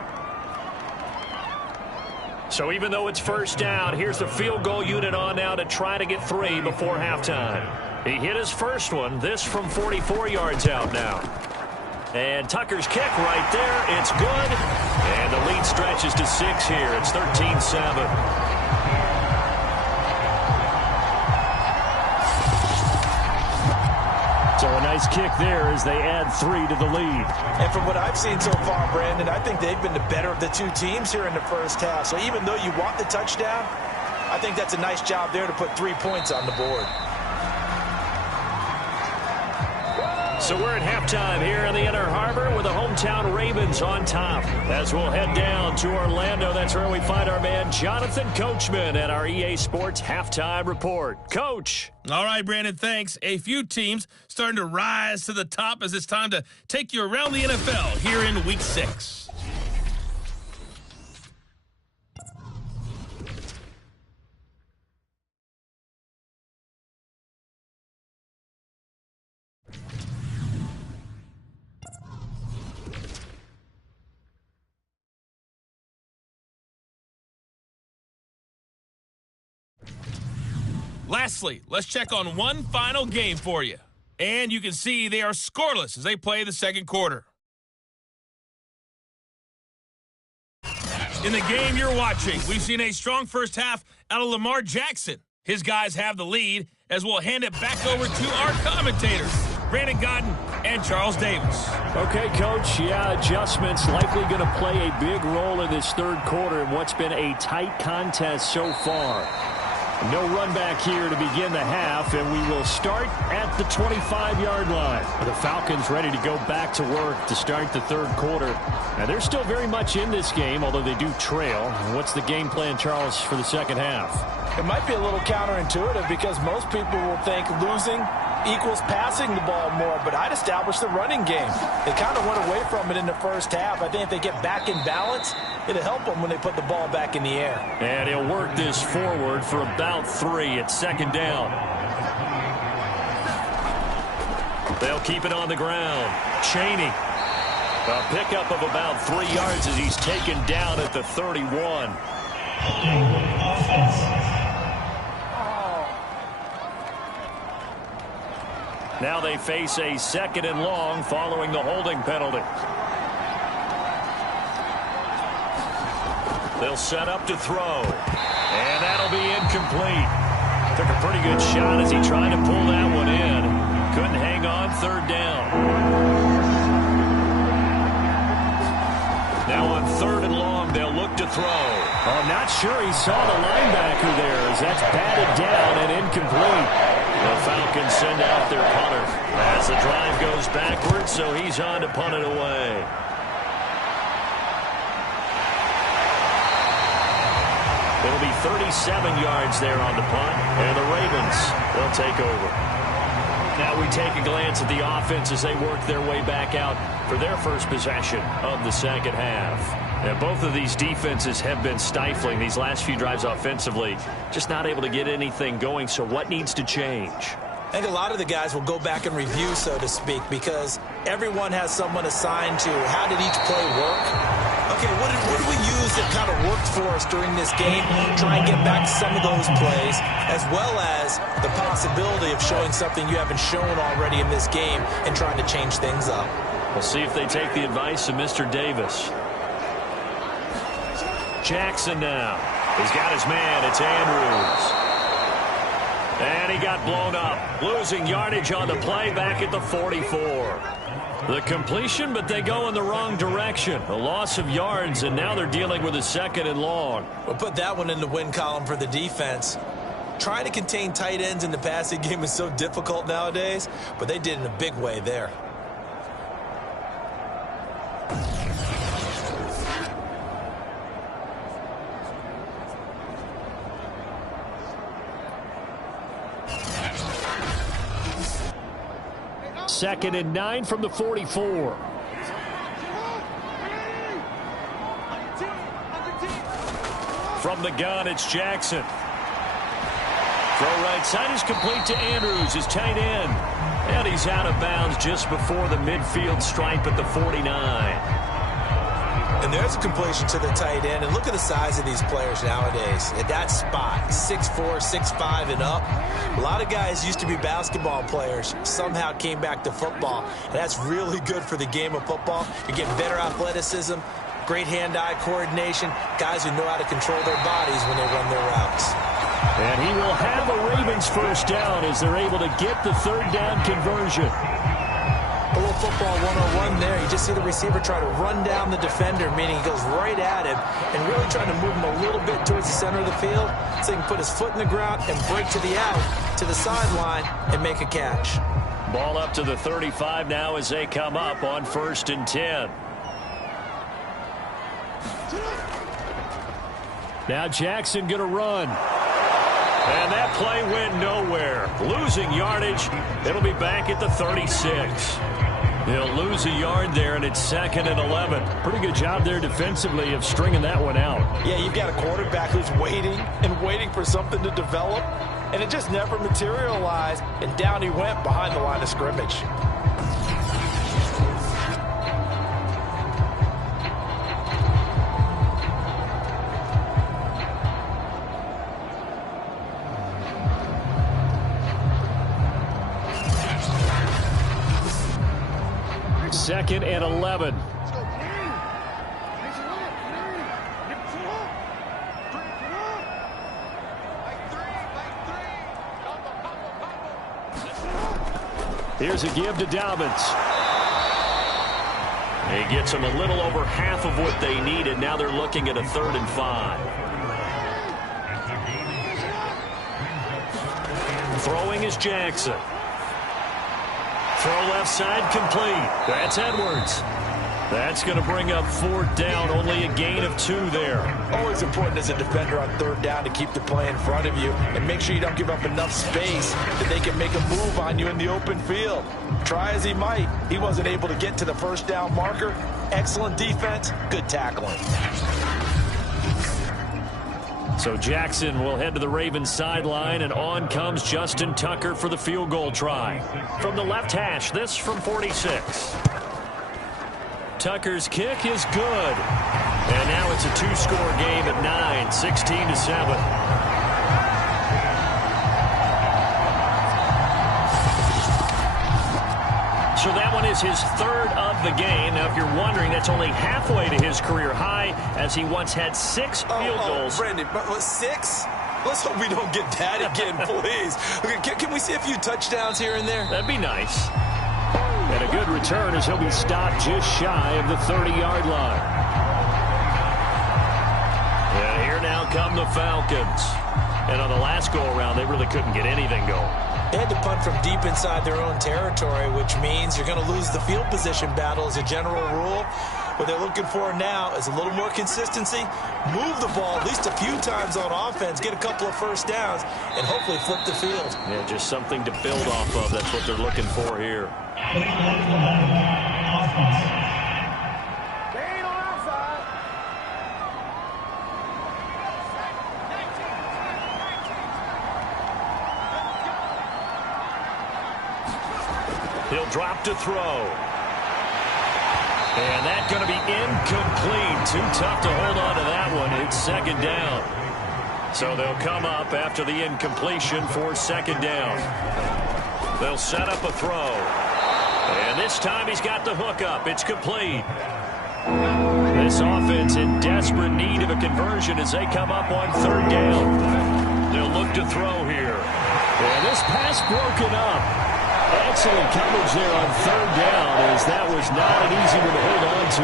So even though it's first down, here's the field goal unit on now to try to get 3 before halftime. He hit his first one, this from 44 yards out now. And Tucker's kick right there, it's good. And the lead stretches to 6 here. It's 13-7. So a nice kick there as they add 3 to the lead. And from what I've seen so far, Brandon, I think they've been the better of the two teams here in the first half. So even though you want the touchdown, I think that's a nice job there to put 3 points on the board. So we're at halftime here in the Inner Harbor with the hometown Ravens on top. As we'll head down to Orlando, that's where we find our man Jonathan Coachman at our EA Sports Halftime Report. Coach. All right, Brandon, thanks. A few teams starting to rise to the top as it's time to take you around the NFL here in Week 6. Lastly, let's check on one final game for you. And you can see they are scoreless as they play the second quarter. In the game you're watching, we've seen a strong first half out of Lamar Jackson. His guys have the lead as we'll hand it back over to our commentators, Brandon Godden and Charles Davis. Okay, Coach, adjustments likely going to play a big role in this third quarter in what's been a tight contest so far. No run back here to begin the half, and we will start at the 25-yard line. The Falcons ready to go back to work to start the third quarter. Now, they're still very much in this game, although they do trail. What's the game plan, Charles, for the second half? It might be a little counterintuitive because most people will think losing equals passing the ball more, but I'd establish the running game. They kind of went away from it in the first half. I think if they get back in balance, it'll help them when they put the ball back in the air. And he'll work this forward for about 3 at second down. They'll keep it on the ground. Chaney. A pickup of about 3 yards as he's taken down at the 31. Now they face a 2nd and long following the holding penalty. They'll set up to throw. And that'll be incomplete. Took a pretty good shot as he tried to pull that one in. Couldn't hang on, third down. Now on 3rd and long, they'll look to throw. I'm not sure he saw the linebacker there as that's batted down and incomplete. The Falcons send out their punter as the drive goes backwards, so he's on to punt it away. It'll be 37 yards there on the punt, and the Ravens will take over. Now we take a glance at the offense as they work their way back out for their first possession of the second half. And both of these defenses have been stifling these last few drives offensively, just not able to get anything going. So what needs to change? I think a lot of the guys will go back and review, so to speak, because everyone has someone assigned to how did each play work. Okay, what did we use that kind of worked for us during this game? Try and get back some of those plays, as well as the possibility of showing something you haven't shown already in this game and trying to change things up. We'll see if they take the advice of Mr. Davis. Jackson now. He's got his man. It's Andrews. And he got blown up. Losing yardage on the play back at the 44. The completion, but they go in the wrong direction. A loss of yards, and now they're dealing with a 2nd and long. We'll put that one in the win column for the defense. Trying to contain tight ends in the passing game is so difficult nowadays, but they did in a big way there. Second and 9 from the 44. From the gun, it's Jackson. Throw right side is complete to Andrews, his tight end. And he's out of bounds just before the midfield stripe at the 49. And there's a completion to the tight end. And look at the size of these players nowadays. At that spot, 6'4", 6'5", and up. A lot of guys used to be basketball players, somehow came back to football. And that's really good for the game of football. You're getting better athleticism, great hand-eye coordination, guys who know how to control their bodies when they run their routes. And he will have a Ravens first down as they're able to get the 3rd down conversion. A little football 101 there. You just see the receiver try to run down the defender, meaning he goes right at him and really trying to move him a little bit towards the center of the field so he can put his foot in the ground and break to the out, to the sideline, and make a catch. Ball up to the 35 now as they come up on 1st and 10. Now Jackson going to run. And that play went nowhere. Losing yardage. It'll be back at the 36. He'll lose a yard there, and it's 2nd and 11. Pretty good job there defensively of stringing that one out. Yeah, you've got a quarterback who's waiting and waiting for something to develop, and it just never materialized, and down he went behind the line of scrimmage. Second and 11. Here's a give to Dobbins. He gets them a little over half of what they needed. Now they're looking at a 3rd and 5. Throwing is Jackson. Throw left side complete. That's Edwards. That's going to bring up 4th down. Only a gain of 2 there. Always important as a defender on 3rd down to keep the play in front of you and make sure you don't give up enough space that they can make a move on you in the open field. Try as he might, he wasn't able to get to the 1st down marker. Excellent defense, good tackling. So Jackson will head to the Ravens sideline, and on comes Justin Tucker for the field goal try. From the left hash, this from 46. Tucker's kick is good. And now it's a 2-score game at 9, 16-7. So that one is his 3rd of the game. Now, if you're wondering, that's only halfway to his career high, as he once had 6 field goals. Brandon, 6? Let's hope we don't get that again, please. Can we see a few touchdowns here and there? That'd be nice. And a good return as he'll be stopped just shy of the 30-yard line. And here now come the Falcons. And on the last go-around, they really couldn't get anything going. They had to punt from deep inside their own territory, which means you're going to lose the field position battle as a general rule. What they're looking for now is a little more consistency, move the ball at least a few times on offense, get a couple of first downs, and hopefully flip the field. Yeah, just something to build off of. That's what they're looking for here. They ain't on our side. He'll drop to throw. And that's going to be incomplete. Too tough to hold on to that one. It's second down. So they'll come up after the incompletion for second down. They'll set up a throw. And this time he's got the hook up. It's complete. This offense in desperate need of a conversion as they come up on third down. They'll look to throw here. And this pass broken up. Excellent coverage there on third down, as that was not an easy one to hold on to.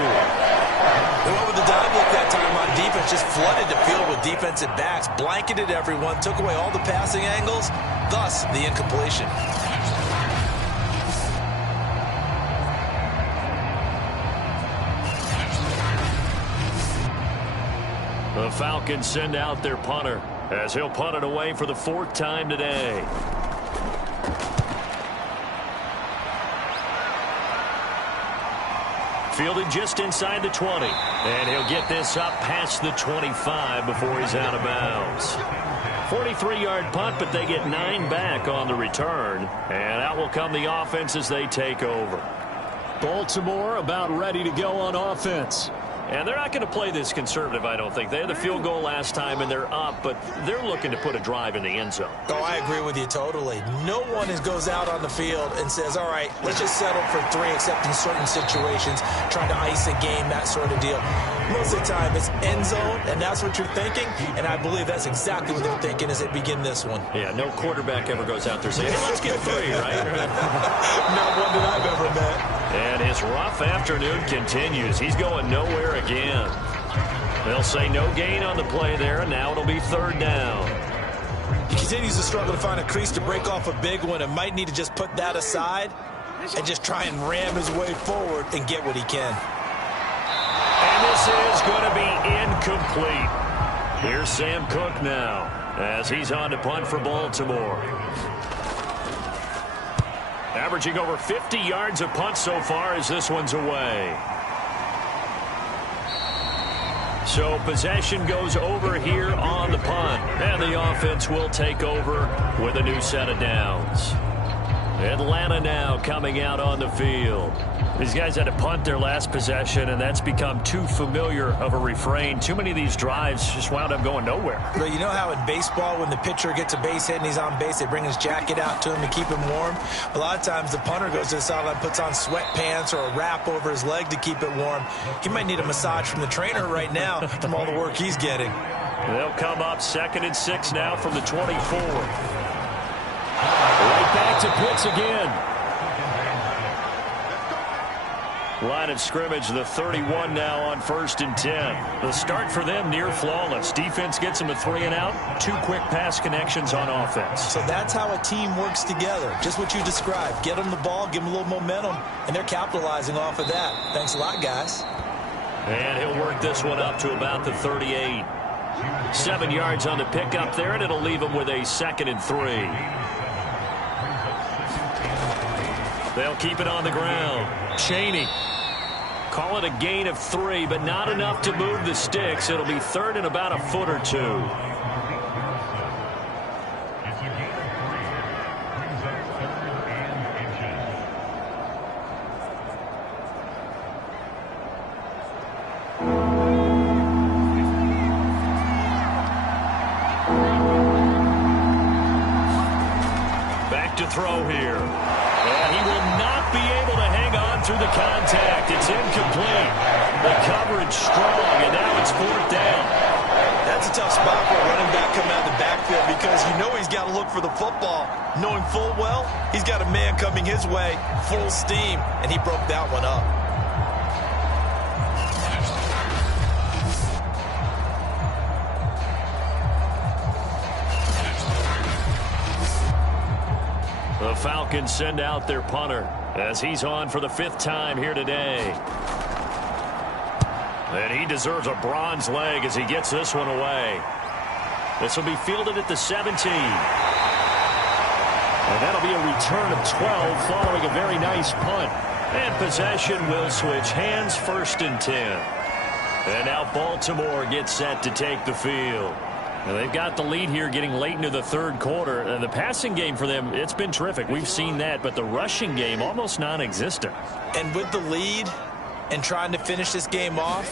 They went with the dime look that time on defense, just flooded the field with defensive backs, blanketed everyone, took away all the passing angles, thus the incompletion. The Falcons send out their punter as he'll punt it away for the fourth time today. Fielded just inside the 20. And he'll get this up past the 25 before he's out of bounds. 43-yard punt, but they get 9 back on the return. And out will come the offense as they take over. Baltimore about ready to go on offense. And they're not going to play this conservative, I don't think. They had the field goal last time, and they're up, but they're looking to put a drive in the end zone. Oh, I agree with you totally. No one goes out on the field and says, all right, let's just settle for 3, except in certain situations, trying to ice a game, that sort of deal. Most of the time, it's end zone, and that's what you're thinking, and I believe that's exactly what they're thinking as they begin this one. Yeah, no quarterback ever goes out there saying, hey, let's get 3, right? Not one that I've ever met. And his rough afternoon continues. He's going nowhere again. They'll say no gain on the play there, and now it'll be third down. He continues to struggle to find a crease to break off a big one, and might need to just put that aside and just try and ram his way forward and get what he can. And this is going to be incomplete. Here's Sam Cook now as he's on to punt for Baltimore. Averaging over 50 yards a punt so far as this one's away. So possession goes over here on the punt. And the offense will take over with a new set of downs. Atlanta now coming out on the field. These guys had to punt their last possession, and that's become too familiar of a refrain. Too many of these drives just wound up going nowhere. But you know how in baseball, when the pitcher gets a base hit and he's on base, they bring his jacket out to him to keep him warm? A lot of times the punter goes to the sideline, puts on sweatpants or a wrap over his leg to keep it warm. He might need a massage from the trainer right now from all the work he's getting. They'll come up 2nd and 6 now from the 24. Right back to Pitts again. Line of scrimmage, the 31 now on 1st and 10. The start for them near flawless. Defense gets them a 3 and out. 2 quick pass connections on offense. So that's how a team works together. Just what you described. Get them the ball, give them a little momentum, and they're capitalizing off of that. Thanks a lot, guys. And he'll work this one up to about the 38. 7 yards on the pickup there, and it'll leave him with a 2nd and 3. They'll keep it on the ground. Chaney. Call it a gain of 3, but not enough to move the sticks. It'll be 3rd and about a foot or 2. Back to throw here. And he will not be able to hang on through the contact. It's incomplete. The coverage strong, and now it's 4th down. That's a tough spot for a running back coming out of the backfield because you know he's got to look for the football, knowing full well he's got a man coming his way full steam, and he broke that one up. The Falcons send out their punter as he's on for the 5th time here today. And he deserves a bronze leg as he gets this one away. This will be fielded at the 17. And that'll be a return of 12 following a very nice punt. And possession will switch hands, 1st and 10. And now Baltimore gets set to take the field. Now they've got the lead here getting late into the 3rd quarter. And the passing game for them, it's been terrific. We've seen that, but the rushing game almost non-existent. And with the lead and trying to finish this game off,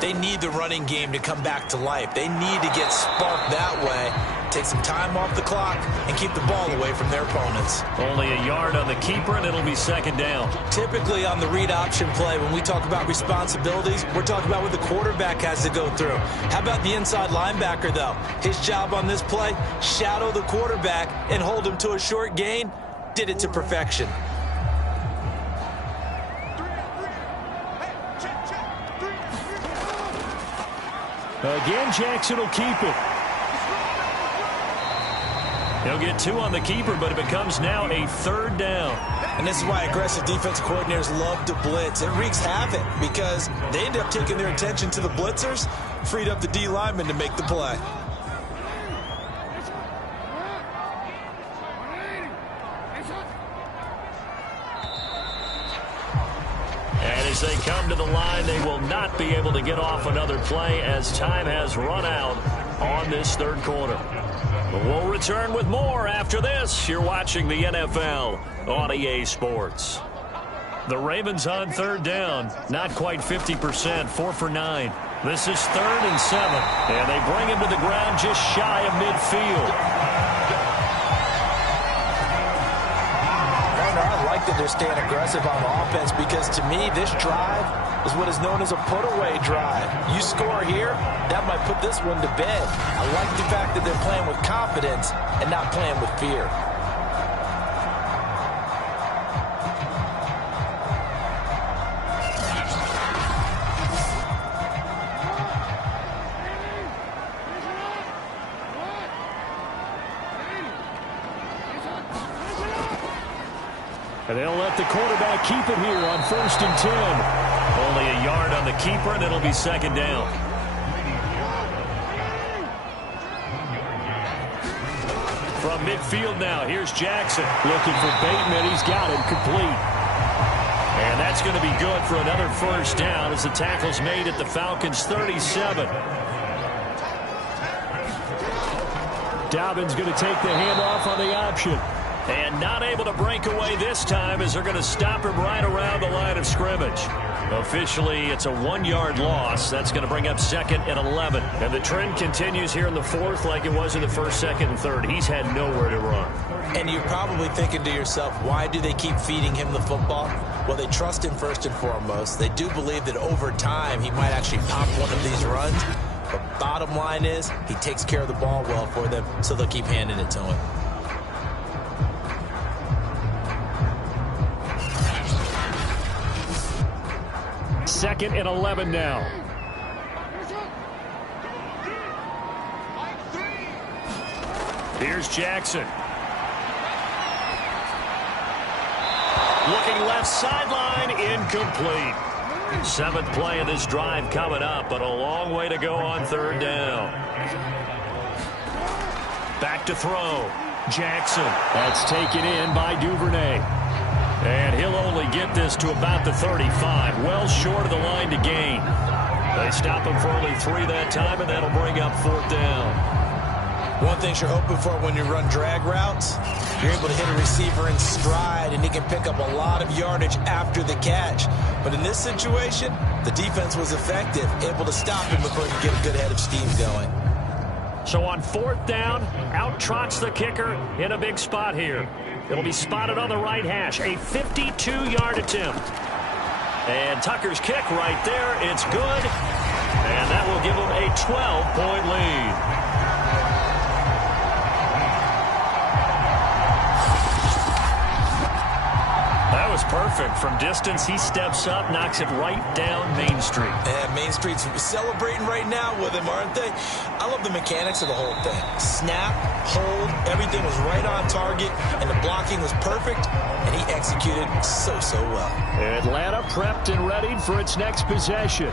they need the running game to come back to life. They need to get sparked that way, take some time off the clock, and keep the ball away from their opponents. Only a yard on the keeper, and it'll be 2nd down. Typically on the read option play, when we talk about responsibilities, we're talking about what the quarterback has to go through. How about the inside linebacker, though? His job on this play, shadow the quarterback and hold him to a short gain. Did it to perfection. Again, Jackson will keep it. He'll get 2 on the keeper, but it becomes now a 3rd down. And this is why aggressive defense coordinators love to blitz. It wreaks havoc because they end up taking their attention to the blitzers, freed up the D lineman to make the play. And as they come to the line, they will not be able to get off another play as time has run out on this 3rd quarter. We'll return with more after this. You're watching the NFL on EA Sports. The Ravens on 3rd down. Not quite 50%, 4 for 9. This is 3rd and 7. And they bring him to the ground just shy of midfield. I like that they're staying aggressive on offense because to me this drive is what is known as a put-away drive. You score here, that might put this one to bed. I like the fact that they're playing with confidence and not playing with fear. And they'll let the quarterback keep it here on 1st and 10. Only a yard on the keeper, and it'll be 2nd down. From midfield now, here's Jackson. Looking for Bateman. He's got him complete. And that's going to be good for another 1st down as the tackle's made at the Falcons' 37. Dobbins going to take the handoff on the option. And not able to break away this time as they're going to stop him right around the line of scrimmage. Officially, it's a 1-yard loss. That's going to bring up 2nd and 11. And the trend continues here in the 4th like it was in the 1st, 2nd, and 3rd. He's had nowhere to run. And you're probably thinking to yourself, why do they keep feeding him the football? Well, they trust him first and foremost. They do believe that over time he might actually pop one of these runs. But bottom line is he takes care of the ball well for them, so they'll keep handing it to him. Second and 11 now. Here's Jackson. Looking left sideline, incomplete. 7th play of this drive coming up, but a long way to go on 3rd down. Back to throw. Jackson. That's taken in by Duvernay. And he'll only get this to about the 35, well short of the line to gain. They stop him for only 3 that time, and that'll bring up 4th down. One thing you're hoping for when you run drag routes, you're able to hit a receiver in stride, and he can pick up a lot of yardage after the catch. But in this situation, the defense was effective, able to stop him before he could get a good head of steam going. So on 4th down, out trots the kicker in a big spot here. It'll be spotted on the right hash, a 52-yard attempt. And Tucker's kick right there, it's good. And that will give them a 12-point lead. That was perfect. From distance, he steps up, knocks it right down Main Street. And Main Street's celebrating right now with him, aren't they? I love the mechanics of the whole thing. Snap, hold, everything was right on target, and the blocking was perfect, and he executed so well. Atlanta prepped and ready for its next possession.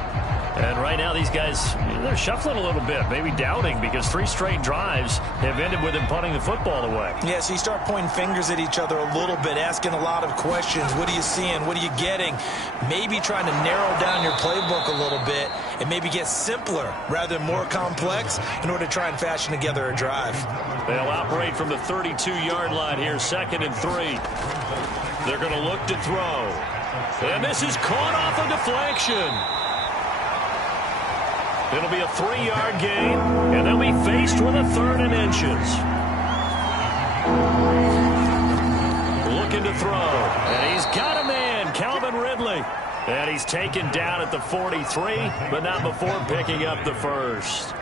And right now these guys, they're shuffling a little bit, maybe doubting, because 3 straight drives have ended with him punting the football away. Yeah, so you start pointing fingers at each other a little bit, asking a lot of questions. What are you seeing? What are you getting? Maybe trying to narrow down your playbook a little bit and maybe get simpler rather than more complex in order to try and fashion together a drive. They'll operate from the 32-yard line here, 2nd and 3. They're going to look to throw. And this is caught off a deflection. It'll be a 3-yard gain, and they'll be faced with a 3rd and inches. Looking to throw, and he's got a man, Calvin Ridley. And he's taken down at the 43, but not before picking up the first.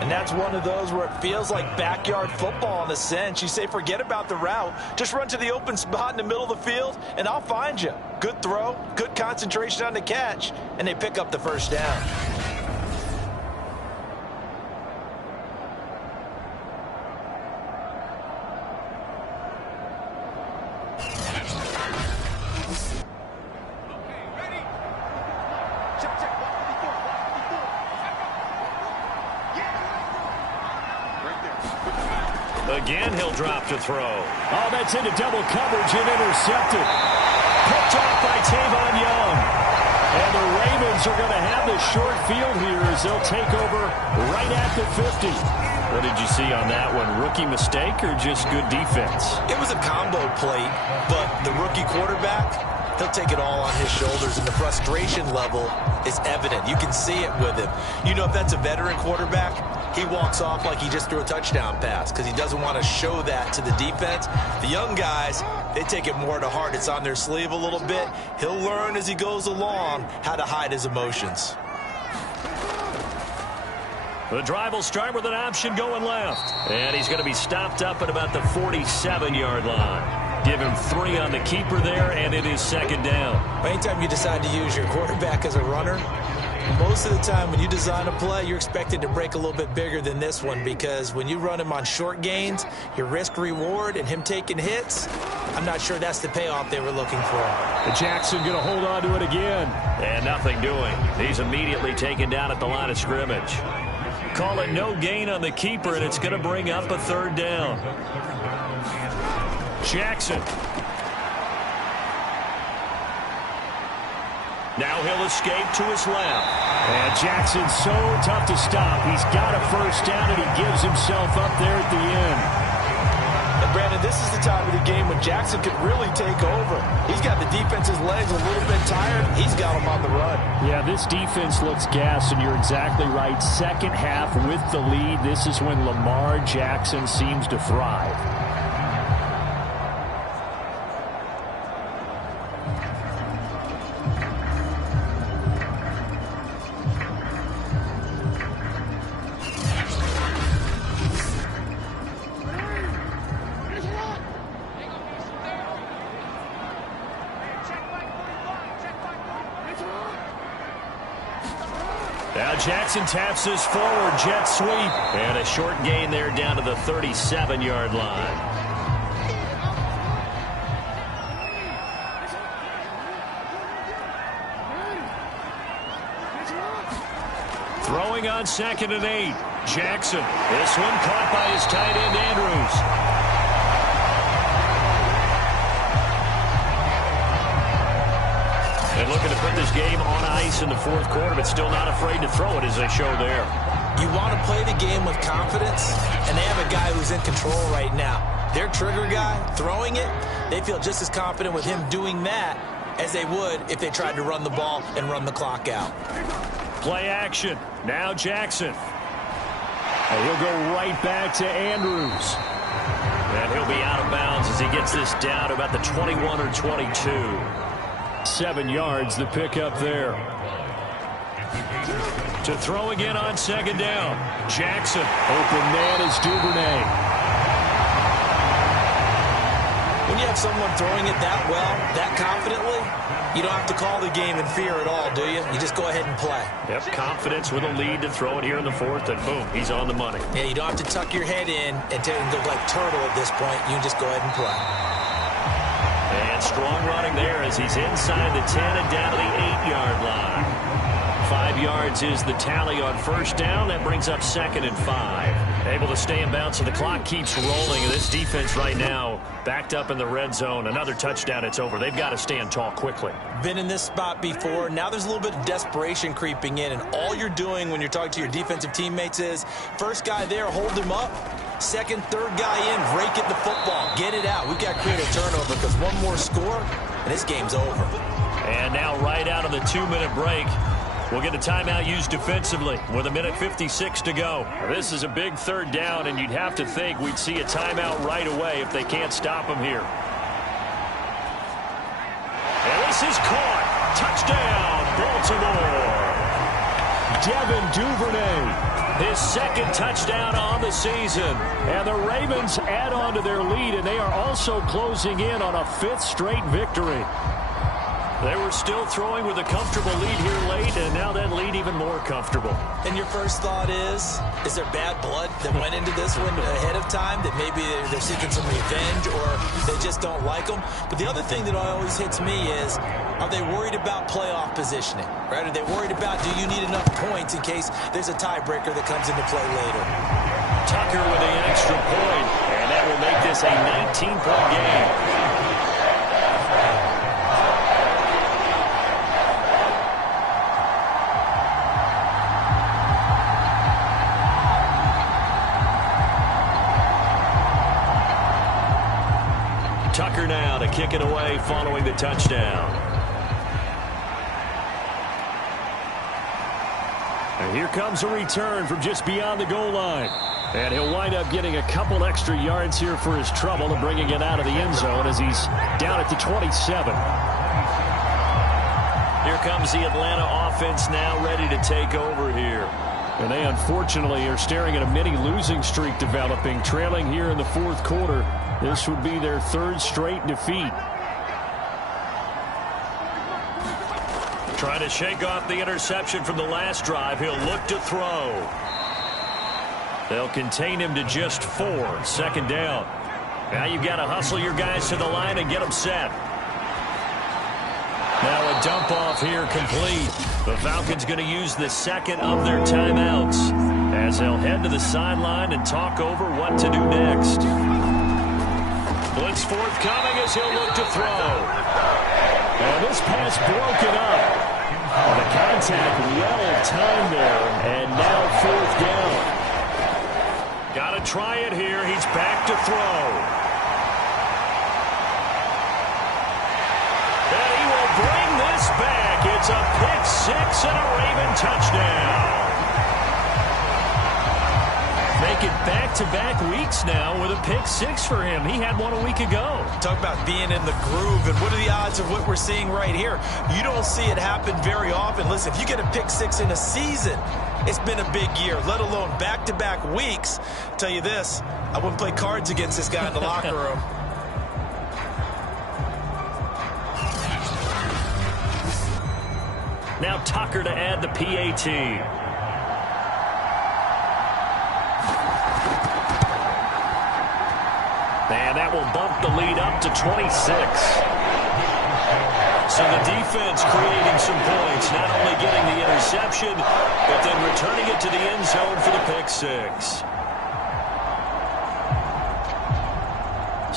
And that's one of those where it feels like backyard football in a sense. You say, forget about the route. Just run to the open spot in the middle of the field, and I'll find you. Good throw, good concentration on the catch, and they pick up the first down. Again, he'll drop to throw. Oh, that's into double coverage and intercepted. Picked off by Tavon Young. And the Ravens are going to have the short field here as they'll take over right at the 50. What did you see on that one? Rookie mistake or just good defense? It was a combo plate, but the rookie quarterback, he'll take it all on his shoulders, and the frustration level is evident. You can see it with him. You know, if that's a veteran quarterback, he walks off like he just threw a touchdown pass because he doesn't want to show that to the defense. The young guys, they take it more to heart. It's on their sleeve a little bit. He'll learn as he goes along how to hide his emotions. The drive will start with an option going left. And he's going to be stopped up at about the 47-yard line. Give him 3 on the keeper there, and it is 2nd down. Anytime you decide to use your quarterback as a runner, most of the time when you design a play, you're expected to break a little bit bigger than this one, because when you run him on short gains, your risk-reward and him taking hits, I'm not sure that's the payoff they were looking for. Jackson going to hold on to it again. And nothing doing. He's immediately taken down at the line of scrimmage. Call it no gain on the keeper, and it's going to bring up a 3rd down. Jackson. Now he'll escape to his left. And Jackson's so tough to stop. He's got a first down, and he gives himself up there at the end. And Brandon, this is the time of the game when Jackson could really take over. He's got the defense's legs a little bit tired. He's got them on the run. Yeah, this defense looks gassed, and you're exactly right. Second half with the lead, this is when Lamar Jackson seems to thrive. Now Jackson taps this forward jet sweep. And a short gain there down to the 37-yard line. Throwing on 2nd and 8. Jackson. This one caught by his tight end, Andrews. And looking to put this game on ice in the 4th quarter, but still not afraid to throw it as they show there. You want to play the game with confidence, and they have a guy who's in control right now. Their trigger guy, throwing it, they feel just as confident with him doing that as they would if they tried to run the ball and run the clock out. Play action. Now Jackson. And he'll go right back to Andrews. And he'll be out of bounds as he gets this down to about the 21 or 22. 7 yards, the pickup there. To throw again on 2nd down. Jackson. Open man is Duvernay. When you have have someone throwing it that well, that confidently, you don't have to call the game in fear at all, do you? You just go ahead and play. Yep, confidence with a lead to throw it here in the fourth, and boom, he's on the money. Yeah, you don't have to tuck your head in and go like turtle at this point. You can just go ahead and play. And strong running there as he's inside the 10 and down to the 8-yard line. 5 yards is the tally on first down. That brings up 2nd and 5. Able to stay in bounds, so the clock keeps rolling. And this defense right now backed up in the red zone. Another touchdown, it's over. They've got to stand tall quickly. Been in this spot before. Now there's a little bit of desperation creeping in. And all you're doing when you're talking to your defensive teammates is, first guy there, hold him up. Second, third guy in, rake at the football. Get it out. We've got to create a turnover because one more score, and this game's over. And now right out of the 2-minute break, we'll get a timeout used defensively with 1:56 to go. This is a big third down, and you'd have to think we'd see a timeout right away if they can't stop him here. And this is caught. Touchdown, Baltimore. Devin Duvernay. His second touchdown on the season. And the Ravens add on to their lead, and they are also closing in on a 5th straight victory. They were still throwing with a comfortable lead here late, and now that lead even more comfortable. And your first thought is there bad blood that went into this one ahead of time, that maybe they're seeking some revenge or they just don't like them? But the other thing that always hits me is, are they worried about playoff positioning? Right? Are they worried about, do you need enough points in case there's a tiebreaker that comes into play later? Tucker with the extra point, and that will make this a 19-point game. Tucker now to kick it away following the touchdown. And here comes a return from just beyond the goal line. And he'll wind up getting a couple extra yards here for his trouble and bringing it out of the end zone as he's down at the 27. Here comes the Atlanta offense now ready to take over here. And they unfortunately are staring at a mini losing streak developing, trailing here in the fourth quarter. This would be their 3rd straight defeat. Trying to shake off the interception from the last drive. He'll look to throw. They'll contain him to just 4. 2nd down. Now you've got to hustle your guys to the line and get them set. Now a dump off here complete. The Falcons going to use the 2nd of their timeouts as they'll head to the sideline and talk over what to do next. Blitz forthcoming as he'll look to throw. And this pass broken up. The contact well timed there, and now 4th down. Got to try it here. He's back to throw. And he will bring this back. It's a pick 6 and a Raven touchdown. Make it back-to-back weeks now with a pick 6 for him. He had one a week ago. Talk about being in the groove, and what are the odds of what we're seeing right here? You don't see it happen very often. Listen, if you get a pick 6 in a season, it's been a big year, let alone back-to-back weeks. I'll tell you this, I wouldn't play cards against this guy in the locker room. Now Tucker to add the PAT. And that will bump the lead up to 26. So the defense creating some points, not only getting the interception, but then returning it to the end zone for the pick 6.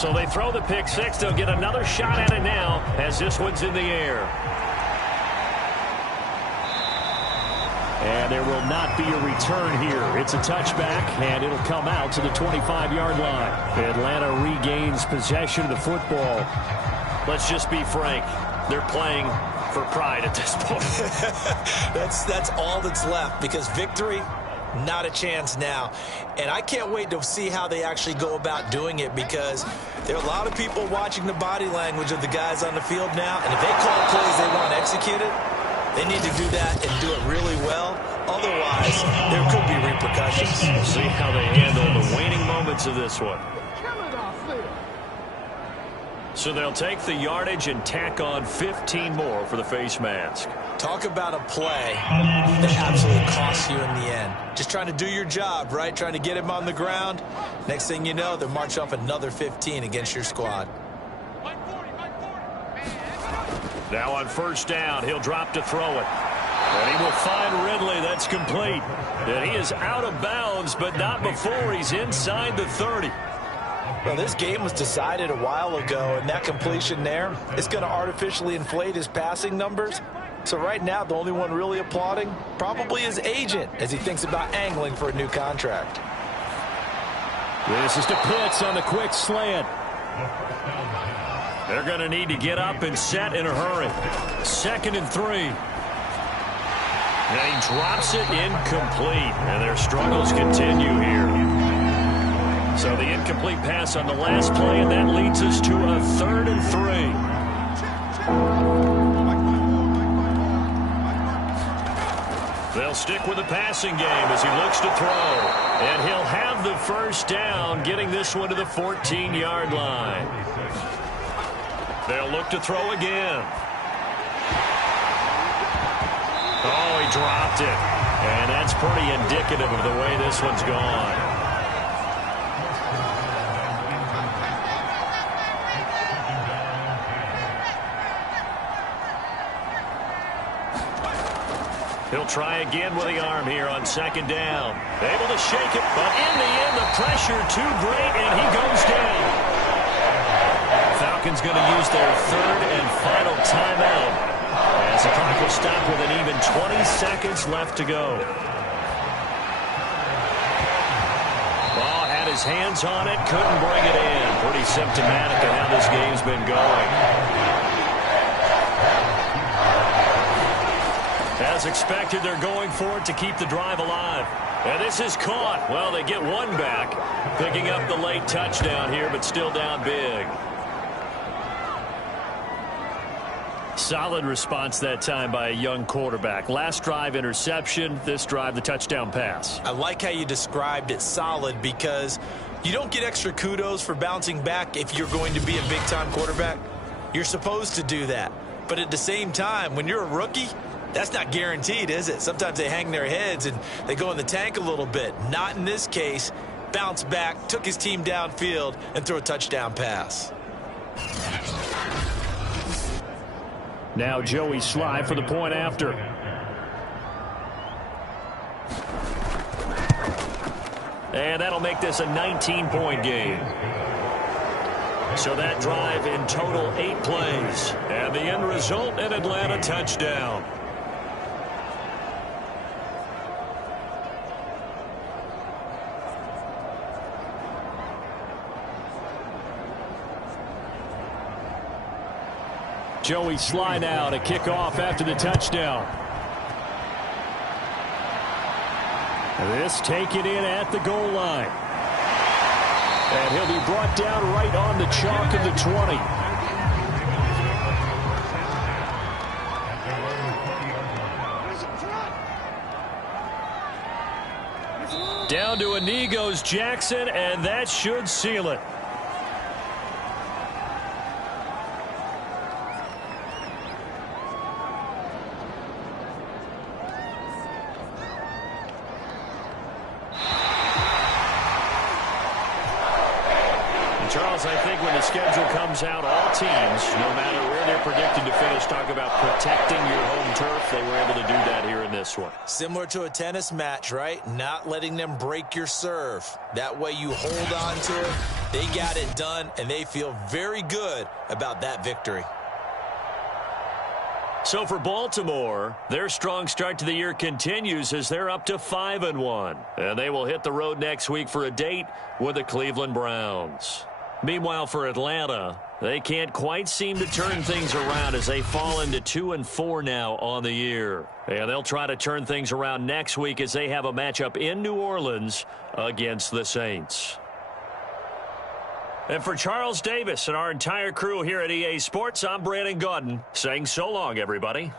So they throw the pick 6. They'll get another shot at it now as this one's in the air. And there will not be a return here. It's a touchback, and it'll come out to the 25-yard line. Atlanta regains possession of the football. Let's just be frank. They're playing for pride at this point. That's all that's left, because victory, not a chance now. And I can't wait to see how they actually go about doing it, because there are a lot of people watching the body language of the guys on the field now, and if they call plays they want executed, they need to do that and do it really well. Otherwise, there could be repercussions. We'll see how they handle the waning moments of this one. So they'll take the yardage and tack on 15 more for the face mask. Talk about a play that absolutely costs you in the end. Just trying to do your job, right? Trying to get him on the ground. Next thing you know, they'll march off another 15 against your squad. Now on first down, he'll drop to throw it. And he will find Ridley. That's complete. And he is out of bounds, but not before he's inside the 30. Well, this game was decided a while ago, and that completion there is going to artificially inflate his passing numbers. So right now, the only one really applauding probably his agent as he thinks about angling for a new contract. This is to Pitts on the quick slant. They're going to need to get up and set in a hurry. 2nd and 3. And he drops it incomplete. And their struggles continue here. So the incomplete pass on the last play, and that leads us to a 3rd and 3. They'll stick with the passing game as he looks to throw. And he'll have the first down, getting this one to the 14-yard line. They'll look to throw again. Oh, he dropped it. And that's pretty indicative of the way this one's gone. He'll try again with the arm here on 2nd down. Able to shake it, but in the end, the pressure too great, and he goes down. Falcons going to use their 3rd and final timeout as the clock will stop with an even 20 seconds left to go. Ball had his hands on it, couldn't bring it in. Pretty symptomatic of how this game's been going. As expected, they're going for it to keep the drive alive. And this is caught. Well, they get one back, picking up the late touchdown here, but still down big. Solid response that time by a young quarterback. Last drive, interception. This drive, the touchdown pass. I like how you described it, solid, because you don't get extra kudos for bouncing back if you're going to be a big-time quarterback. You're supposed to do that. But at the same time, when you're a rookie, that's not guaranteed, is it? Sometimes they hang their heads and they go in the tank a little bit. Not in this case. Bounce back, took his team downfield, and threw a touchdown pass. Now Joey Sly for the point after. And that'll make this a 19-point game. So that drive in total 8 plays. And the end result, an Atlanta touchdown. Joey Sly now to kick off after the touchdown. This taken in at the goal line. And he'll be brought down right on the chalk of the 20. Down to a knee goes Jackson, and that should seal it. Charles, I think when the schedule comes out, all teams, no matter where they're predicted to finish, talk about protecting your home turf. They were able to do that here in this one. Similar to a tennis match, right? Not letting them break your serve. That way you hold on to it. They got it done, and they feel very good about that victory. So for Baltimore, their strong start to the year continues as they're up to 5-1. And they will hit the road next week for a date with the Cleveland Browns. Meanwhile, for Atlanta, they can't quite seem to turn things around as they fall into 2-4 now on the year. And they'll try to turn things around next week as they have a matchup in New Orleans against the Saints. And for Charles Davis and our entire crew here at EA Sports, I'm Brandon Gaudin saying so long, everybody.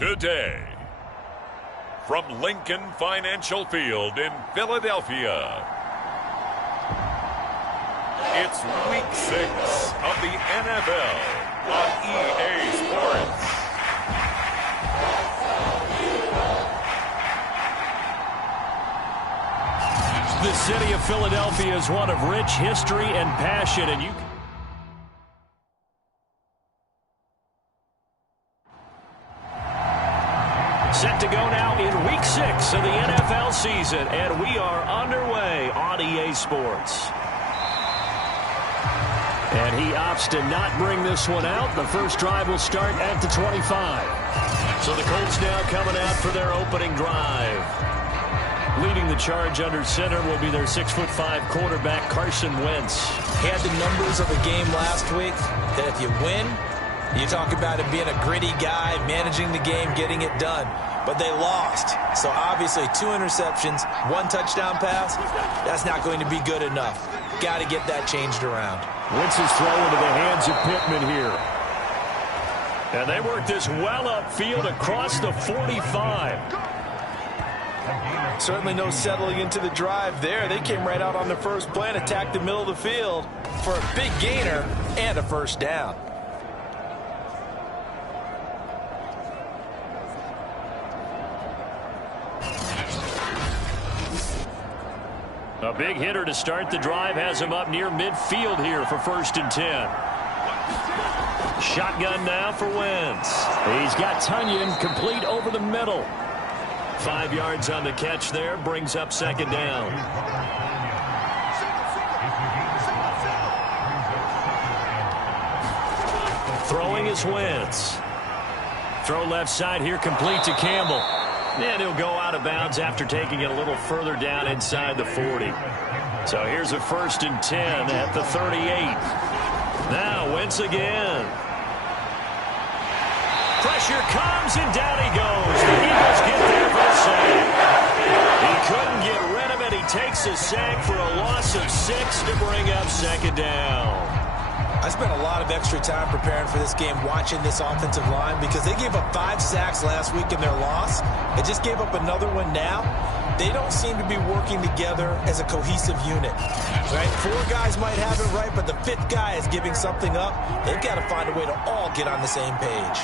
today. From Lincoln Financial Field in Philadelphia, it's Week 6 of the NFL on EA Sports. The city of Philadelphia is one of rich history and passion, and you... Set to go now in Week 6 of the NFL season, and we are underway on EA Sports. And he opts to not bring this one out. The first drive will start at the 25. So the Colts now coming out for their opening drive. Leading the charge under center will be their 6'5" quarterback, Carson Wentz. He had the numbers of a game last week that if you win, you talk about him being a gritty guy, managing the game, getting it done. But they lost. So obviously 2 interceptions, 1 touchdown pass, that's not going to be good enough. Got to get that changed around. Wentz's throw into the hands of Pittman here. And they work this well upfield across the 45. Certainly no settling into the drive there. They came right out on the first play and attacked the middle of the field for a big gainer and a first down. A big hitter to start the drive has him up near midfield here for 1st and 10. Shotgun now for Wentz. He's got Tunyon complete over the middle. 5 yards on the catch there, brings up 2nd down. Throwing is Wentz. Throw left side here, complete to Campbell. And he'll go out of bounds after taking it a little further down inside the 40. So here's a 1st and 10 at the 38. Now Wentz again. Pressure comes and down he goes. The Eagles get there for the sack. He couldn't get rid of it. He takes a sack for a loss of 6 to bring up 2nd down. I spent a lot of extra time preparing for this game, watching this offensive line, because they gave up 5 sacks last week in their loss. They just gave up another one now. They don't seem to be working together as a cohesive unit. Right? 4 guys might have it right, but the 5th guy is giving something up. They've got to find a way to all get on the same page.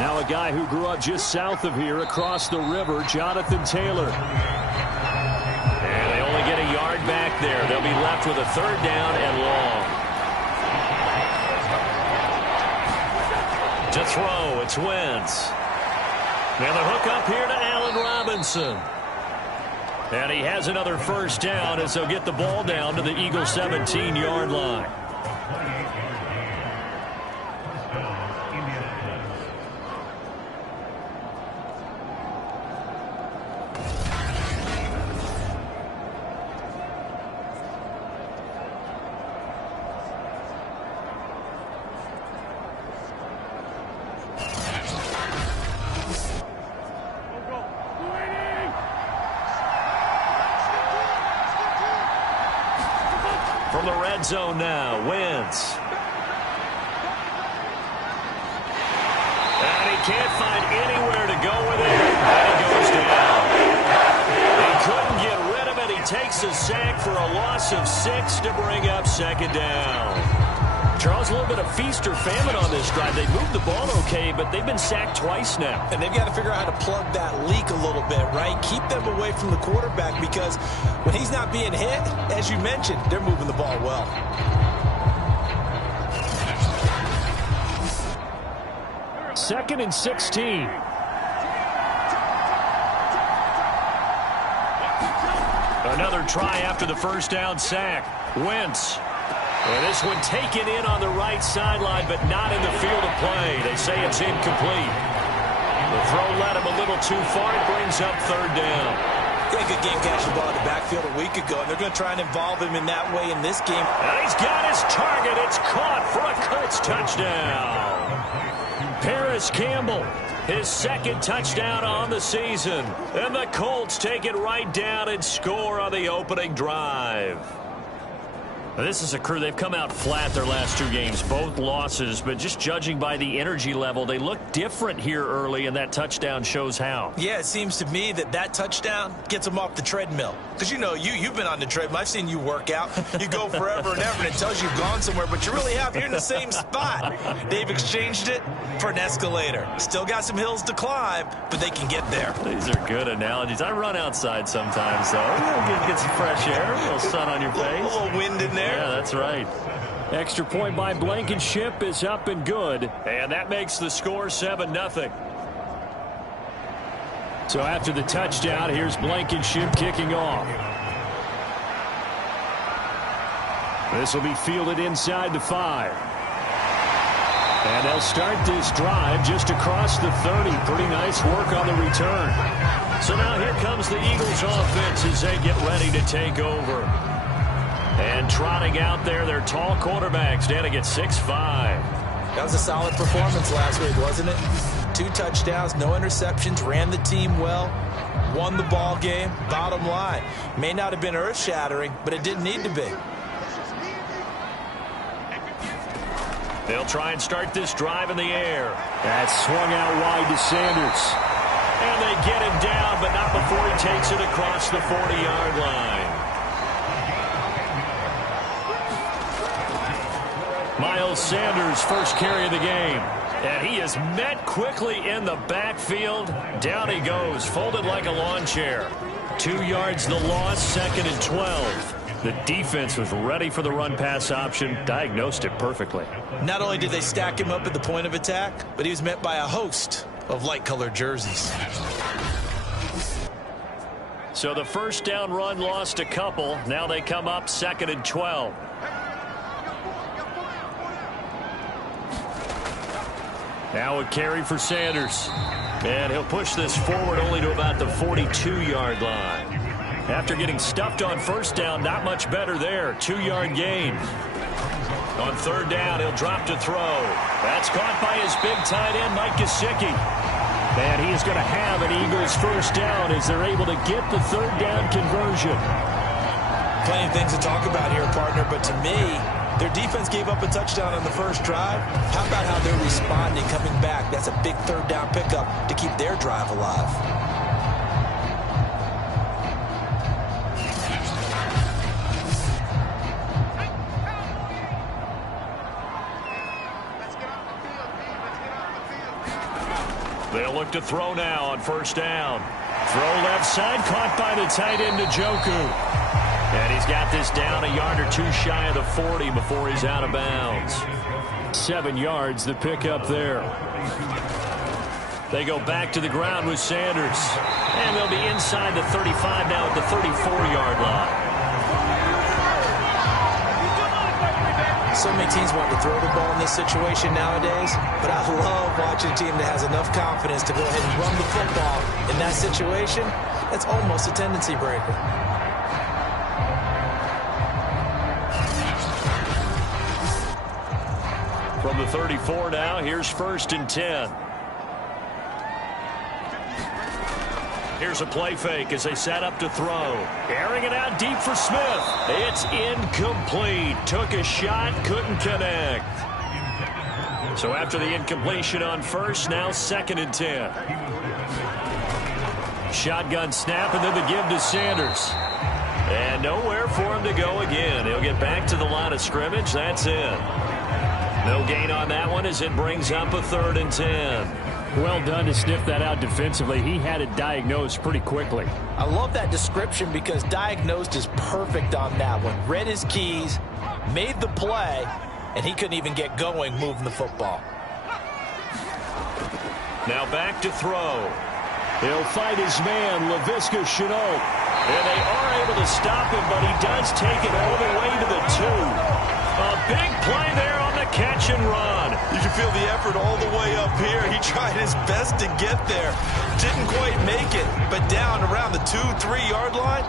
Now a guy who grew up just south of here across the river, Jonathan Taylor. And they only get a yard back there. They'll be left with a 3rd down and long. To throw, it's Wentz. Now the hook up here to Allen Robinson. And he has another 1st down as they'll get the ball down to the Eagles' 17-yard line. From the red zone now, Wentz. And he can't find anywhere to go with it. And he goes down. He couldn't get rid of it. He takes a sack for a loss of 6 to bring up 2nd down. Charles, a little bit of feast or famine on this drive. They moved the ball okay, but they've been sacked twice now. And they've got to figure out how to plug that leak a little bit, right? Keep them away from the quarterback, because when he's not being hit, as you mentioned, they're moving the ball well. Second and 16. Another try after the 1st down sack. Wentz. And this one taken in on the right sideline, but not in the field of play. They say it's incomplete. The throw led him a little too far. It brings up 3rd down. He had a good game catching the ball in the backfield a week ago, and they're going to try and involve him in that way in this game. And he's got his target. It's caught for a Colts touchdown. Paris Campbell, his 2nd touchdown on the season. And the Colts take it right down and score on the opening drive. This is a crew. They've come out flat their last 2 games, both losses, but just judging by the energy level, they look different here early, and that touchdown shows how. Yeah, it seems to me that touchdown gets them off the treadmill. Because, you know, you've been on the treadmill. I've seen you work out. You go forever and ever, and it tells you you've gone somewhere, but you really have. You're in the same spot. They've exchanged it for an escalator. Still got some hills to climb, but they can get there. These are good analogies. I run outside sometimes, though. Get some fresh air, a little sun on your face. A little wind in there. Yeah, that's right. Extra point by Blankenship is up and good. And that makes the score 7-0. So after the touchdown, here's Blankenship kicking off. This will be fielded inside the 5. And they'll start this drive just across the 30. Pretty nice work on the return. So now here comes the Eagles offense as they get ready to take over. And trotting out there, their tall quarterback standing at 6'5". That was a solid performance last week, wasn't it? 2 touchdowns, no interceptions, ran the team well, won the ball game. Bottom line, may not have been earth-shattering, but it didn't need to be. They'll try and start this drive in the air. That's swung out wide to Sanders. And they get him down, but not before he takes it across the 40-yard line. Miles Sanders, first carry of the game. And he is met quickly in the backfield. Down he goes, folded like a lawn chair. 2 yards the loss, 2nd and 12. The defense was ready for the run-pass option, diagnosed it perfectly. Not only did they stack him up at the point of attack, but he was met by a host of light-colored jerseys. So the first down run lost a couple. Now they come up 2nd and 12. Now a carry for Sanders. And he'll push this forward only to about the 42-yard line. After getting stuffed on first down, not much better there. 2-yard gain. On 3rd down, he'll drop to throw. That's caught by his big tight end, Mike Gesicki. And he is going to have an Eagles first down as they're able to get the 3rd down conversion. Plenty of things to talk about here, partner, but to me, their defense gave up a touchdown on the first drive. How about how they're responding, coming back? That's a big 3rd down pickup to keep their drive alive. They'll look to throw now on first down. Throw left side, caught by the tight end, Njoku. And he's got this down a yard or 2 shy of the 40 before he's out of bounds. 7 yards, the pickup there. They go back to the ground with Sanders. And they'll be inside the 35 now at the 34-yard line. So many teams want to throw the ball in this situation nowadays, but I love watching a team that has enough confidence to go ahead and run the football in that situation. That's almost a tendency breaker. From the 34 now, here's 1st and 10. Here's a play fake as they set up to throw. Airing it out deep for Smith. It's incomplete. Took a shot, couldn't connect. So after the incompletion on first, now 2nd and 10. Shotgun snap and then the give to Sanders. And nowhere for him to go again. He'll get back to the line of scrimmage. That's it. No gain on that one as it brings up a 3rd and 10. Well done to sniff that out defensively. He had it diagnosed pretty quickly. I love that description because diagnosed is perfect on that one. Read his keys, made the play, and he couldn't even get going moving the football. Now back to throw. He'll fight his man, Laviska Shenault. And they are able to stop him, but he does take it all the way to the 2. A big play there on the catch and run. You can feel the effort all the way up here. He tried his best to get there. Didn't quite make it, but down around the 2-3 yard line,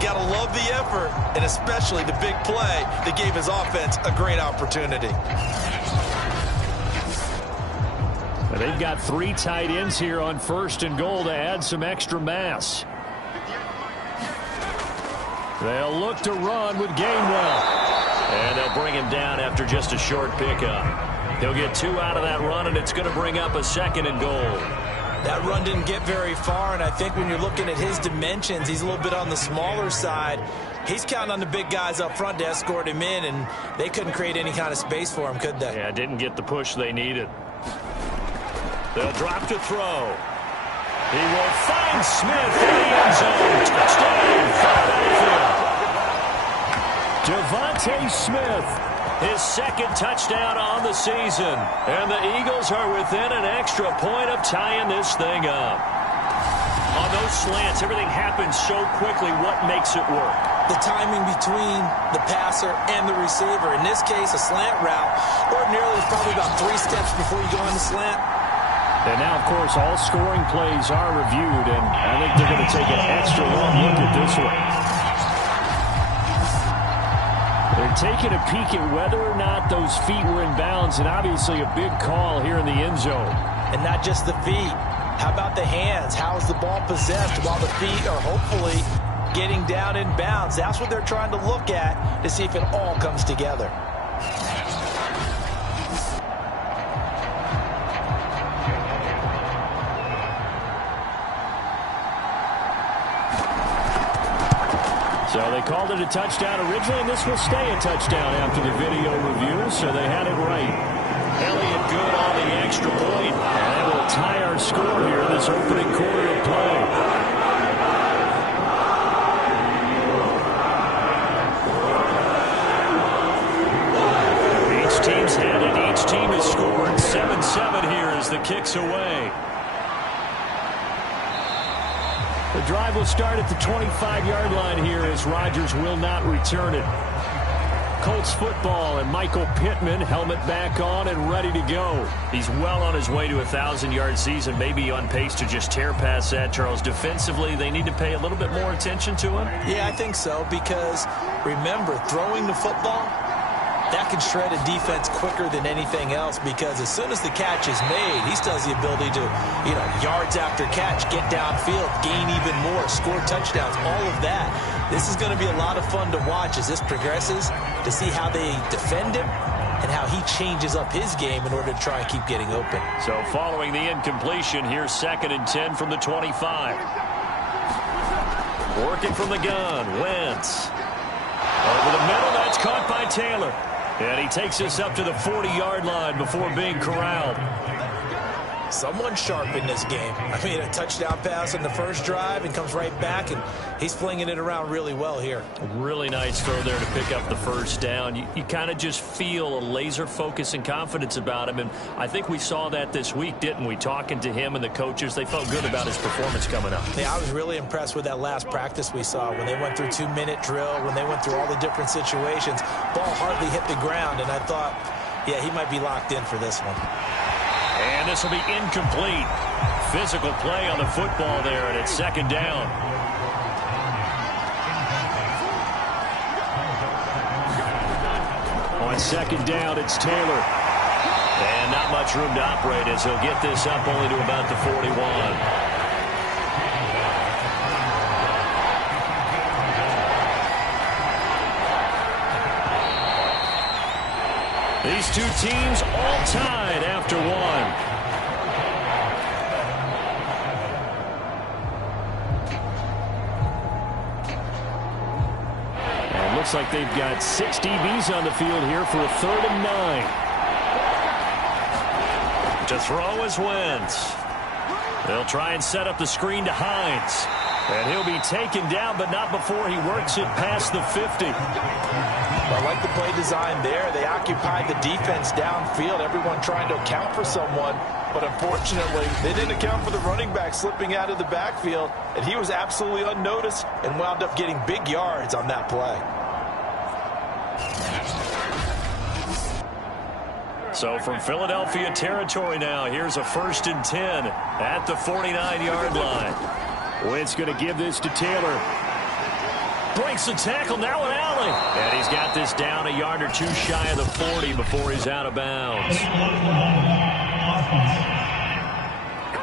gotta love the effort, and especially the big play that gave his offense a great opportunity. And they've got 3 tight ends here on 1st and goal to add some extra mass. They'll look to run with Gainwell. And they'll bring him down after just a short pickup. He'll get 2 out of that run, and it's going to bring up a 2nd and goal. That run didn't get very far, and I think when you're looking at his dimensions, he's a little bit on the smaller side. He's counting on the big guys up front to escort him in, and they couldn't create any kind of space for him, could they? Yeah, didn't get the push they needed. They'll drop to throw. He will find Smith in the end zone. Touchdown, Philadelphia. Devontae Smith, his 2nd touchdown on the season. And the Eagles are within an extra point of tying this thing up. On those slants, everything happens so quickly. What makes it work? The timing between the passer and the receiver. In this case, a slant route. Ordinarily, it's probably about 3 steps before you go on the slant. And now, of course, all scoring plays are reviewed, and I think they're going to take an extra long look at this one. They're taking a peek at whether or not those feet were in bounds, and obviously a big call here in the end zone. And not just the feet. How about the hands? How's the ball possessed while the feet are hopefully getting down in bounds? That's what they're trying to look at to see if it all comes together. So they called it a touchdown originally, and this will stay a touchdown after the video review, so they had it right. Elliott good on the extra point, and that will tie our score here this opening quarter of play. Each team's had it. Each team has scored. 7-7 here as the kick's away. The drive will start at the 25-yard line here as Rodgers will not return it. Colts football and Michael Pittman, helmet back on and ready to go. He's well on his way to a 1,000-yard season, maybe on pace to just tear past that, Charles. Defensively, they need to pay a little bit more attention to him? Yeah, I think so, because remember, throwing the football, that can shred a defense quicker than anything else, because as soon as the catch is made, he still has the ability to, yards after catch, get downfield, gain even more, score touchdowns, all of that. This is going to be a lot of fun to watch as this progresses, to see how they defend him and how he changes up his game in order to try and keep getting open. So following the incompletion, here's 2nd and 10 from the 25. Working from the gun, Wentz. Over the middle, that's caught by Taylor. And he takes us up to the 40-yard line before being corralled. Someone sharp in this game. I mean, a touchdown pass on the first drive and comes right back, and he's flinging it around really well here. Really nice throw there to pick up the first down. You kind of just feel a laser focus and confidence about him, and I think we saw that this week, didn't we? Talking to him and the coaches, they felt good about his performance coming up. Yeah, I was really impressed with that last practice we saw when they went through 2-minute drill, when they went through all the different situations. Ball hardly hit the ground, and I thought, yeah, he might be locked in for this one. And this will be incomplete. Physical play on the football there, and it's 2nd down. On 2nd down, it's Taylor. And not much room to operate as he'll get this up only to about the 41. These two teams all tied after one. And it looks like they've got 6 DBs on the field here for a 3rd and 9. To throw is Wentz. They'll try and set up the screen to Hines. And he'll be taken down, but not before he works it past the 50. I like the play design there. They occupied the defense downfield, everyone trying to account for someone. But unfortunately, they didn't account for the running back slipping out of the backfield, and he was absolutely unnoticed and wound up getting big yards on that play. So from Philadelphia territory now, here's a 1st and 10 at the 49-yard line. Wentz going to give this to Taylor. Breaks the tackle, now an alley. And he's got this down a yard or two shy of the 40 before he's out of bounds. Come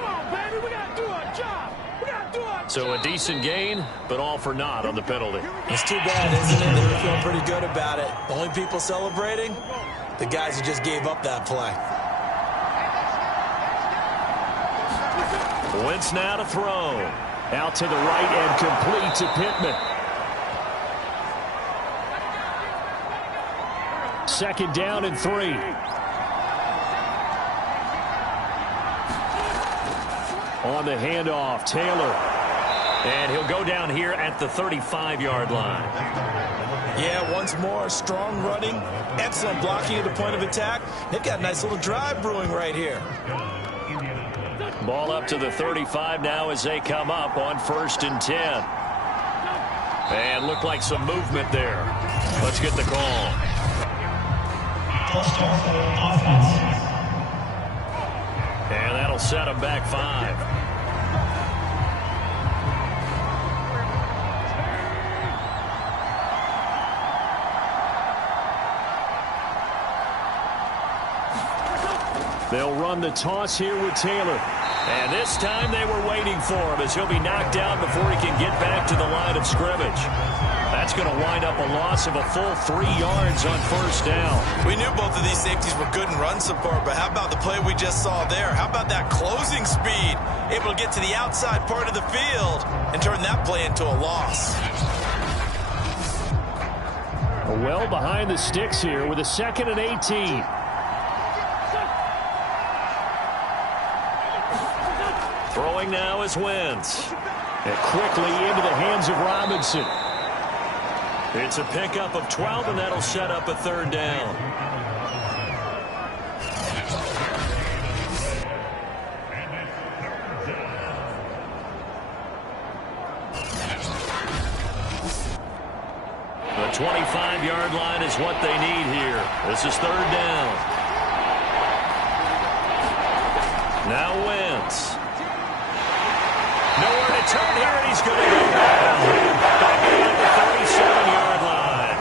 on, baby, we got to do our job. We got to do our So a decent gain, but all for naught on the penalty. It's too bad, isn't it? They were feeling pretty good about it. The only people celebrating, the guys who just gave up that play. Wentz now to throw. Out to the right and complete to Pittman. Second down and 3. On the handoff, Taylor. And he'll go down here at the 35-yard line. Yeah, once more, strong running, excellent blocking at the point of attack. They've got a nice little drive brewing right here. Ball up to the 35 now as they come up on 1st and 10. And looked like some movement there. Let's get the call. And that'll set them back 5. They'll run the toss here with Taylor. And this time they were waiting for him as he'll be knocked down before he can get back to the line of scrimmage. That's going to wind up a loss of a full 3 yards on 1st down. We knew both of these safeties were good in run support, but how about the play we just saw there? How about that closing speed? Able to get to the outside part of the field and turn that play into a loss. Well behind the sticks here with a 2nd and 18. Throwing now is Wentz. And quickly into the hands of Robinson. It's a pickup of 12, and that'll set up a 3rd down. The 25-yard line is what they need here. This is 3rd down. Now Wentz. Nowhere to turn here, and he's going to go down. Back at the 37-yard line.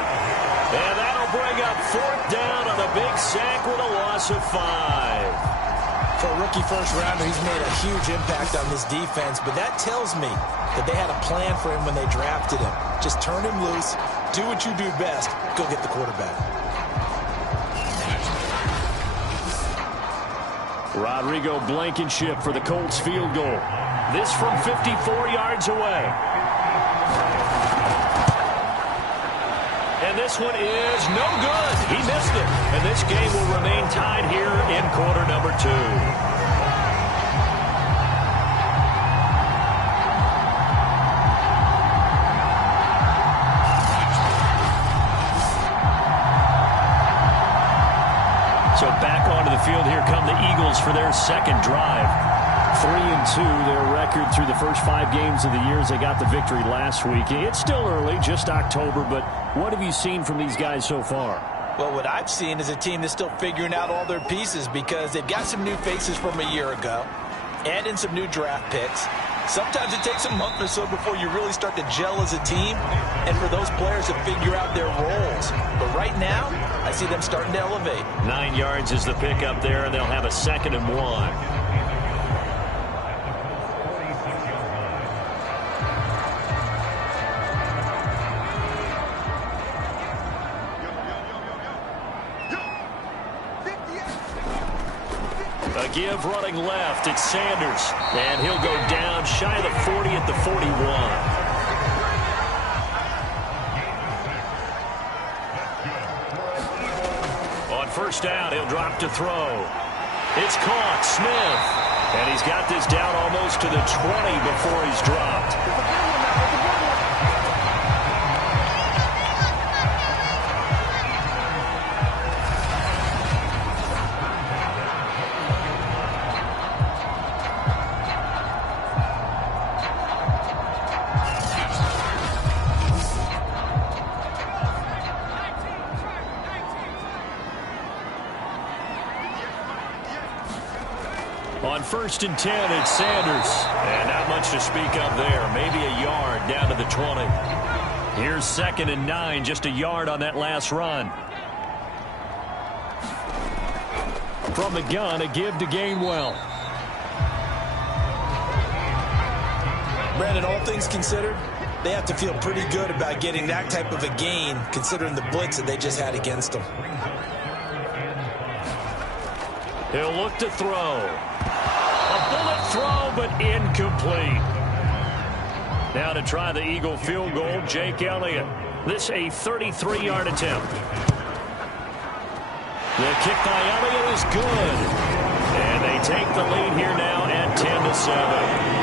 And that'll bring up 4th down on a big sack with a loss of 5. For a rookie first-rounder, he's made a huge impact on this defense, but that tells me that they had a plan for him when they drafted him. Just turn him loose, do what you do best, go get the quarterback. Rodrigo Blankenship for the Colts field goal. This from 54 yards away. And this one is no good. He missed it. And this game will remain tied here in quarter number 2. So back onto the field, here come the Eagles for their 2nd drive. 3-2, their record through the first 5 games of the year as they got the victory last week. It's still early, just October, but what have you seen from these guys so far? Well, what I've seen is a team that's still figuring out all their pieces because they've got some new faces from a year ago and in some new draft picks. Sometimes it takes a month or so before you really start to gel as a team and for those players to figure out their roles. But right now, I see them starting to elevate. 9 yards is the pickup there, and they'll have a 2nd and 1. A give running left. It's Sanders. And he'll go down shy of the 40 at the 41. On 1st down, he'll drop to throw. It's caught. Smith. And he's got this down almost to the 20 before he's dropped. On 1st and 10, it's Sanders. And not much to speak of there. Maybe a yard down to the 20. Here's 2nd and 9, just a yard on that last run. From the gun, a give to Gainwell. Brandon, all things considered, they have to feel pretty good about getting that type of a gain, considering the blitz that they just had against them. He'll look to throw. A bullet throw, but incomplete. Now to try the Eagle field goal, Jake Elliott. This a 33-yard attempt. The kick by Elliott is good. And they take the lead here now at 10-7.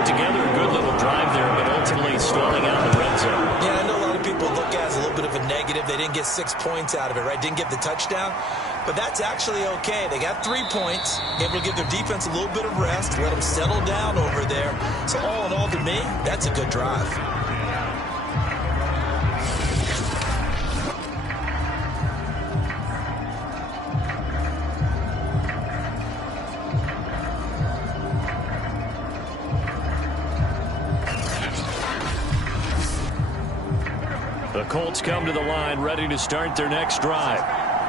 Together a good little drive there, but ultimately stalling out in the red zone. Yeah, I know a lot of people look at it as a little bit of a negative. They didn't get 6 points out of it, right? Didn't get the touchdown. But that's actually okay. They got 3 points, able to give their defense a little bit of rest, let them settle down over there. So all in all, to me, that's a good drive. The Colts come to the line ready to start their next drive.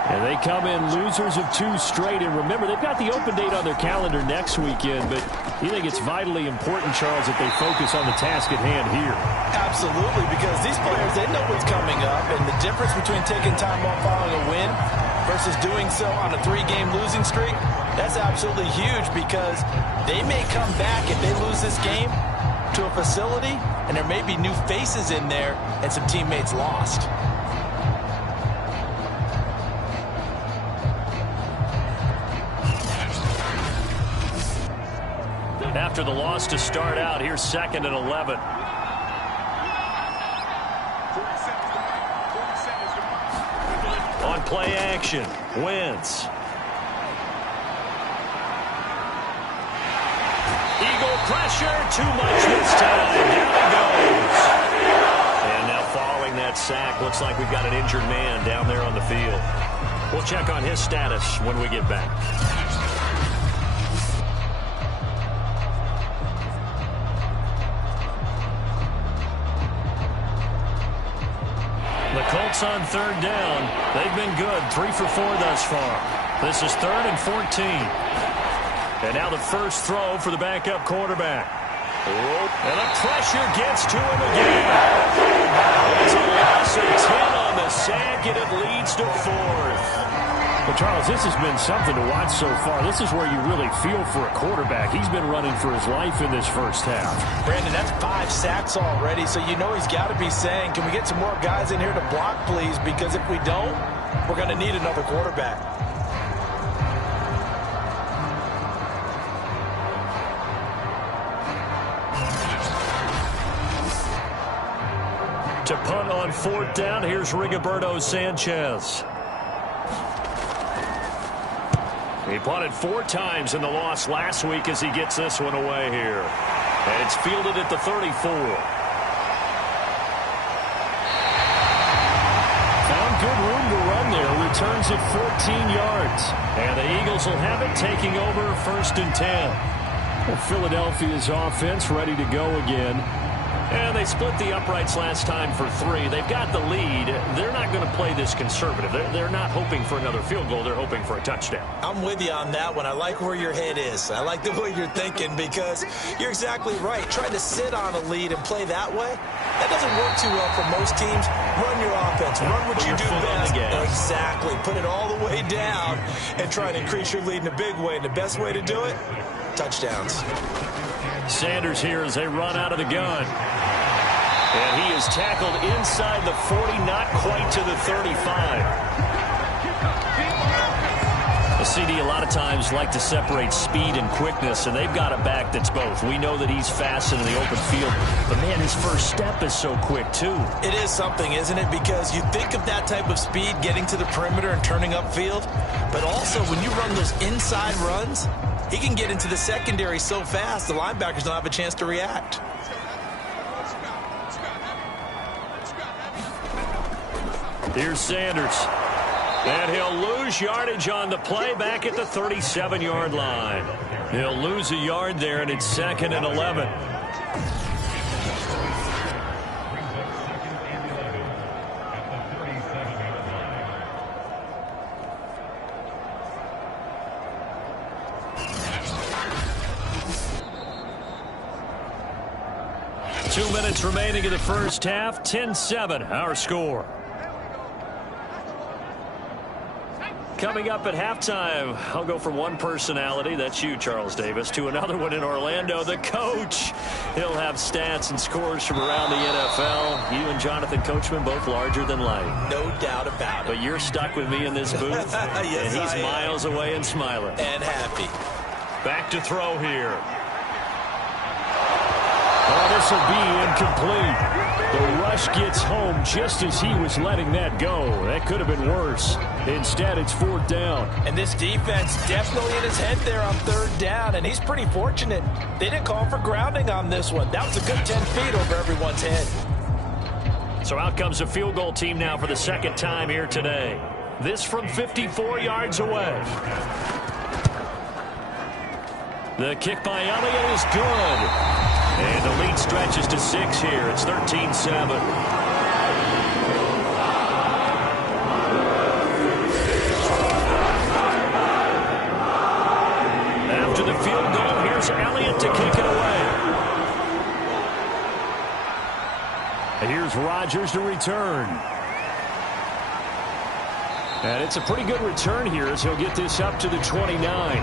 And they come in losers of 2 straight. And remember, they've got the open date on their calendar next weekend. But you think it's vitally important, Charles, that they focus on the task at hand here? Absolutely, because these players, they know what's coming up. And the difference between taking time off following a win versus doing so on a 3-game losing streak, that's absolutely huge, because they may come back if they lose this game to a facility, and there may be new faces in there and some teammates lost. After the loss to start out, here's 2nd and 11. On play action, Wentz. Eagle pressure, too much this time. Down he goes. And now following that sack, looks like we've got an injured man down there on the field. We'll check on his status when we get back. The Colts on 3rd down. They've been good, 3 for 4 thus far. This is 3rd and 14. And now the first throw for the backup quarterback. And the pressure gets to him again. It's a loss of 10 on the sack, and it leads to 4th. Well, Charles, this has been something to watch so far. This is where you really feel for a quarterback. He's been running for his life in this first half. Brandon, that's 5 sacks already, so you know he's got to be saying, can we get some more guys in here to block, please? Because if we don't, we're going to need another quarterback. To punt on 4th down, here's Rigoberto Sanchez. He punted 4 times in the loss last week as he gets this one away here. And it's fielded at the 34. Found good room to run there. Returns it 14 yards. And the Eagles will have it, taking over 1st and 10. Well, Philadelphia's offense ready to go again. And they split the uprights last time for 3. They've got the lead. They're not going to play this conservative. They're not hoping for another field goal. They're hoping for a touchdown. I'm with you on that one. I like where your head is. I like the way you're thinking, because you're exactly right. Trying to sit on a lead and play that way, that doesn't work too well for most teams. Run your offense. Run what you do best. Exactly. Put it all the way down and try and increase your lead in a big way. And the best way to do it, touchdowns. Sanders here as they run out of the gun. And he is tackled inside the 40, not quite to the 35. The CD a lot of times like to separate speed and quickness, and they've got a back that's both. We know that he's fast in the open field, but man, his first step is so quick too. It is something, isn't it? Because you think of that type of speed getting to the perimeter and turning upfield, but also when you run those inside runs, he can get into the secondary so fast the linebackers don't have a chance to react. Here's Sanders. And he'll lose yardage on the play back at the 37-yard line. He'll lose a yard there, and it's 2nd and 11. minutes remaining in the first half. 10-7, our score. Coming up at halftime, I'll go from one personality, that's you, Charles Davis, to another one in Orlando, the coach. He'll have stats and scores from around the NFL. You and Jonathan Coachman both larger than life. No doubt about it. But you're stuck with me in this booth, yes, and he's miles away and smiling. And happy. Back to throw here. Oh, this will be incomplete. The rush gets home just as he was letting that go. That could have been worse. Instead, it's 4th down. And this defense definitely in his head there on 3rd down, and he's pretty fortunate. They didn't call for grounding on this one. That was a good 10 feet over everyone's head. So out comes the field goal team now for the second time here today. This from 54 yards away. The kick by Elliott is good. And the lead stretches to 6 here. It's 13-7. After the field goal, here's Elliott to kick it away. And here's Rodgers to return. And it's a pretty good return here as he'll get this up to the 29.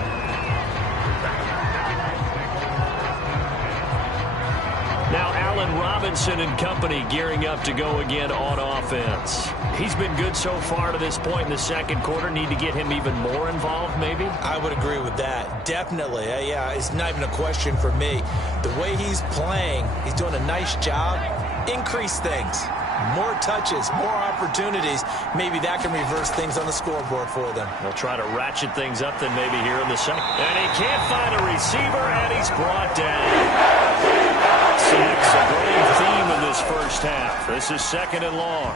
Now Allen Robinson and company gearing up to go again on offense. He's been good so far to this point in the second quarter. Need to get him even more involved, maybe? I would agree with that. Definitely. Yeah, it's not even a question for me. The way he's playing, he's doing a nice job. Increase things. More touches, more opportunities. Maybe that can reverse things on the scoreboard for them. They'll try to ratchet things up then maybe here in the second. And he can't find a receiver, and he's brought down. Sacks, a running theme in this first half. This is 2nd and long.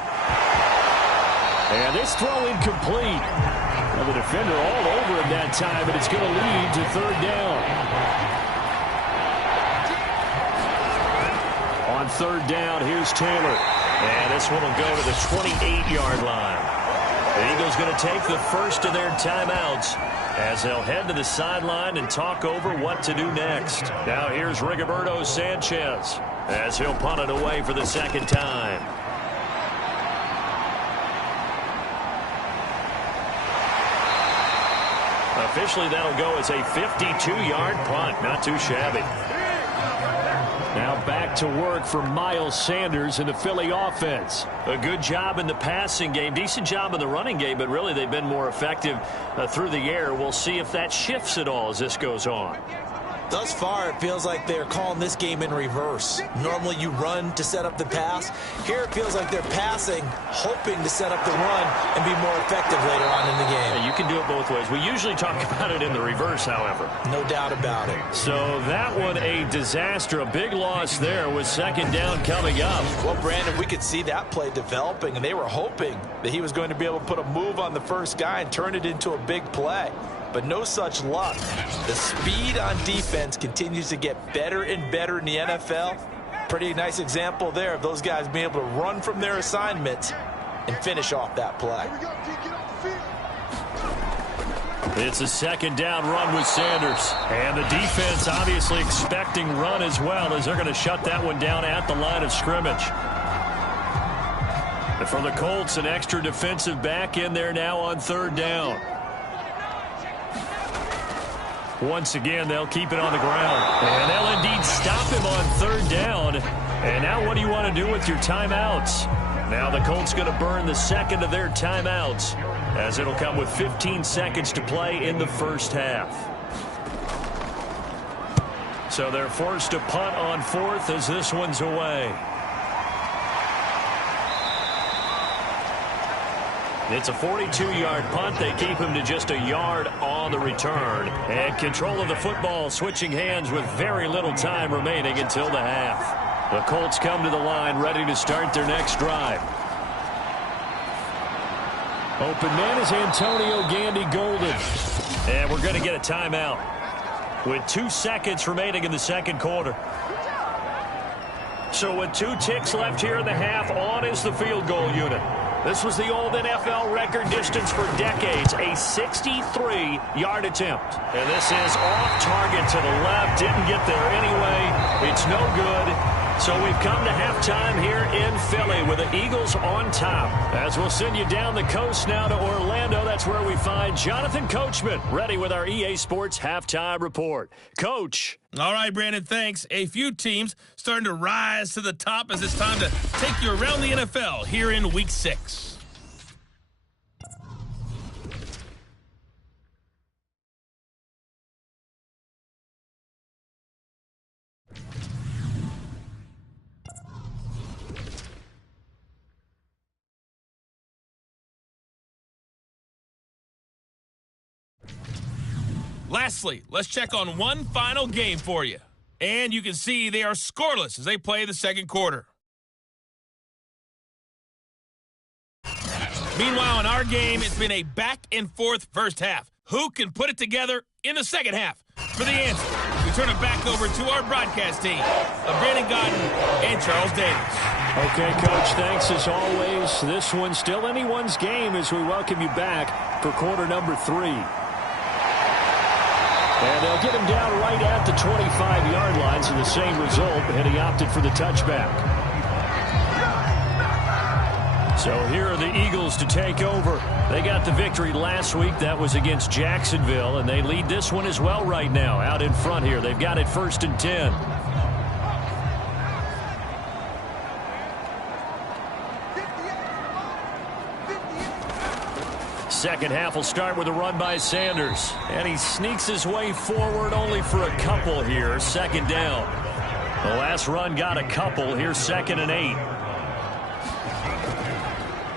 And this throw incomplete. Well, the defender all over him that time, but it's going to lead to 3rd down. On 3rd down, here's Taylor. And this one will go to the 28-yard line. The Eagles going to take the first of their timeouts as they'll head to the sideline and talk over what to do next. Now here's Rigoberto Sanchez as he'll punt it away for the second time. Officially, that'll go as a 52-yard punt. Not too shabby. Now back to work for Miles Sanders in the Philly offense. A good job in the passing game, decent job in the running game, but really they've been more effective through the air. We'll see if that shifts at all as this goes on. Thus far, it feels like they're calling this game in reverse. Normally you run to set up the pass. Here it feels like they're passing, hoping to set up the run and be more effective later on in the game. Yeah, you can do it both ways. We usually talk about it in the reverse, however. No doubt about it. So that one a disaster, a big loss there with 2nd down coming up. Well, Brandon, we could see that play developing, and they were hoping that he was going to be able to put a move on the first guy and turn it into a big play. But no such luck. The speed on defense continues to get better and better in the NFL. Pretty nice example there of those guys being able to run from their assignments and finish off that play. It's a 2nd down run with Sanders. And the defense obviously expecting run as well as they're going to shut that one down at the line of scrimmage. And for the Colts, an extra defensive back in there now on 3rd down. Once again, they'll keep it on the ground. And they'll indeed stop him on 3rd down. And now what do you want to do with your timeouts? Now the Colts going to burn the 2nd of their timeouts as it'll come with 15 seconds to play in the first half. So they're forced to punt on 4th as this one's away. It's a 42-yard punt. They keep him to just a yard on the return. And control of the football switching hands with very little time remaining until the half. The Colts come to the line ready to start their next drive. Open man is Antonio Gandy Golden. And we're going to get a timeout with 2 seconds remaining in the second quarter. So with 2 ticks left here in the half, on is the field goal unit. This was the old NFL record distance for decades, a 63-yard attempt. And this is off target to the left. Didn't get there anyway. It's no good. So we've come to halftime here in Philly with the Eagles on top. As we'll send you down the coast now to Orlando, that's where we find Jonathan Coachman ready with our EA Sports Halftime Report. Coach. All right, Brandon, thanks. A few teams starting to rise to the top as it's time to take you around the NFL here in Week 6. Lastly, let's check on one final game for you. And you can see they are scoreless as they play the second quarter. Meanwhile, in our game, it's been a back-and-forth first half. Who can put it together in the second half? For the answer, we turn it back over to our broadcast team of Brandon Godden and Charles Davis. Okay, Coach, thanks as always. This one's still anyone's game as we welcome you back for quarter number 3. And they'll get him down right at the 25-yard lines in the same result, and he opted for the touchback. So here are the Eagles to take over. They got the victory last week. That was against Jacksonville, and they lead this one as well right now out in front here. They've got it 1st and 10. Second half will start with a run by Sanders. And he sneaks his way forward only for a couple here. Second down. The last run got a couple. Here's 2nd and 8.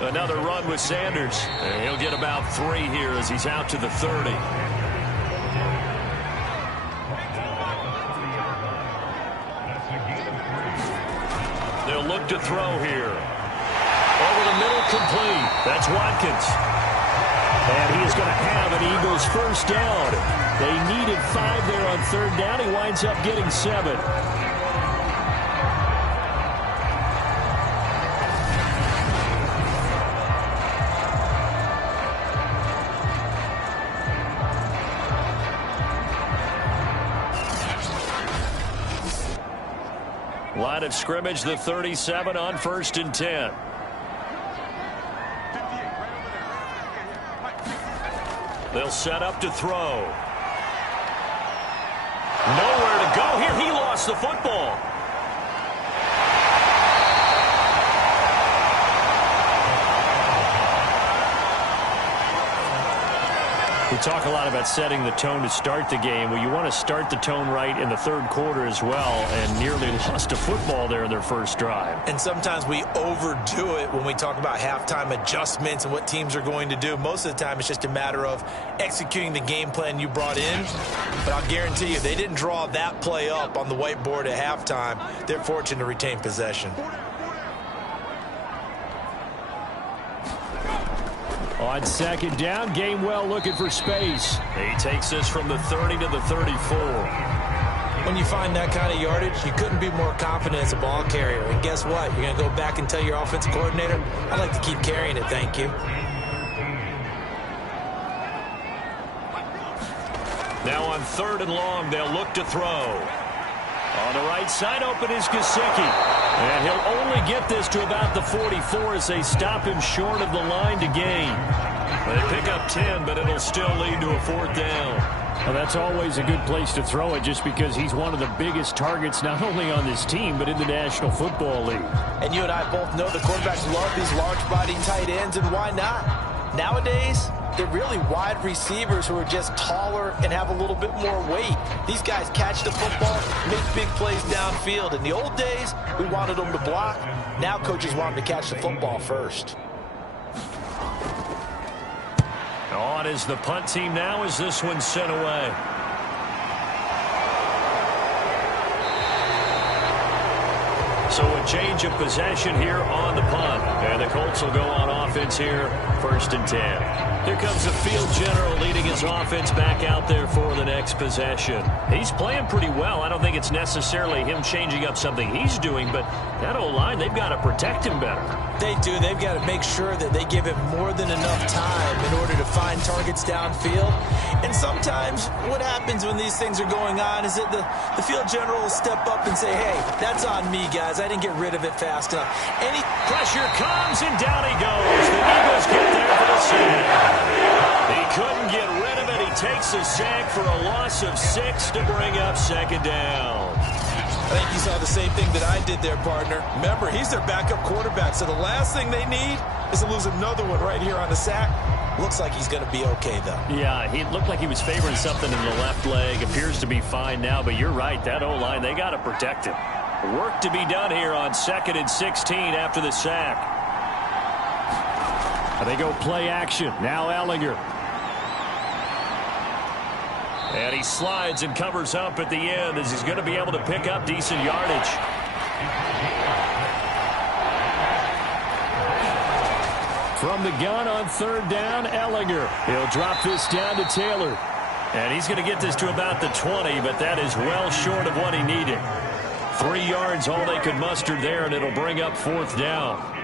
Another run with Sanders. And he'll get about 3 here as he's out to the 30. They'll look to throw here. Over the middle, complete. That's Watkins. And he is going to have an Eagles first down. They needed 5 there on 3rd down. He winds up getting 7. Line of scrimmage, the 37 on 1st and 10. They'll set up to throw. Nowhere to go here. He lost the football. We talk a lot about setting the tone to start the game. Well, you want to start the tone right in the 3rd quarter as well, and nearly lost a football there in their first drive. And sometimes we overdo it when we talk about halftime adjustments and what teams are going to do. Most of the time, it's just a matter of executing the game plan you brought in. But I'll guarantee you, they didn't draw that play up on the whiteboard at halftime. They're fortunate to retain possession. On 2nd down, Gainwell looking for space. He takes this from the 30 to the 34. When you find that kind of yardage, you couldn't be more confident as a ball carrier. And guess what? You're going to go back and tell your offensive coordinator, I'd like to keep carrying it, thank you. Now on 3rd and long, they'll look to throw. On the right side, open is Gesicki. And he'll only get this to about the 44 as they stop him short of the line to gain. They pick up 10, but it'll still lead to a 4th down. Well, that's always a good place to throw it just because he's one of the biggest targets not only on this team but in the National Football League. And you and I both know the quarterbacks love these large-body tight ends, and why not? Nowadays, they're really wide receivers who are just taller and have a little bit more weight. These guys catch the football, make big plays downfield. In the old days, we wanted them to block. Now coaches want them to catch the football first. On is the punt team now as this one's sent away. So a change of possession here on the punt. And the Colts will go on offense here, 1st and 10. Here comes the field general leading his offense back out there for the next possession. He's playing pretty well. I don't think it's necessarily him changing up something he's doing, but that O-line, they've got to protect him better. They do. They've got to make sure that they give him more than enough time in order to find targets downfield. And sometimes what happens when these things are going on is that the field general will step up and say, hey, that's on me, guys. I didn't get rid of it fast enough. Any pressure comes, and down he goes. The Eagles get there for the sack. He couldn't get rid of it. He takes a sack for a loss of 6 to bring up 2nd down. I think you saw the same thing that I did there, partner. Remember, he's their backup quarterback, so the last thing they need is to lose another one right here on the sack. Looks like he's going to be okay, though. Yeah, he looked like he was favoring something in the left leg. Appears to be fine now, but you're right. That O-line, they got to protect him. Work to be done here on 2nd and 16 after the sack. They go play action. Now Ellinger. And he slides and covers up at the end as he's going to be able to pick up decent yardage. From the gun on 3rd down, Ellinger. He'll drop this down to Taylor. And he's going to get this to about the 20, but that is well short of what he needed. 3 yards, all they could muster there, and it'll bring up 4th down.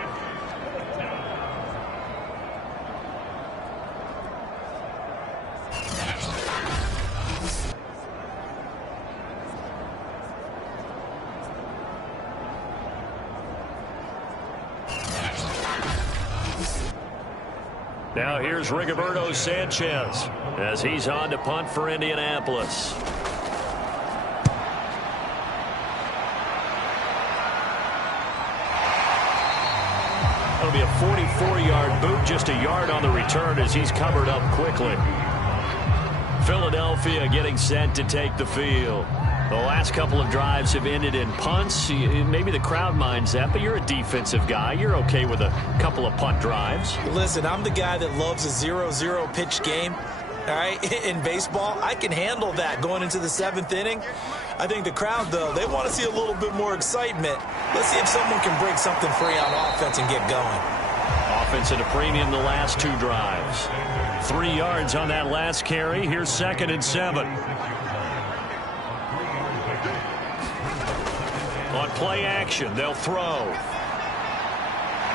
Now here's Rigoberto Sanchez as he's on to punt for Indianapolis. That'll be a 44-yard boot, just a yard on the return as he's covered up quickly. Philadelphia getting set to take the field. The last couple of drives have ended in punts. Maybe the crowd minds that, but you're a defensive guy. You're okay with a couple of punt drives. Listen, I'm the guy that loves a 0-0 pitch game. All right, in baseball, I can handle that going into the 7th inning. I think the crowd, though, they want to see a little bit more excitement. Let's see if someone can break something free on offense and get going. Offense at a premium the last 2 drives. 3 yards on that last carry. Here's 2nd and 7. On play action, they'll throw.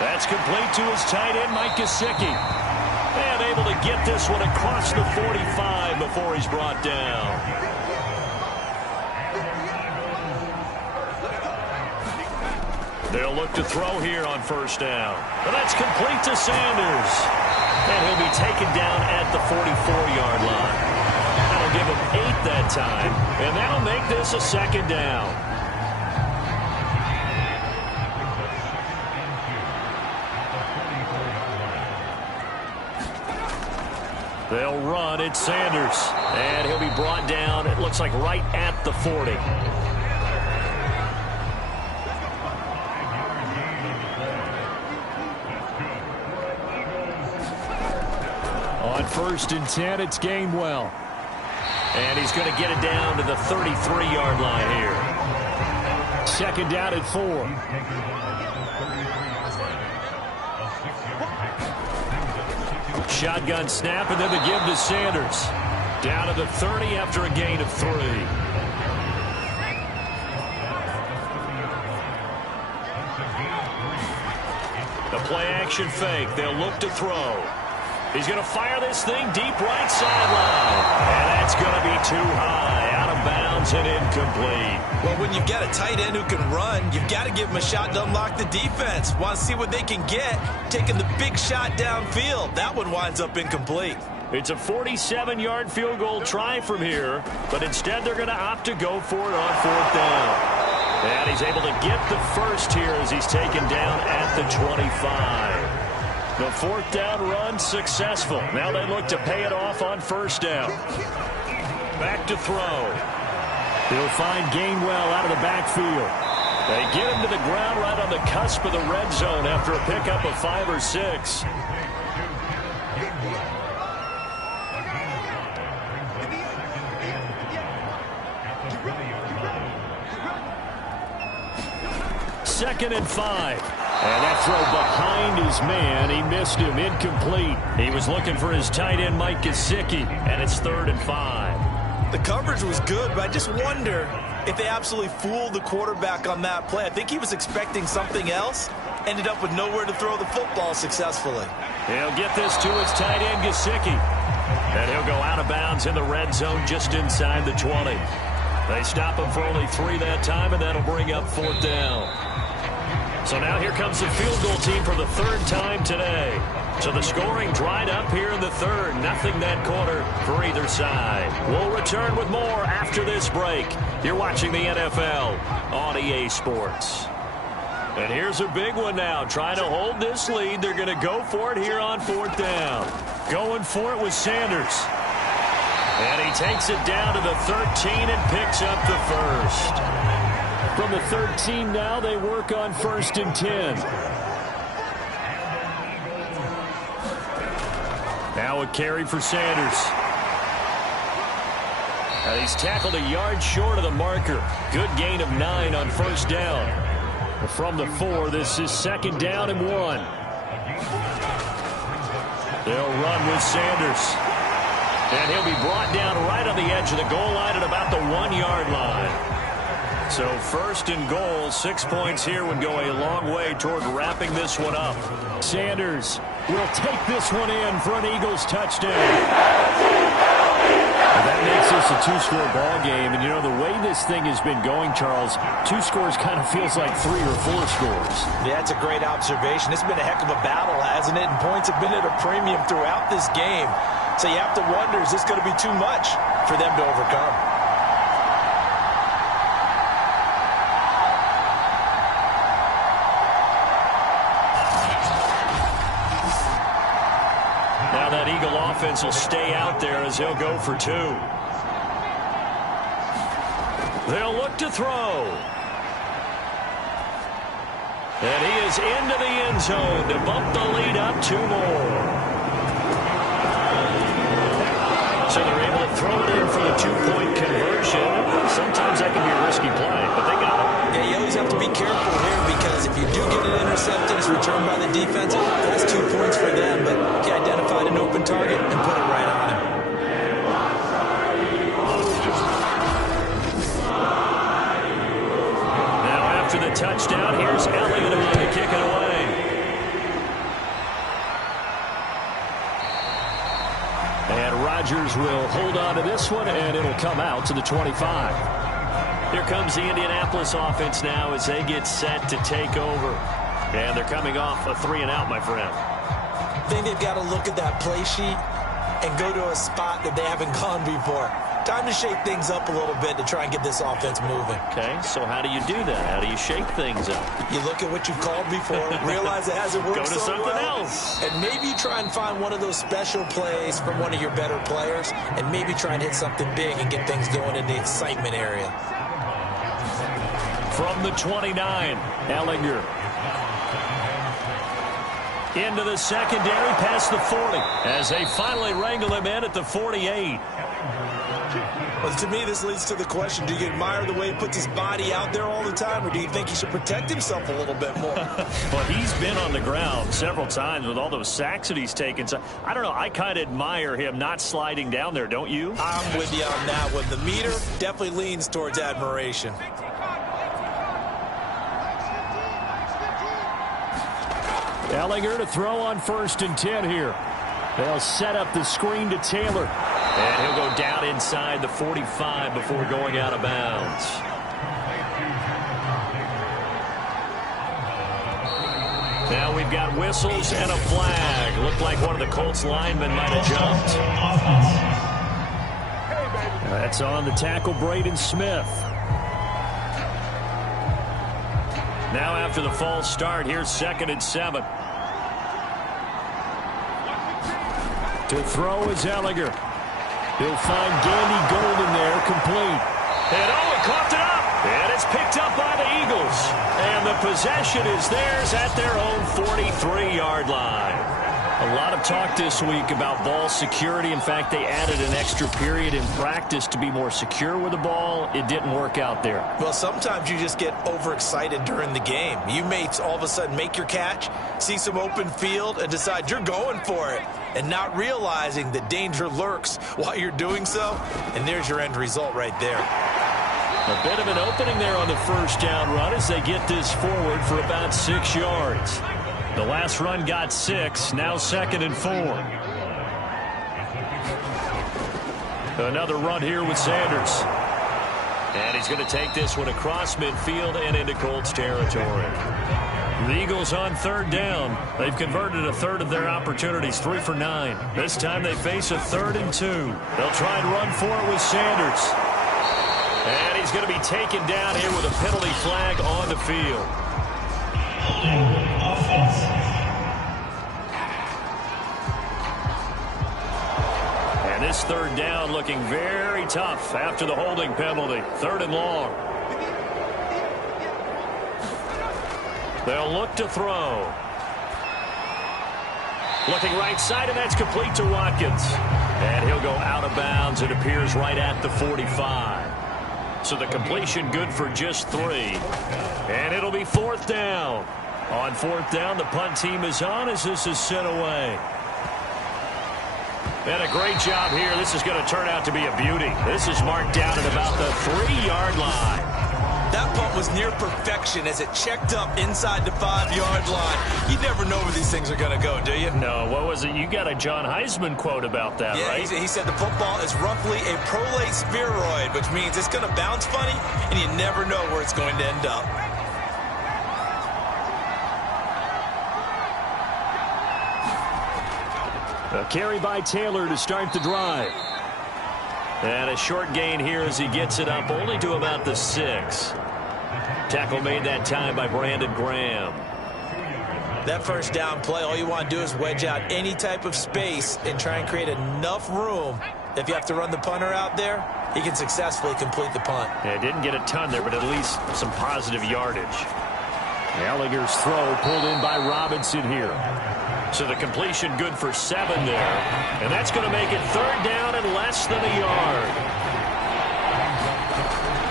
That's complete to his tight end, Mike Gesicki. And able to get this one across the 45 before he's brought down. They'll look to throw here on 1st down. But that's complete to Sanders. And he'll be taken down at the 44-yard line. That'll give him 8 that time. And that'll make this a 2nd down. They'll run. It's Sanders. And he'll be brought down, it looks like, right at the 40. On 1st and 10, it's Gainwell. And he's going to get it down to the 33-yard line here. 2nd down at 4. Shotgun snap, and then the give to Sanders. Down to the 30 after a gain of 3. The play-action fake. They'll look to throw. He's going to fire this thing deep right sideline. And that's going to be too high. Out of bounds and incomplete. Well, when you've got a tight end who can run, you've got to give him a shot to unlock the defense. Want to see what they can get, taking the big shot downfield. That one winds up incomplete. It's a 47-yard field goal try from here, but instead they're going to opt to go for it on 4th down. And he's able to get the first here as he's taken down at the 25. The 4th down run successful. Now they look to pay it off on 1st down. Back to throw. He'll find Gainwell out of the backfield. They get him to the ground right on the cusp of the red zone after a pickup of 5 or 6. 2nd and 5. And that throw behind his man, he missed him, incomplete. He was looking for his tight end, Mike Gesicki, and it's 3rd and 5. The coverage was good, but I just wonder if they absolutely fooled the quarterback on that play. I think he was expecting something else, ended up with nowhere to throw the football successfully. He'll get this to his tight end, Gesicki. And he'll go out of bounds in the red zone just inside the 20. They stop him for only 3 that time, and that'll bring up 4th down. So now here comes the field goal team for the 3rd time today. So the scoring dried up here in the 3rd. Nothing that quarter for either side. We'll return with more after this break. You're watching the NFL on EA Sports. And here's a big one now. Trying to hold this lead. They're going to go for it here on 4th down. Going for it with Sanders. And he takes it down to the 13 and picks up the first. From the 13 now, they work on 1st and 10. Now a carry for Sanders. And he's tackled a yard short of the marker. Good gain of 9 on 1st down. From the 4, this is 2nd down and 1. They'll run with Sanders. And he'll be brought down right on the edge of the goal line at about the 1-yard line. So 1st and goal, 6 points here would go a long way toward wrapping this one up. Sanders will take this one in for an Eagles touchdown. That makes this a 2-score ball game. And, you know, the way this thing has been going, Charles, 2 scores kind of feels like 3 or 4 scores. Yeah, that's a great observation. It's been a heck of a battle, hasn't it? And points have been at a premium throughout this game. So you have to wonder, is this going to be too much for them to overcome? Now that Eagle offense will stay out there as he'll go for 2. They'll look to throw. And he is into the end zone to bump the lead up 2 more. So they're able to throw it in for the 2-point conversion. Sometimes that can be a risky play, but they got it. Yeah, you always have to be careful here because if you do get an interception, it's returned by the defense. That's 2 points for them, but he identified an open target and put it right on him. Now after the touchdown, here's Elliott to kick it away. And Rodgers will hold on to this one, and it'll come out to the 25. Here comes the Indianapolis offense now as they get set to take over. And they're coming off a 3-and-out, my friend. I think they've got to look at that play sheet and go to a spot that they haven't gone before. Time to shake things up a little bit to try and get this offense moving. Okay, so how do you do that? How do you shake things up? You look at what you've called before, realize it hasn't worked Go to so something well, else. and maybe try and find one of those special plays from one of your better players, and maybe try and hit something big and get things going in the excitement area. From the 29, Ellinger. Into the secondary, past the 40, as they finally wrangle him in at the 48. Well, to me, this leads to the question, do you admire the way he puts his body out there all the time, or do you think he should protect himself a little bit more? Well, he's been on the ground several times with all those sacks that he's taken. So, I don't know, I kind of admire him not sliding down there, don't you? I'm with you on that one. The meter definitely leans towards admiration. Ellinger to throw on 1st and 10 here. They'll set up the screen to Taylor. And he'll go down inside the 45 before going out of bounds. Now we've got whistles and a flag. Looked like one of the Colts linemen might have jumped. That's on the tackle, Braden Smith. Now after the false start, here's 2nd and 7. To throw is Ellinger. He'll find Gandy Golden there, complete. And Owen coughed it up. And it's picked up by the Eagles. And the possession is theirs at their own 43-yard line. A lot of talk this week about ball security. In fact, they added an extra period in practice to be more secure with the ball. It didn't work out there. Well, sometimes you just get overexcited during the game. You may all of a sudden make your catch, see some open field, and decide you're going for it, and not realizing that danger lurks while you're doing so. And there's your end result right there. A bit of an opening there on the first down run as they get this forward for about 6 yards. The last run got 6, now 2nd and 4. Another run here with Sanders. And he's going to take this one across midfield and into Colts territory. The Eagles on 3rd down. They've converted a third of their opportunities, 3 for 9. This time they face a 3rd and 2. They'll try and run for it with Sanders. And he's going to be taken down here with a penalty flag on the field. And this 3rd down looking very tough after the holding penalty. 3rd and long. They'll look to throw. Looking right side, and that's complete to Watkins. And he'll go out of bounds. It appears right at the 45. So the completion good for just 3. And it'll be 4th down. On 4th down, the punt team is on as this is sent away. And a great job here. This is going to turn out to be a beauty. This is marked down at about the 3-yard line. That punt was near perfection as it checked up inside the 5-yard line. You never know where these things are going to go, do you? No, what was it? You got a John Heisman quote about that, yeah, right? He said the football is roughly a prolate spheroid, which means it's going to bounce funny, and you never know where it's going to end up. A carry by Taylor to start the drive. And a short gain here as he gets it up only to about the 6. Tackle made that time by Brandon Graham. That first down play, all you want to do is wedge out any type of space and try and create enough room. If you have to run the punter out there, he can successfully complete the punt. Yeah, didn't get a ton there, but at least some positive yardage. Gallagher's throw pulled in by Robinson here. So the completion good for 7 there. And that's going to make it 3rd down and less than a yard.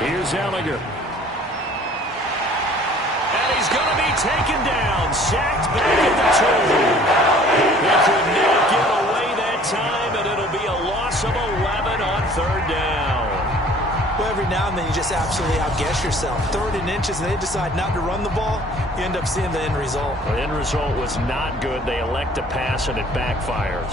Here's Gallagher. And he's going to be taken down. Sacked back at the 2. He could not get away that time, and it'll be a loss of 11 on 3rd down. Well, every now and then you just absolutely outguess yourself. 3rd and inches, and they decide not to run the ball. You end up seeing the end result. The end result was not good. They elect to pass, and it backfires.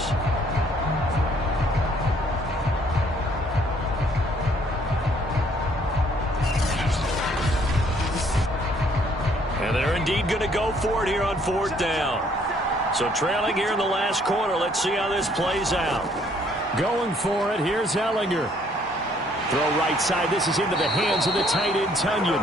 And they're indeed going to go for it here on 4th down. So trailing here in the last quarter. Let's see how this plays out. Going for it. Here's Gallagher. Throw right side. This is into the hands of the tight end, Tunyon.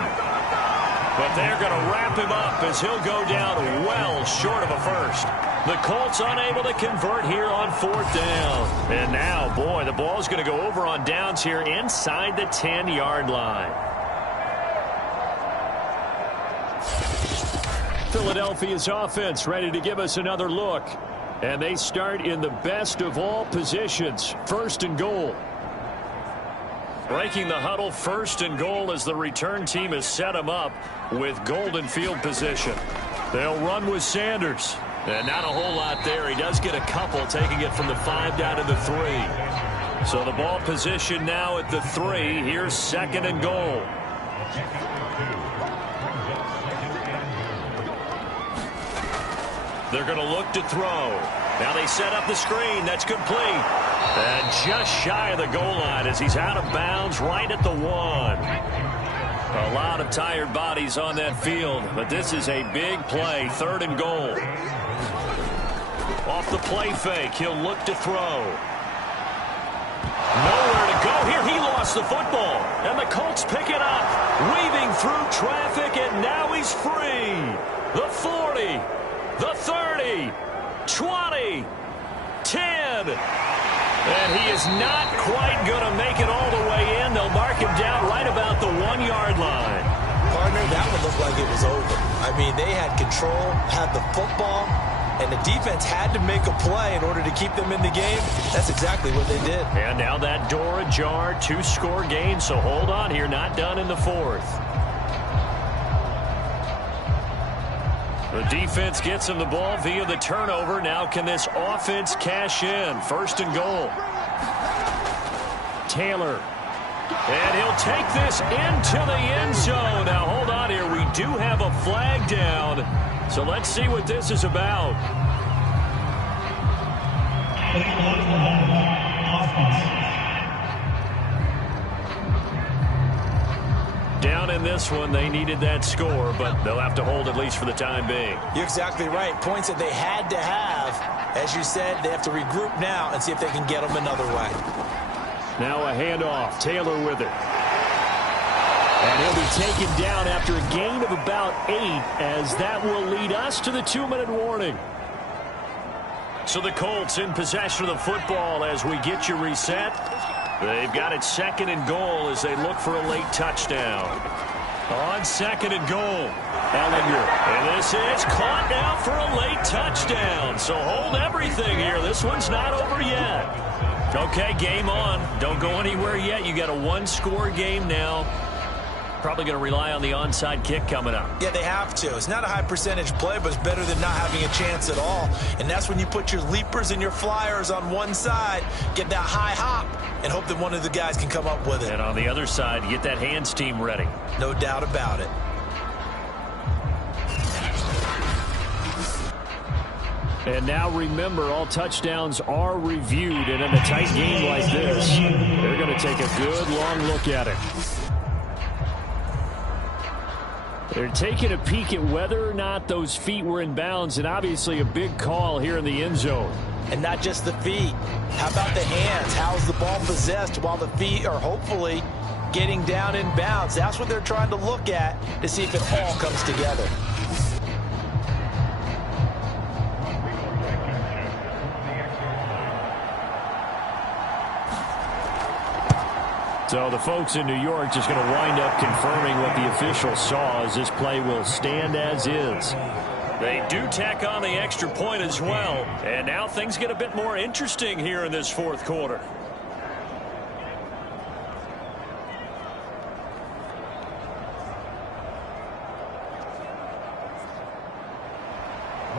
But they're going to wrap him up as he'll go down well short of a first. The Colts unable to convert here on 4th down. And now, boy, the ball's going to go over on downs here inside the 10-yard line. Philadelphia's offense ready to give us another look. And they start in the best of all positions, 1st and goal. Breaking the huddle, 1st and goal as the return team has set him up with golden field position. They'll run with Sanders. And not a whole lot there. He does get a couple, taking it from the 5 down to the 3. So the ball position now at the 3. Here's 2nd and goal. They're going to look to throw. Now they set up the screen. That's complete. And just shy of the goal line as he's out of bounds right at the 1. A lot of tired bodies on that field, but this is a big play. 3rd and goal. Off the play fake, he'll look to throw. Nowhere to go here. He lost the football, and the Colts pick it up. Weaving through traffic, and now he's free. The 40, the 30, 20, 10. And he is not quite going to make it all the way in. They'll mark him down right about the 1-yard line. Partner, that one looked like it was over. I mean, they had control, had the football, and the defense had to make a play in order to keep them in the game. That's exactly what they did. And now that door ajar, 2-score game, so hold on here, not done in the fourth. The defense gets him the ball via the turnover. Now can this offense cash in? First and goal. Taylor. And he'll take this into the end zone. Now hold on here. We do have a flag down. So let's see what this is about. Down in this one, they needed that score, but they'll have to hold at least for the time being. You're exactly right. Points that they had to have. As you said, they have to regroup now and see if they can get them another way. Now a handoff. Taylor with it. And he'll be taken down after a gain of about 8, as that will lead us to the 2-minute warning. So the Colts in possession of the football as we get you reset. They've got it second and goal as they look for a late touchdown. On second and goal, Ellinger. And this is caught now for a late touchdown. So hold everything here. This one's not over yet. Okay, game on. Don't go anywhere yet. You got a 1-score game now. Probably going to rely on the onside kick coming up. Yeah, they have to. It's not a high percentage play, but it's better than not having a chance at all. And that's when you put your leapers and your flyers on one side, get that high hop, and hope that one of the guys can come up with it. And on the other side, get that hands team ready. No doubt about it. And now remember, all touchdowns are reviewed, and in a tight game like this, they're going to take a good long look at it. They're taking a peek at whether or not those feet were in bounds, and obviously a big call here in the end zone. And not just the feet. How about the hands? How's the ball possessed while the feet are hopefully getting down in bounds? That's what they're trying to look at to see if it all comes together. So the folks in New York just going to wind up confirming what the official saw, as this play will stand as is. They do tack on the extra point as well. And now things get a bit more interesting here in this fourth quarter.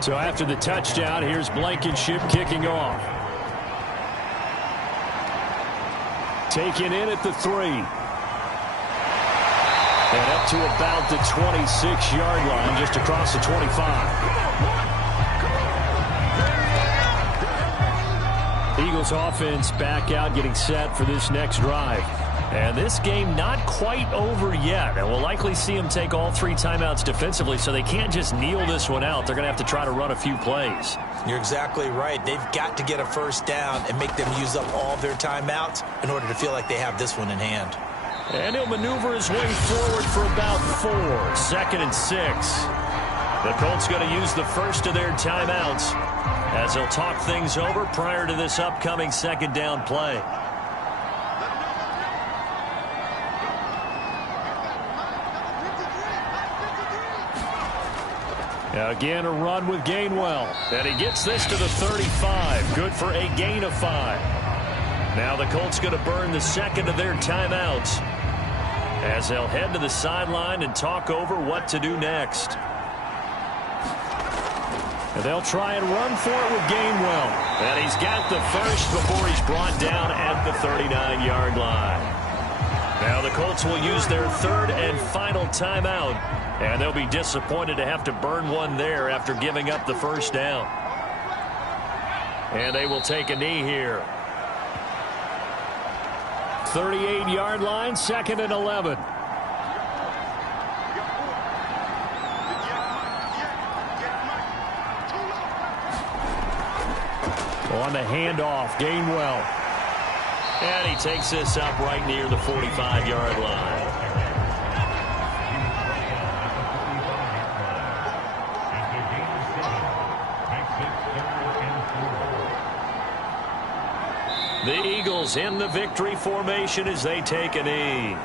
So after the touchdown, here's Blankenship kicking off. Taken in at the 3. And up to about the 26-yard line, just across the 25. Eagles offense back out, getting set for this next drive. And this game not quite over yet. And we'll likely see them take all 3 timeouts defensively, so they can't just kneel this one out. They're going to have to try to run a few plays. You're exactly right. They've got to get a first down and make them use up all of their timeouts in order to feel like they have this one in hand. And he'll maneuver his way forward for about 4. Second and 6. The Colts going to use the first of their timeouts as they'll talk things over prior to this upcoming second down play. Again, a run with Gainwell. And he gets this to the 35. Good for a gain of 5. Now the Colts going to burn the second of their timeouts as they'll head to the sideline and talk over what to do next. And they'll try and run for it with Gainwell. And he's got the first before he's brought down at the 39-yard line. Now the Colts will use their third and final timeout. And they'll be disappointed to have to burn one there after giving up the first down. And they will take a knee here. 38-yard line, second and 11. On the handoff, Gainwell. And he takes this up right near the 45-yard line. The Eagles in the victory formation as they take a knee.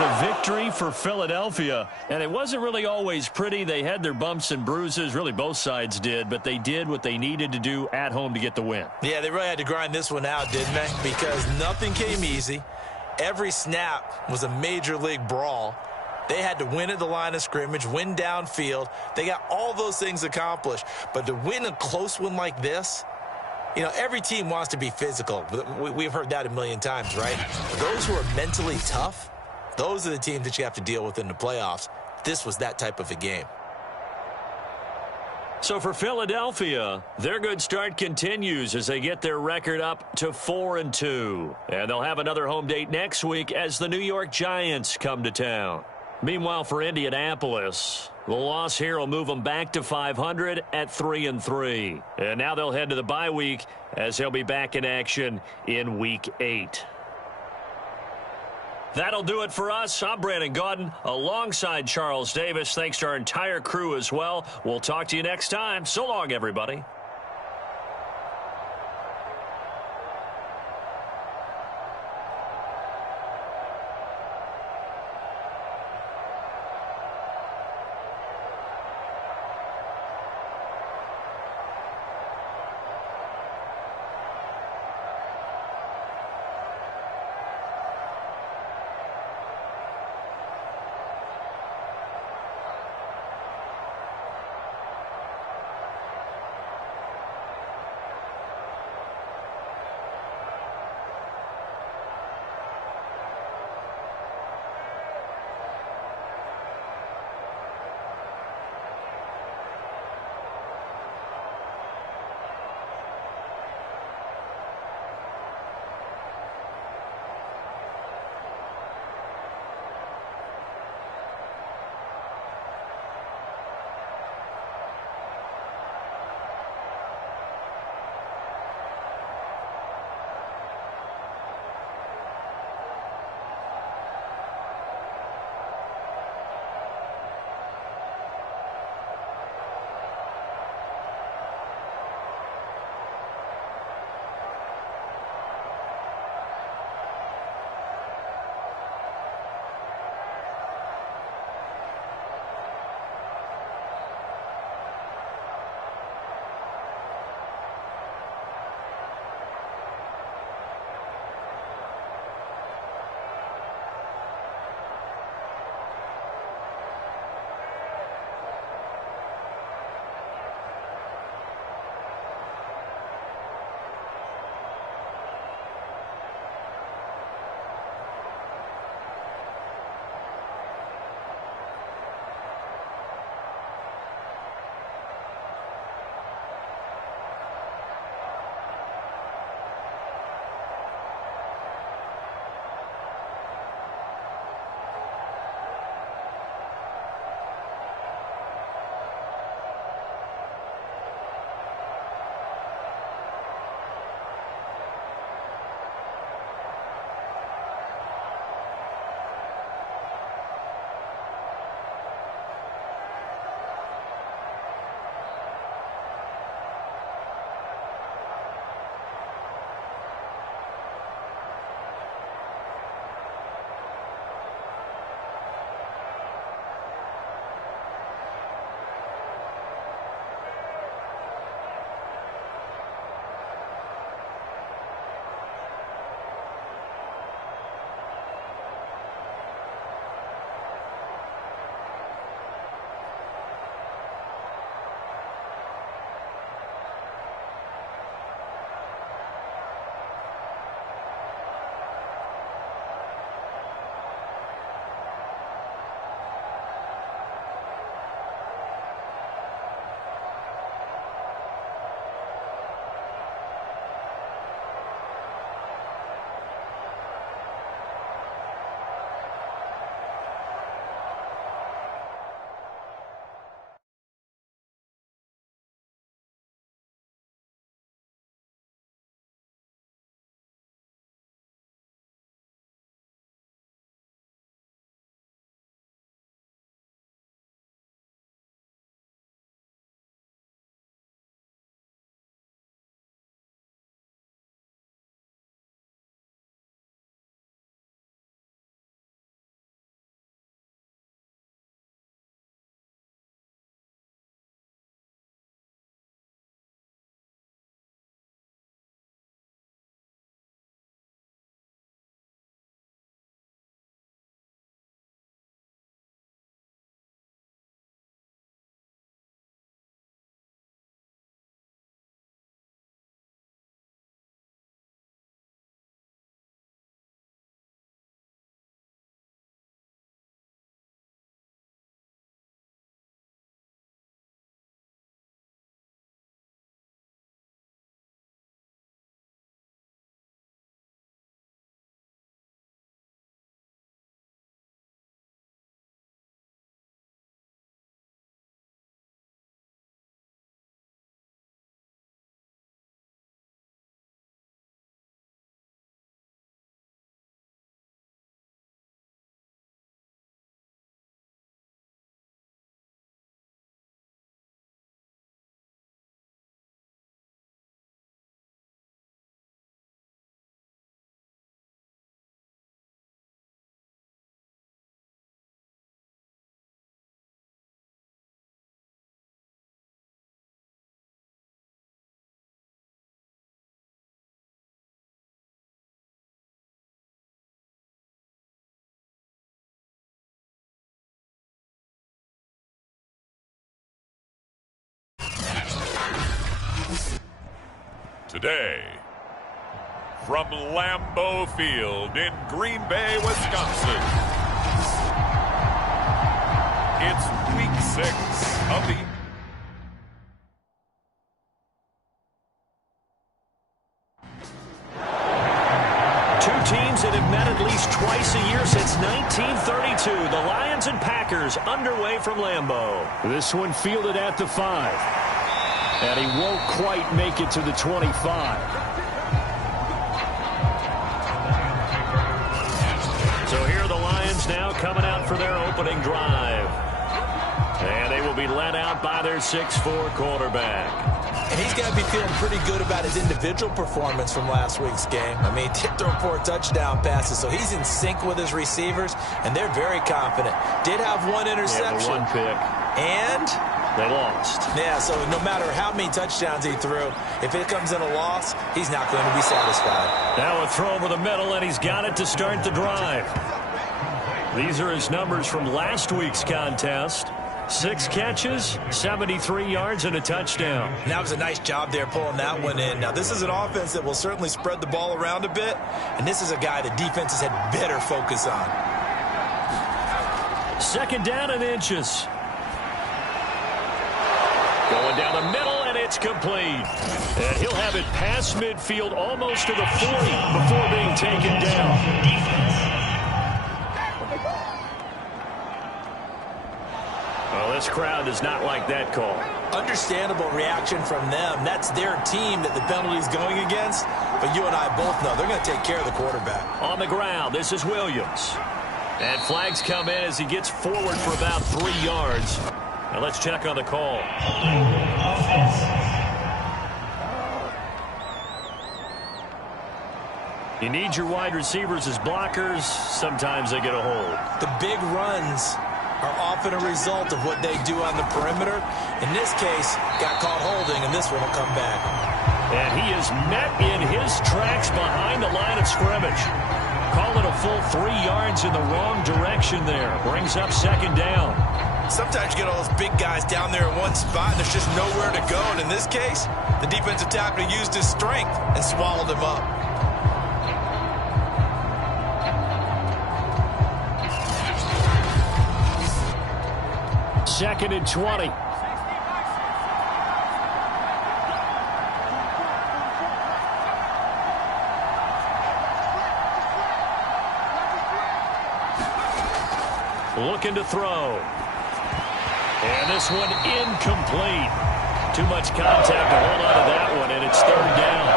It's a victory for Philadelphia, and it wasn't really always pretty. They had their bumps and bruises, really both sides did, but they did what they needed to do at home to get the win. Yeah, they really had to grind this one out, didn't they? Because nothing came easy. Every snap was a major league brawl. They had to win at the line of scrimmage, win downfield. They got all those things accomplished. But to win a close one like this, you know, every team wants to be physical. We've heard that a million times, right? Those who are mentally tough, those are the teams that you have to deal with in the playoffs. This was that type of a game. So for Philadelphia, their good start continues as they get their record up to 4-2. And they'll have another home date next week as the New York Giants come to town. Meanwhile, for Indianapolis, the loss here will move them back to 500 at 3-3. And now they'll head to the bye week as they'll be back in action in Week 8. That'll do it for us. I'm Brandon Gaudin alongside Charles Davis. Thanks to our entire crew as well. We'll talk to you next time. So long, everybody. Today, from Lambeau Field in Green Bay, Wisconsin, it's Week 6 of the two teams that have met at least twice a year since 1932. The Lions and Packers underway from Lambeau. This one fielded at the 5. And he won't quite make it to the 25. So here are the Lions now coming out for their opening drive. And they will be led out by their 6'4" quarterback. And he's got to be feeling pretty good about his individual performance from last week's game. I mean, he did throw 4 touchdown passes, so he's in sync with his receivers, and they're very confident. Did have 1 interception. Yeah, 1 pick. And they lost. Yeah, so no matter how many touchdowns he threw, if it comes in a loss, he's not going to be satisfied. Now a throw over the middle, and he's got it to start the drive. These are his numbers from last week's contest. 6 catches, 73 yards, and a touchdown. And that was a nice job there pulling that one in. Now, this is an offense that will certainly spread the ball around a bit, and this is a guy the defenses had better focus on. 2nd down and inches. Going down the middle, and it's complete. And he'll have it past midfield almost to the 40 before being taken down. Well, this crowd does not like that call. Understandable reaction from them. That's their team that the penalty is going against. But you and I both know they're going to take care of the quarterback. On the ground, this is Williams. And flags come in as he gets forward for about 3 yards. Now let's check on the call. You need your wide receivers as blockers. Sometimes they get a hold. The big runs are often a result of what they do on the perimeter. In this case, got caught holding, and this one will come back. And he is met in his tracks behind the line of scrimmage. Call it a full 3 yards in the wrong direction there. Brings up 2nd down. Sometimes you get all those big guys down there in one spot, and there's just nowhere to go. And in this case, the defensive tackle used his strength and swallowed him up. Second and 20. Looking to throw. And this one incomplete. Too much contact to hold on to that one, and it's 3rd down.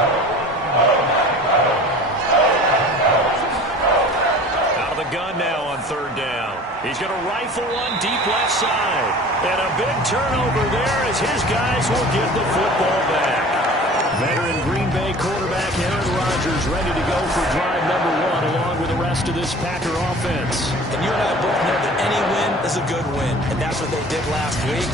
Out of the gun now on 3rd down. He's going to rifle one deep left side. And a big turnover there as his guys will get the football back. Veteran Green Bay quarterback Aaron Rodgers ready to go for drive number 1 along with the rest of this Packer offense. And you and I both know that any win is a good win, and that's what they did last week.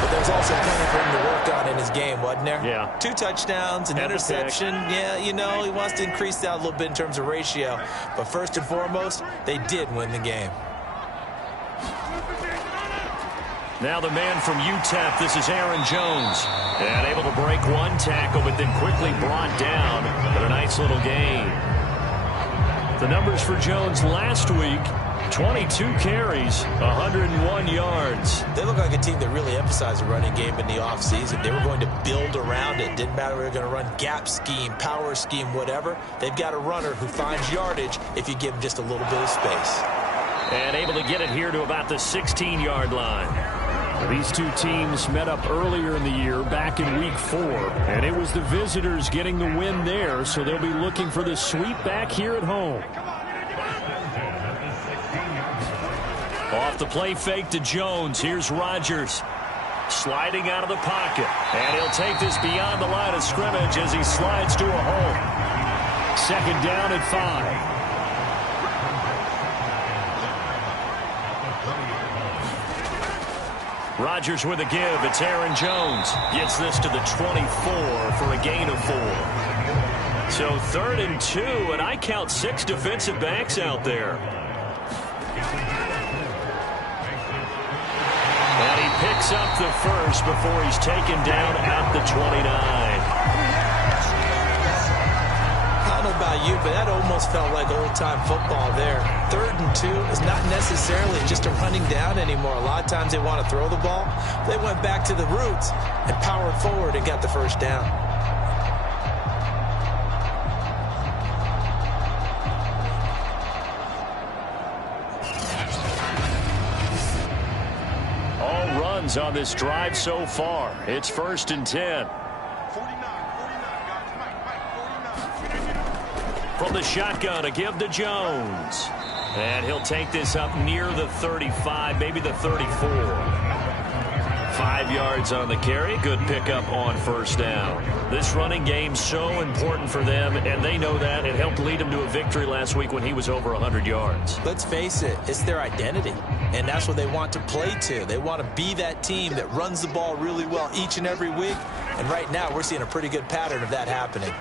But there's also plenty for him to work on in his game, wasn't there? Yeah. 2 touchdowns, an interception. Yeah, you know, he wants to increase that a little bit in terms of ratio. But first and foremost, they did win the game. Now the man from UTEP, this is Aaron Jones. And able to break 1 tackle, but then quickly brought down. But a nice little gain. The numbers for Jones last week, 22 carries, 101 yards. They look like a team that really emphasized the running game in the offseason. They were going to build around it. Didn't matter if they were going to run gap scheme, power scheme, whatever. They've got a runner who finds yardage if you give him just a little bit of space. And able to get it here to about the 16-yard line. These two teams met up earlier in the year, back in Week 4, and it was the visitors getting the win there, so they'll be looking for the sweep back here at home. Off the play fake to Jones. Here's Rodgers. Sliding out of the pocket. And he'll take this beyond the line of scrimmage as he slides to a hole. 2nd down at 5. Rodgers with a give. It's Aaron Jones. Gets this to the 24 for a gain of 4. So 3rd and 2, and I count 6 defensive backs out there. And he picks up the first before he's taken down at the 29. you, but that almost felt like old-time football there. 3rd and 2 is not necessarily just a running down anymore. A lot of times they want to throw the ball. They went back to the roots and powered forward and got the first down. All runs on this drive so far. It's 1st and 10. From the shotgun, a give to Jones. And he'll take this up near the 35, maybe the 34. 5 yards on the carry. Good pickup on 1st down. This running game's so important for them, and they know that. It helped lead them to a victory last week when he was over 100 yards. Let's face it, it's their identity, and that's what they want to play to. They want to be that team that runs the ball really well each and every week, and right now we're seeing a pretty good pattern of that happening.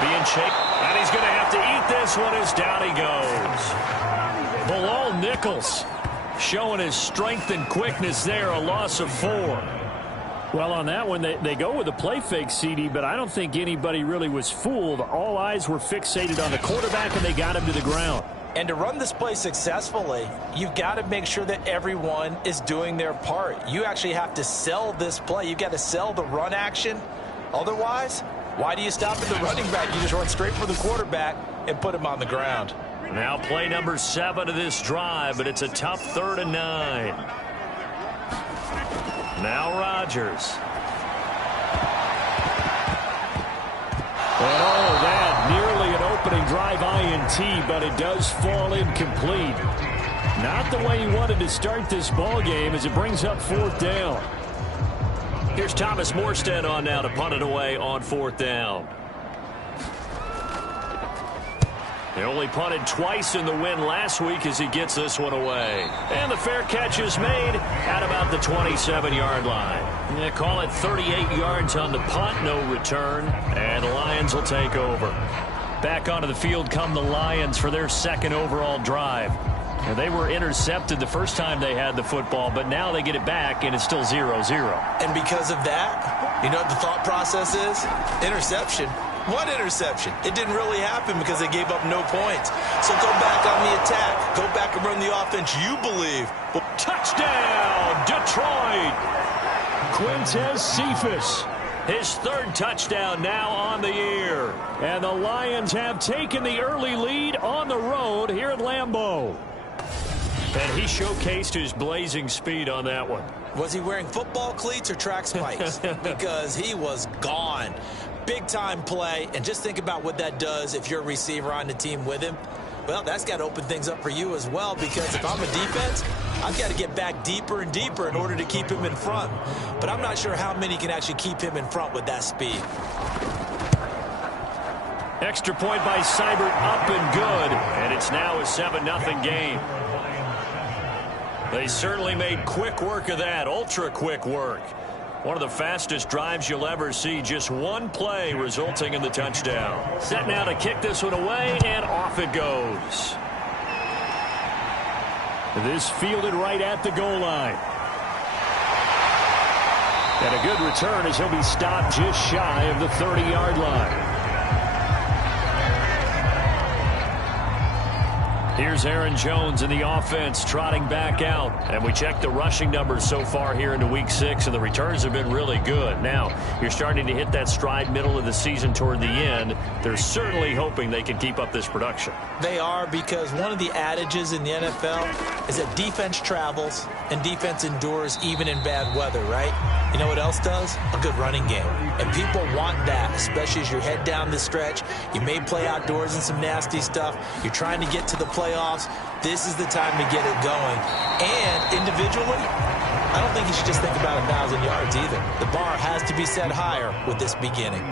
Being chased, and he's going to have to eat this one as down he goes. Bilal Nichols showing his strength and quickness there, a loss of 4. Well, on that one, they go with a play fake, CD, but I don't think anybody really was fooled. All eyes were fixated on the quarterback, and they got him to the ground. And to run this play successfully, you've got to make sure that everyone is doing their part. You actually have to sell this play. You've got to sell the run action. Otherwise, why do you stop at the running back? You just run straight for the quarterback and put him on the ground. Now play number 7 of this drive, but it's a tough 3rd and 9. Now Rodgers. And oh, that nearly an opening drive INT, but it does fall incomplete. Not the way he wanted to start this ball game as it brings up 4th down. Here's Thomas Morstead on now to punt it away on 4th down. They only punted twice in the win last week as he gets this one away. And the fair catch is made at about the 27-yard line. They call it 38 yards on the punt, no return, and the Lions will take over. Back onto the field come the Lions for their 2nd overall drive. And they were intercepted the first time they had the football, but now they get it back, and it's still 0-0. And because of that, you know what the thought process is? Interception. What interception? It didn't really happen because they gave up no points. So go back on the attack. Go back and run the offense you believe. Touchdown, Detroit! Quintez Cephus. His 3rd touchdown now on the year. And the Lions have taken the early lead on the road here at Lambeau. And he showcased his blazing speed on that one. Was he wearing football cleats or track spikes? Because he was gone. Big-time play, and just think about what that does if you're a receiver on the team with him. Well, that's got to open things up for you as well, because if I'm a defense, I've got to get back deeper and deeper in order to keep him in front. But I'm not sure how many can actually keep him in front with that speed. Extra point by Seibert, up and good, and it's now a 7-0 game. They certainly made quick work of that, ultra-quick work. One of the fastest drives you'll ever see, just one play resulting in the touchdown. Set now to kick this one away, and off it goes. This fielded right at the goal line. And a good return as he'll be stopped just shy of the 30-yard line. Here's Aaron Jones in the offense trotting back out. And we check the rushing numbers so far here into week 6, and the returns have been really good. Now, you're starting to hit that stride middle of the season toward the end. They're certainly hoping they can keep up this production. They are, because one of the adages in the NFL is that defense travels and defense endures even in bad weather, right? You know what else does? A good running game. And people want that, especially as you head down the stretch. You may play outdoors in some nasty stuff. You're trying to get to the playoffs. This is the time to get it going. And individually, I don't think you should just think about 1,000 yards either. The bar has to be set higher with this beginning.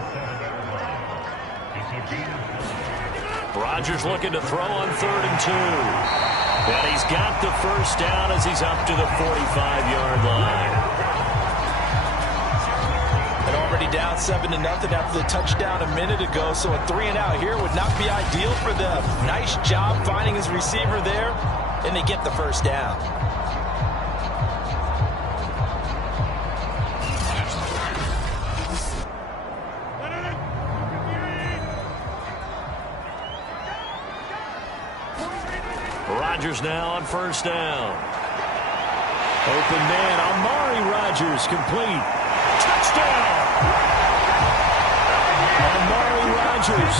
Rodgers looking to throw on 3rd and 2. And he's got the first down as he's up to the 45-yard line. And already down 7-0 after the touchdown a minute ago, so a 3-and-out here would not be ideal for them. Nice job finding his receiver there, and they get the first down. Rodgers now on first down. Open man, Amari Rodgers, complete. Touchdown! Amari Rodgers,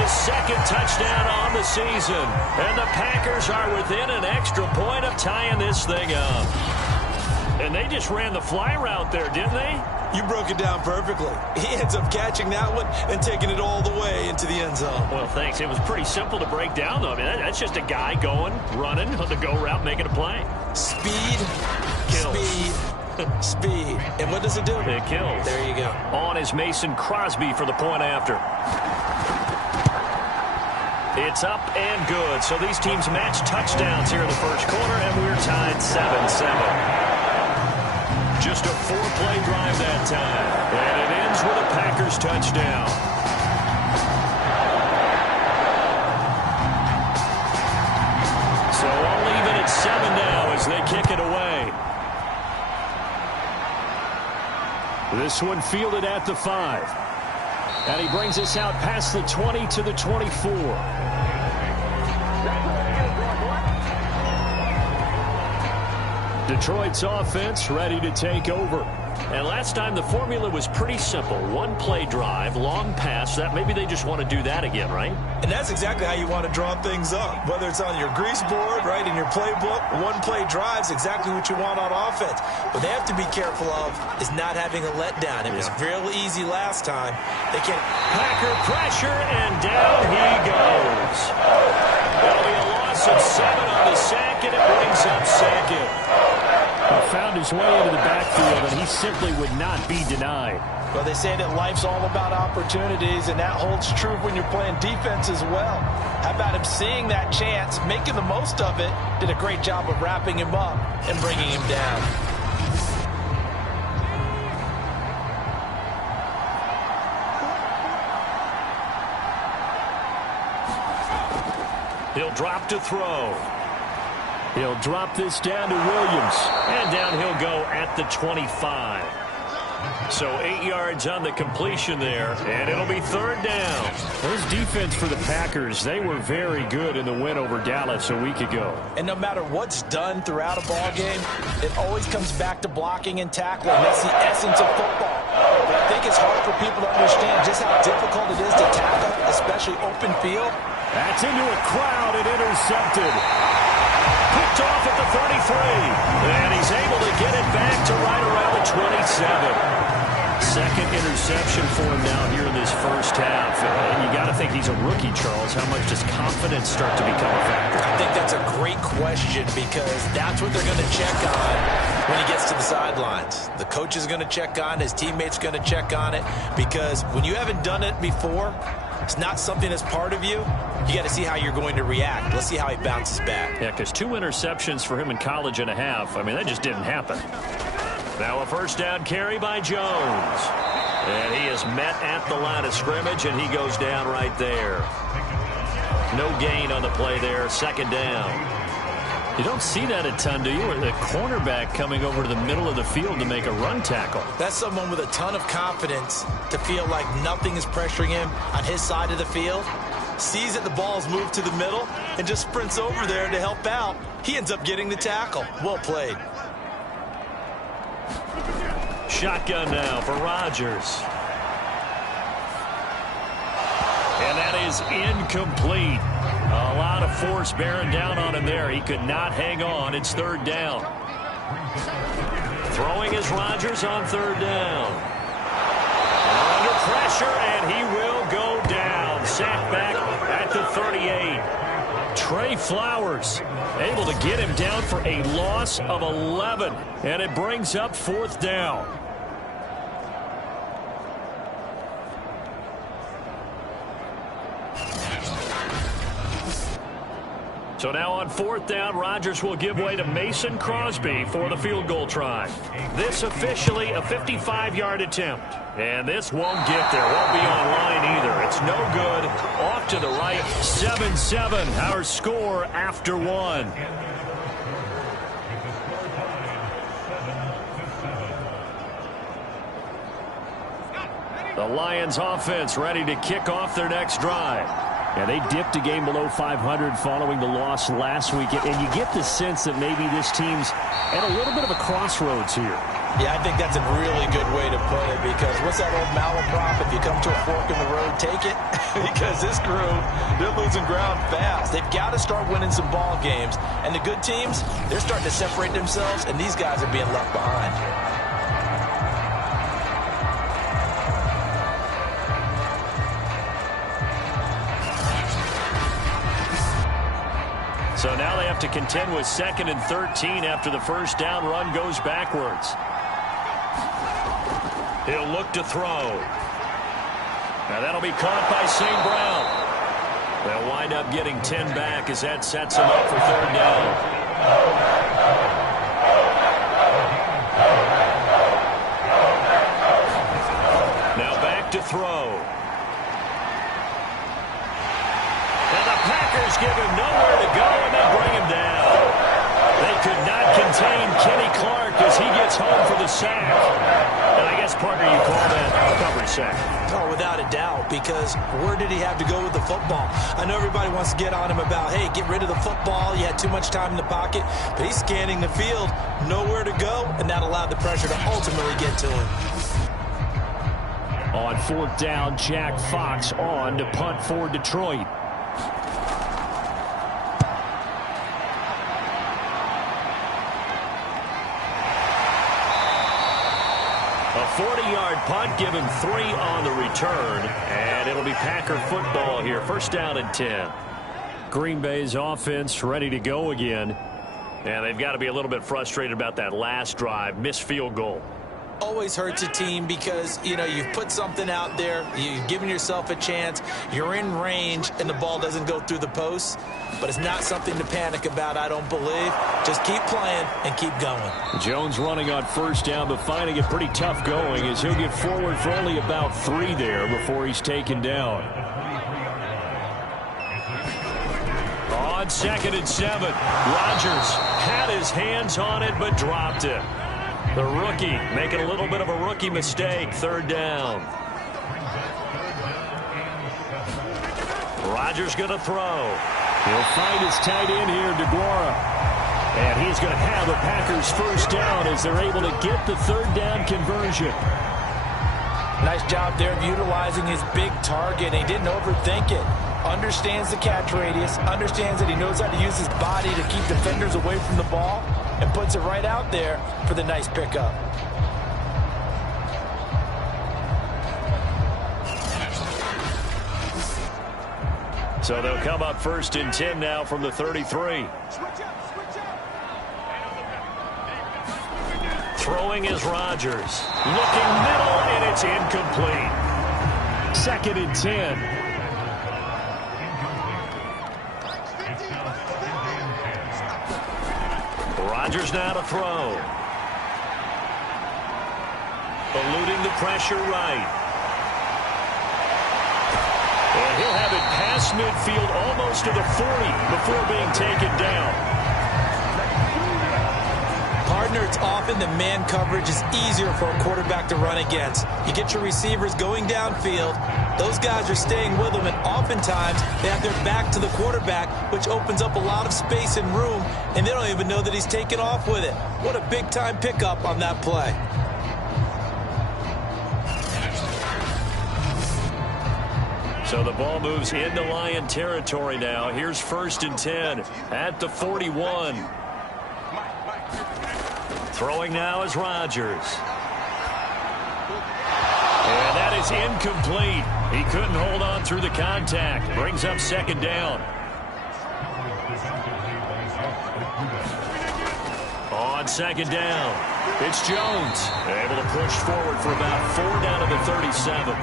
his second touchdown on the season. And the Packers are within an extra point of tying this thing up. And they just ran the fly route there, didn't they? You broke it down perfectly. He ends up catching that one and taking it all the way into the end zone. Well, thanks. It was pretty simple to break down, though. I mean, that's just a guy going, running on the go route, making a play. Speed, Kills. speed. And what does it do? It kills. There you go. On is Mason Crosby for the point after. It's up and good. So these teams match touchdowns here in the first quarter, and we're tied 7-7. Just a 4-play drive that time. And it ends with a Packers touchdown. So all even at 7 now as they kick it away. This one fielded at the 5. And he brings us out past the 20 to the 24. Detroit's offense ready to take over. And last time the formula was pretty simple. One play drive, long pass. That maybe they just want to do that again, right? And that's exactly how you want to draw things up. Whether it's on your grease board, right, in your playbook, one play drive's exactly what you want on offense. What they have to be careful of is not having a letdown. It was real easy last time. They can't. Packer pressure, and down he goes. That'll be a loss of 7 on the sack, and it brings up second. He found his way into the backfield, and he simply would not be denied. Well, they say that life's all about opportunities, and that holds true when you're playing defense as well. How about him seeing that chance, making the most of it, did a great job of wrapping him up and bringing him down. He'll drop to throw. He'll drop this down to Williams. And down he'll go at the 25. So 8 yards on the completion there, and it'll be third down. Those defense for the Packers, they were very good in the win over Dallas a week ago. And no matter what's done throughout a ball game, it always comes back to blocking and tackling. That's the essence of football. But I think it's hard for people to understand just how difficult it is to tackle, especially open field. That's into a crowd and intercepted. Picked off at the 33. And he's able to get it back to right around the 27. Second interception for him now here in this first half. And you got to think he's a rookie, Charles. How much does confidence start to become a factor? I think that's a great question because that's what they're going to check on when he gets to the sidelines. The coach is going to check on it. His teammates going to check on it because when you haven't done it before, it's not something that's part of you. You got to see how you're going to react. Let's see how he bounces back. Yeah, because 2 interceptions for him in college and a half. I mean, that just didn't happen. Now a first down carry by Jones. And he is met at the line of scrimmage, and he goes down right there. No gain on the play there. Second down. You don't see that a ton, do you? Or the cornerback coming over to the middle of the field to make a run tackle. That's someone with a ton of confidence to feel like nothing is pressuring him on his side of the field. Sees that the ball's moved to the middle and just sprints over there to help out. He ends up getting the tackle. Well played. Shotgun now for Rodgers. And that is incomplete. A lot of force bearing down on him there. He could not hang on. It's third down. Throwing is Rodgers on third down. Under pressure, and he will go down. Sacked back at the 38. Trey Flowers able to get him down for a loss of 11. And it brings up fourth down. So now on fourth down, Rodgers will give way to Mason Crosby for the field goal try. This officially a 55-yard attempt. And this won't get there. Won't be on line either. It's no good. Off to the right. 7-7, our score after one. The Lions offense ready to kick off their next drive. Yeah, they dipped a game below 500 following the loss last week, and you get the sense that maybe this team's at a little bit of a crossroads here. Yeah, I think that's a really good way to put it, because what's that old malaprop? If you come to a fork in the road, take it. Because this crew, they're losing ground fast. They've got to start winning some ball games. And the good teams, they're starting to separate themselves, and these guys are being left behind. So now they have to contend with 2nd and 13 after the first down run goes backwards. He'll look to throw. Now that'll be caught by St. Brown. They'll wind up getting 10 back as that sets them up for 3rd down. Now back to throw. And the Packers give him nowhere to go, and they bring him down. They could not contain Kenny Clark as he gets home for the sack. And I guess, partner, you call that a recovery sack. Oh, without a doubt, because where did he have to go with the football? I know everybody wants to get on him about, hey, get rid of the football. You had too much time in the pocket. But he's scanning the field, nowhere to go, and that allowed the pressure to ultimately get to him. On 4th down, Jack Fox on to punt for Detroit. A 40-yard punt, give him 3 on the return, and it'll be Packer football here. 1st down and 10. Green Bay's offense ready to go again. And they've got to be a little bit frustrated about that last drive, missed field goal. Always hurts a team because, you know, you've put something out there, you've given yourself a chance, you're in range, and the ball doesn't go through the posts. But it's not something to panic about, I don't believe. Just keep playing and keep going. Jones running on 1st down, but finding it pretty tough going as he'll get forward for only about 3 there before he's taken down. On 2nd and 7, Rodgers had his hands on it but dropped it. The rookie making a little bit of a rookie mistake. 3rd down. Rodgers going to throw. He'll find his tight end here, DeGuara. And he's going to have the Packers 1st down as they're able to get the 3rd down conversion. Nice job there of utilizing his big target. He didn't overthink it. Understands the catch radius. Understands that he knows how to use his body to keep defenders away from the ball. And puts it right out there for the nice pickup. So they'll come up 1st and 10 now from the 33. Throwing is Rodgers. Looking middle, and it's incomplete. 2nd and 10. Rodgers now to throw. Eluding the pressure right. And he'll have it past midfield almost to the 40 before being taken down. Partner, it's often the man coverage is easier for a quarterback to run against. You get your receivers going downfield. Those guys are staying with them, and oftentimes they have their back to the quarterback, which opens up a lot of space and room, and they don't even know that he's taken off with it. What a big-time pickup on that play. So the ball moves into Lion territory now. Here's 1st and 10 at the 41. Throwing now is Rodgers. And that is incomplete. He couldn't hold on through the contact. Brings up 2nd down. On 2nd down, it's Jones. Able to push forward for about 4 down to the 37.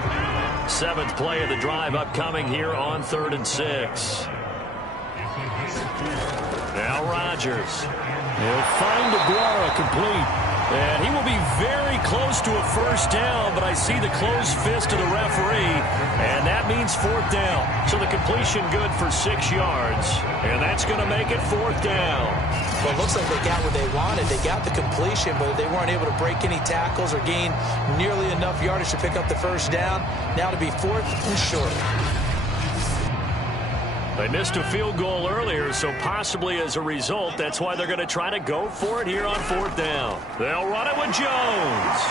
7th play of the drive upcoming here on 3rd and 6. Now Rodgers. He'll find DeGuara complete. And he will be very close to a 1st down, but I see the closed fist of the referee, and that means 4th down. So the completion good for 6 yards, and that's going to make it 4th down. Well, it looks like they got what they wanted. They got the completion, but they weren't able to break any tackles or gain nearly enough yardage to pick up the 1st down. Now to be 4th and short. They missed a field goal earlier, so possibly as a result, that's why they're going to try to go for it here on 4th down. They'll run it with Jones.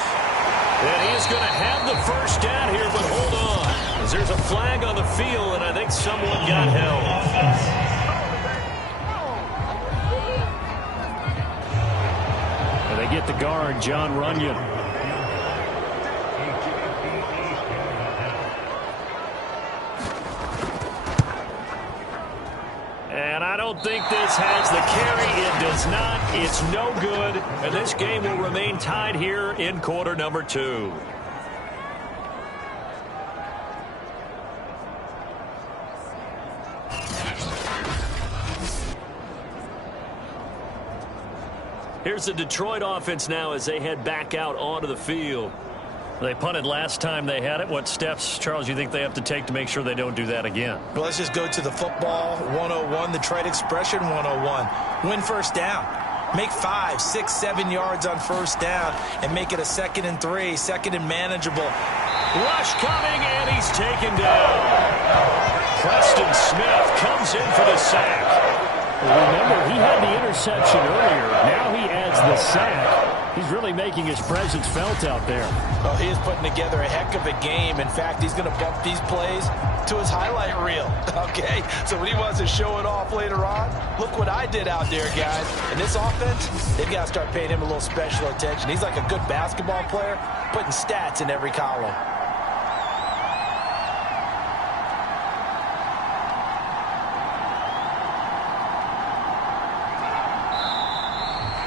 And he is going to have the first down here, but hold on. As there's a flag on the field, and I think someone got held. And they get the guard, John Runyon. And I don't think this has the carry. It does not. It's no good. And this game will remain tied here in quarter number 2. Here's the Detroit offense now as they head back out onto the field. They punted last time they had it. What steps, Charles, you think they have to take to make sure they don't do that again? Well, let's just go to the football 101, the trade expression 101. Win first down. Make 5, 6, 7 yards on first down and make it a 2nd and 3, 2nd and manageable. Rush coming, and he's taken down. Preston Smith comes in for the sack. Remember, he had the interception earlier. Now he adds the sack. He's really making his presence felt out there. Well, he is putting together a heck of a game. In fact, he's going to bump these plays to his highlight reel. Okay, so when he wants to show it off later on, look what I did out there, guys. And this offense, they've got to start paying him a little special attention. He's like a good basketball player, putting stats in every column.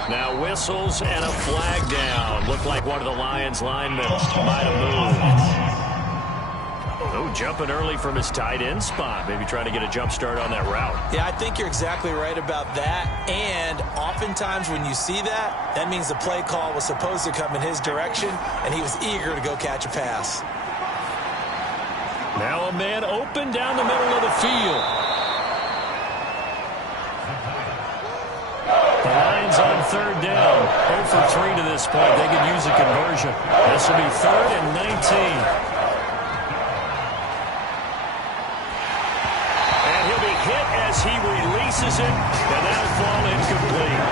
Now whistles and a flag down. Looked like one of the Lions linemen might have moved. Oh, jumping early from his tight end spot. Maybe trying to get a jump start on that route. Yeah, I think you're exactly right about that. And oftentimes when you see that, that means the play call was supposed to come in his direction, and he was eager to go catch a pass. Now a man open down the middle of the field. The Lions on 3rd down. 0 for 3 to this point. They could use a conversion. This will be 3rd and 19. And he'll be hit as he releases it, and that'll fall incomplete.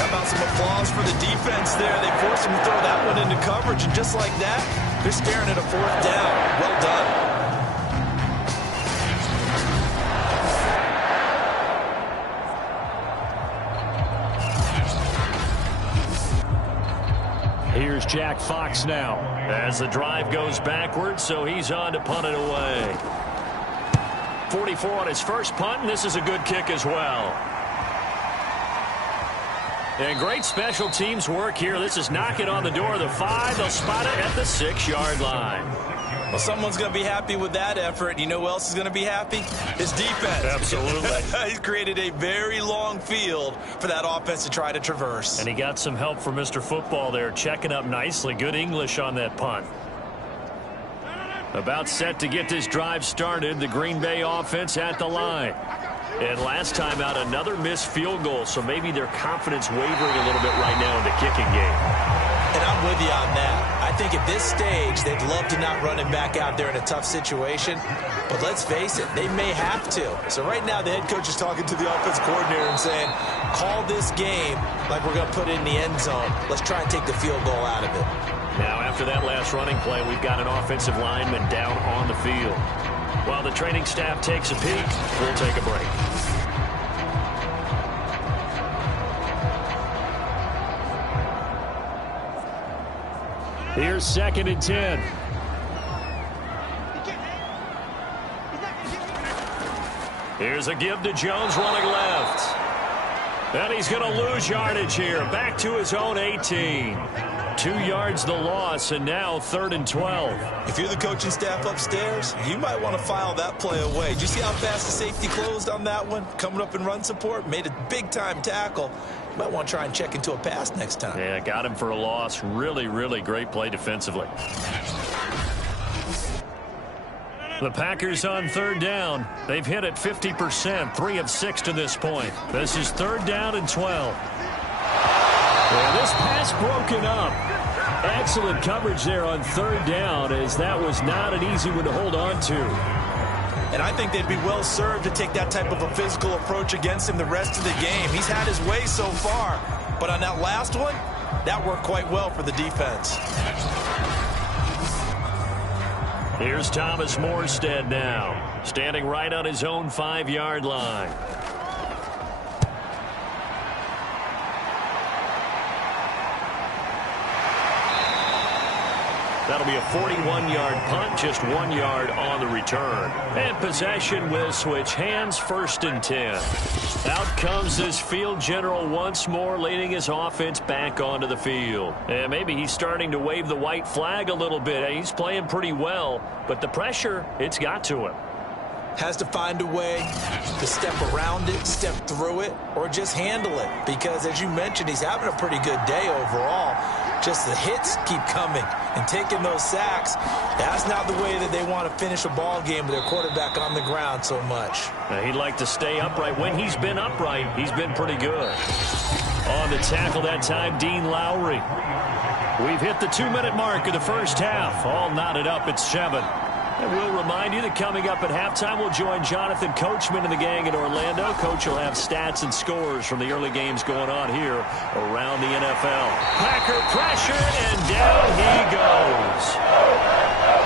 How about some applause for the defense there? They forced him to throw that one into coverage, and just like that, they're staring at a 4th down. Well done. Here's Jack Fox now as the drive goes backwards, so he's on to punt it away. 44 on his first punt, and this is a good kick as well. And great special teams work here. This is knocking on the door of the 5. They'll spot it at the 6-yard line. Well, someone's going to be happy with that effort. You know who else is going to be happy? His defense. Absolutely. He's created a very long field for that offense to try to traverse. And he got some help from Mr. Football there, checking up nicely. Good English on that punt. About set to get this drive started, the Green Bay offense at the line. And last time out, another missed field goal, so maybe their confidence wavering a little bit right now in the kicking game. And I'm with you on that. I think at this stage, they'd love to not run him back out there in a tough situation. But let's face it, they may have to. So right now, the head coach is talking to the offense coordinator and saying, call this game like we're going to put it in the end zone. Let's try and take the field goal out of it. Now, after that last running play, we've got an offensive lineman down on the field. While the training staff takes a peek, we'll take a break. Here's 2nd and 10. Here's a give to Jones running left. And he's going to lose yardage here. Back to his own 18. 2 yards the loss, and now 3rd and 12. If you're the coaching staff upstairs, you might want to file that play away. Did you see how fast the safety closed on that one? Coming up in run support, made a big-time tackle. You might want to try and check into a pass next time. Yeah, got him for a loss. Really, really great play defensively. The Packers on 3rd down. They've hit it 50%, 3 of 6 to this point. This is 3rd down and 12. Well, this pass broken up. Excellent coverage there on 3rd down, as that was not an easy one to hold on to. And I think they'd be well served to take that type of a physical approach against him the rest of the game. He's had his way so far, but on that last one, that worked quite well for the defense. Here's Thomas Morstead now, standing right on his own 5-yard line. That'll be a 41-yard punt, just 1 yard on the return. And possession will switch hands, 1st and 10. Out comes this field general once more, leading his offense back onto the field. And maybe he's starting to wave the white flag a little bit. He's playing pretty well, but the pressure, it's got to him. Has to find a way to step around it, step through it, or just handle it. Because, as you mentioned, he's having a pretty good day overall. Just the hits keep coming and taking those sacks. That's not the way that they want to finish a ball game with their quarterback on the ground so much. Now, he'd like to stay upright. When he's been upright, he's been pretty good. On the tackle that time, Dean Lowry. We've hit the 2-minute mark of the first half. All knotted up at 7. And we'll remind you that coming up at halftime, we'll join Jonathan Coachman and the gang in Orlando. Coach will have stats and scores from the early games going on here around the NFL. Packer pressure, and down he goes.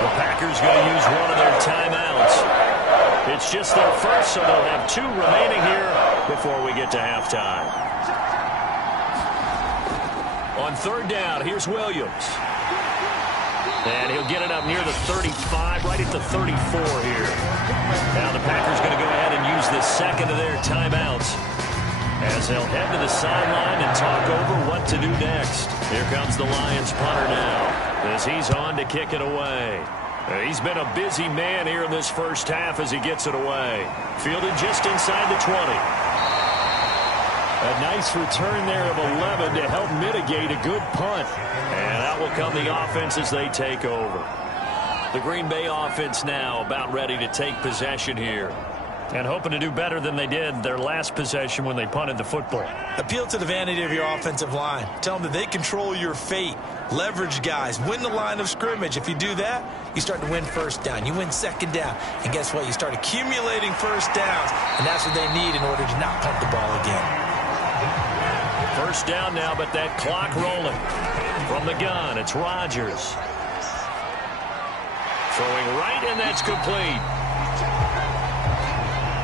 The Packers going to use one of their timeouts. It's just their first, so they'll have 2 remaining here before we get to halftime. On 3rd down, here's Williams. And he'll get it up near the 35, right at the 34 here. Now the Packers going to go ahead and use the second of their timeouts as they'll head to the sideline and talk over what to do next. Here comes the Lions punter now as he's on to kick it away. He's been a busy man here in this first half as he gets it away. Fielded just inside the 20. A nice return there of 11 to help mitigate a good punt. And out will come the offense as they take over. The Green Bay offense now about ready to take possession here. And hoping to do better than they did their last possession when they punted the football. Appeal to the vanity of your offensive line. Tell them that they control your fate. Leverage guys. Win the line of scrimmage. If you do that, you start to win 1st down. You win 2nd down. And guess what? You start accumulating 1st downs. And that's what they need in order to not punt the ball again. 1st down now, but that clock rolling. From the gun, it's Rodgers. Throwing right, and that's complete.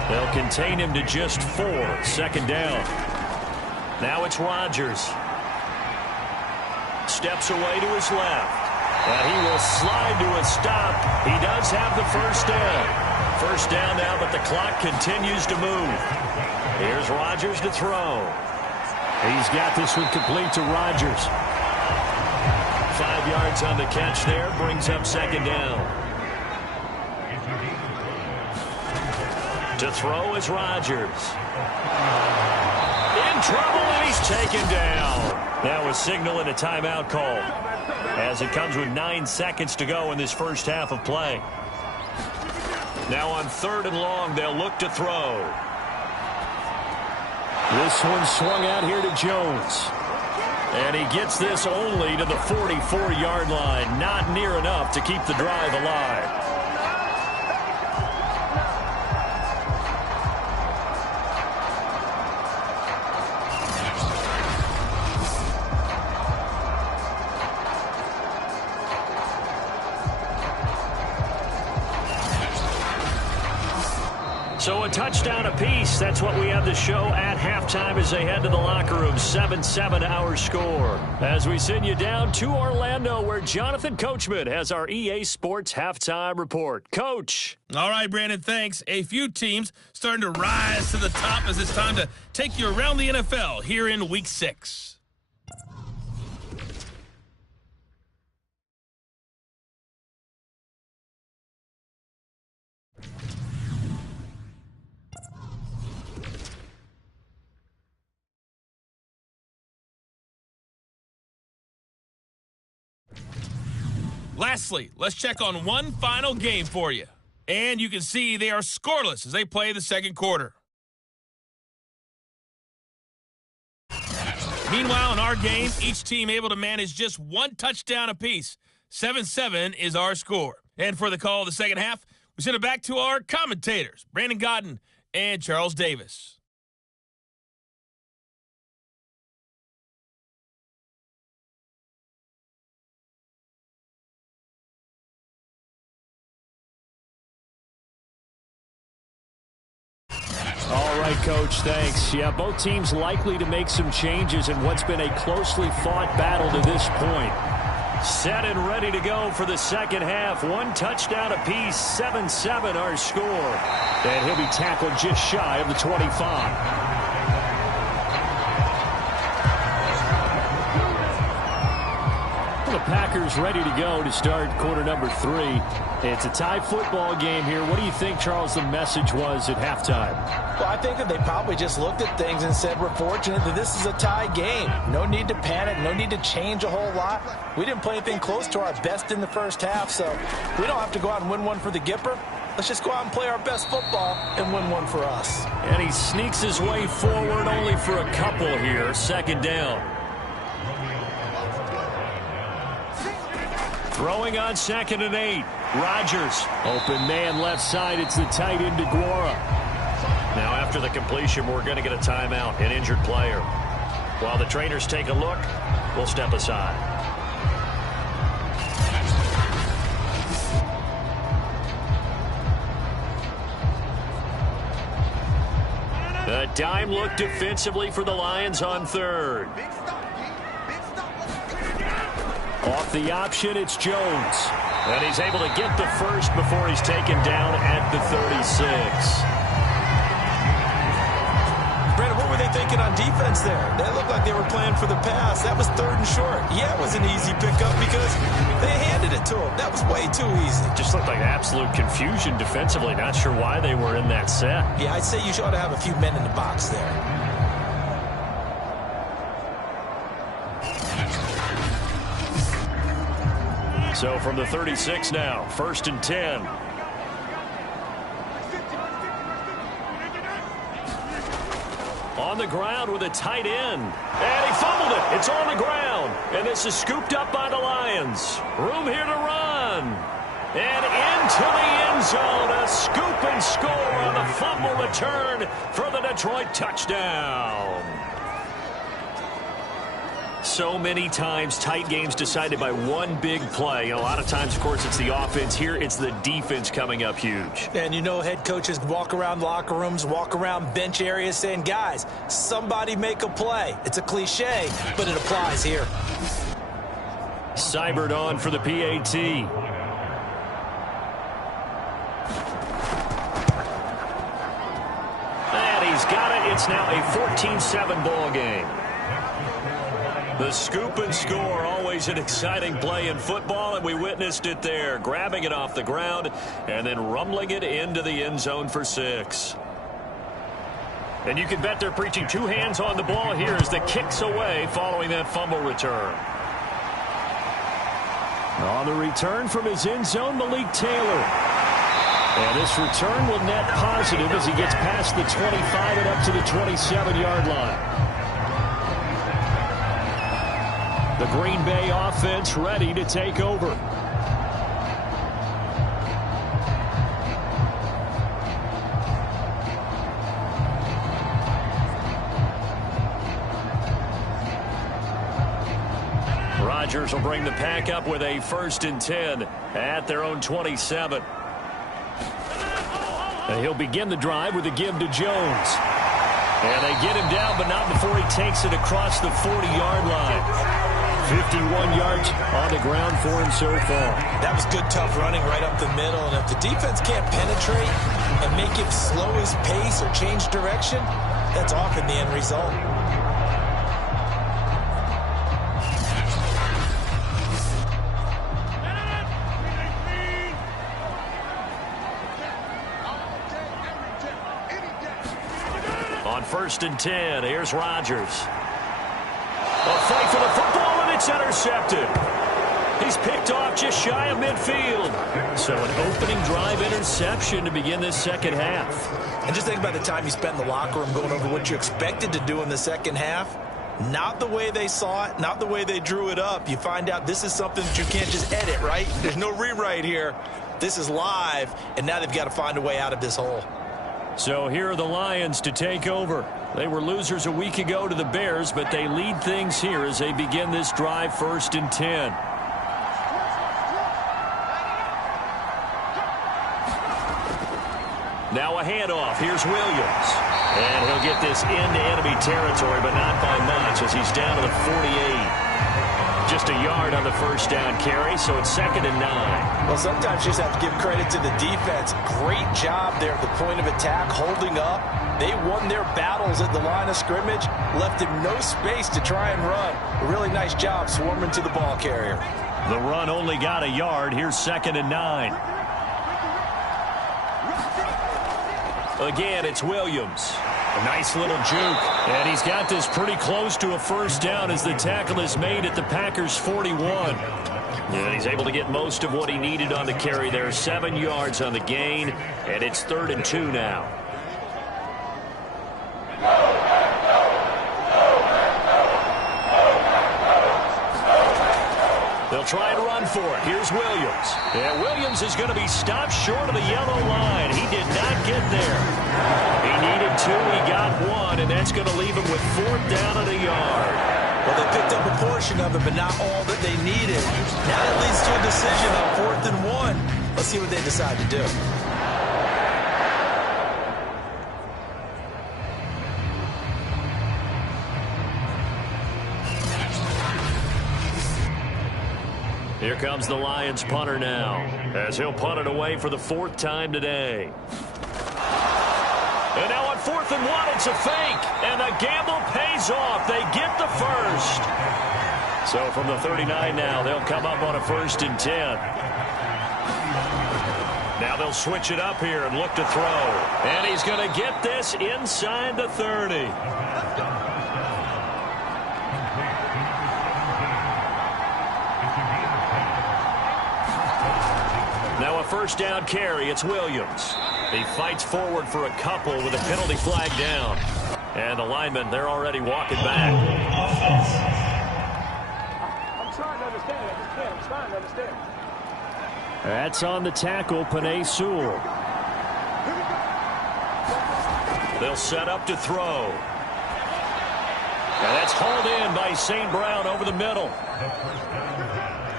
They'll contain him to just 4. 2nd down. Now it's Rodgers. Steps away to his left. And he will slide to a stop. He does have the 1st down. 1st down now, but the clock continues to move. Here's Rodgers to throw. He's got this one complete to Rodgers. 5 yards on the catch there, brings up 2nd down. To throw is Rodgers. In trouble, and he's taken down. That was signaling a timeout call as it comes with 9 seconds to go in this first half of play. Now on 3rd and long, they'll look to throw. This one swung out here to Jones. And he gets this only to the 44-yard line. Not near enough to keep the drive alive. So a touchdown apiece. That's what we have to show at halftime as they head to the locker room. 7-7 our score. As we send you down to Orlando, where Jonathan Coachman has our EA Sports halftime report. Coach. All right, Brandon, thanks. A few teams starting to rise to the top as it's time to take you around the NFL here in Week 6. Lastly, let's check on one final game for you. And you can see they are scoreless as they play the second quarter. Meanwhile, in our game, each team able to manage just 1 touchdown apiece. 7-7 is our score. And for the call of the second half, We send it back to our commentators, Brandon Godden and Charles Davis. All right, Coach, thanks. Yeah, both teams likely to make some changes in what's been a closely fought battle to this point. Set and ready to go for the second half. One touchdown apiece, 7-7 our score. And he'll be tackled just shy of the 25. The Packers ready to go to start quarter number 3. It's a tie football game here. What do you think, Charles, the message was at halftime? Well, I think that they probably just looked at things and said, we're fortunate that this is a tie game. No need to panic. No need to change a whole lot. We didn't play anything close to our best in the first half, so we don't have to go out and win one for the Gipper. Let's just go out and play our best football and win one for us. And he sneaks his way forward only for a couple here. Second down. Throwing on 2nd and 8. Rodgers. Open man left side. It's the tight end DeGuara. Now after the completion, we're going to get a timeout, an injured player. While the trainers take a look, we'll step aside. A dime look defensively for the Lions on 3rd. Off the option, it's Jones. And he's able to get the first before he's taken down at the 36. Brandon, what were they thinking on defense there? They looked like they were playing for the pass. That was 3rd and short. Yeah, it was an easy pickup because they handed it to him. That was way too easy. Just looked like absolute confusion defensively. Not sure why they were in that set. Yeah, I'd say you ought to have a few men in the box there. So from the 36 now, 1st and 10. On the ground with a tight end. And he fumbled it. It's on the ground. And this is scooped up by the Lions. Room here to run. And into the end zone. A scoop and score on the fumble return for the Detroit touchdown. So many times tight games decided by one big play. A lot of times, of course, it's the offense. Here, it's the defense coming up huge. And you know head coaches walk around locker rooms, walk around bench areas saying, guys, somebody make a play. It's a cliche, but it applies here. Seibert on for the PAT. And he's got it. It's now a 14-7 ball game. The scoop and score, always an exciting play in football, and we witnessed it there, grabbing it off the ground and then rumbling it into the end zone for 6. And you can bet they're preaching 2 hands on the ball here as the kick's away following that fumble return. On the return from his end zone, Malik Taylor. And this return will net positive as he gets past the 25 and up to the 27-yard line. The Green Bay offense ready to take over. Rodgers will bring the pack up with a 1st and 10 at their own 27. And he'll begin the drive with a give to Jones. And they get him down, but not before he takes it across the 40-yard line. 51 yards on the ground for him so far. That was good, tough running right up the middle. And if the defense can't penetrate and make him slow his pace or change direction, that's often the end result. On 1st and 10, here's Rodgers. A fight for the football, and it's intercepted. He's picked off just shy of midfield. So an opening drive interception to begin this second half. And just think about the time you spent in the locker room going over what you expected to do in the second half. Not the way they saw it, not the way they drew it up. You find out this is something that you can't just edit, right? There's no rewrite here. This is live, and now they've got to find a way out of this hole. So here are the Lions to take over. They were losers a week ago to the Bears, but they lead things here as they begin this drive 1st and 10. Now a handoff. Here's Williams. And he'll get this into enemy territory, but not by much as he's down to the 48. Just a yard on the first down carry, so it's 2nd and 9. Well, sometimes you just have to give credit to the defense. Great job there at the point of attack, holding up. They won their battles at the line of scrimmage, left him no space to try and run. A really nice job swarming to the ball carrier. The run only got a yard. Here's 2nd and 9. Again, it's Williams. A nice little juke. And he's got this pretty close to a first down as the tackle is made at the Packers' 41. And he's able to get most of what he needed on the carry there. 7 yards on the gain, and it's 3rd and 2 now. They'll try and run for it. Here's Williams. And Williams is going to be stopped short of the yellow line. He did not get there. He needed 2. He got 1, and that's going to leave him with 4th down and a yard. Well, they picked up a portion of it, but not all that they needed. Now that leads to a decision on 4th and 1. Let's see what they decide to do. Here comes the Lions punter now, as he'll punt it away for the 4th time today. And now on 4th and 1, it's a fake, and the gamble pays off. They get the first. So from the 39 now, they'll come up on a 1st and 10. Now they'll switch it up here and look to throw. And he's going to get this inside the 30. Now a first down carry. It's Williams. He fights forward for a couple with a penalty flag down. And the linemen, they're already walking back. I'm trying to understand. I just can't. I'm trying to understand. That's on the tackle, Penei Sewell. They'll set up to throw. And that's hauled in by St. Brown over the middle.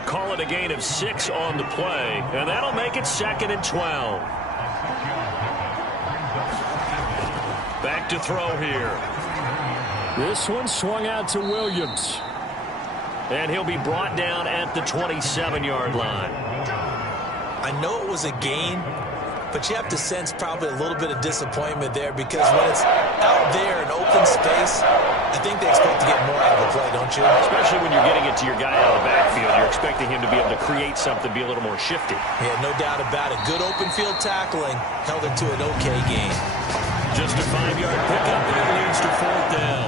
Call it a gain of 6 on the play, and that'll make it 2nd and 12. Back to throw here. This one swung out to Williams. And he'll be brought down at the 27-yard line. I know it was a gain, but you have to sense probably a little bit of disappointment there because when it's out there in open space, I think they expect to get more out of the play, don't you? Especially when you're getting it to your guy out of the backfield. You're expecting him to be able to create something, be a little more shifty. Yeah, no doubt about it. Good open field tackling held it to an okay gain. Just a 5-yard pickup, and it leads to 4th down.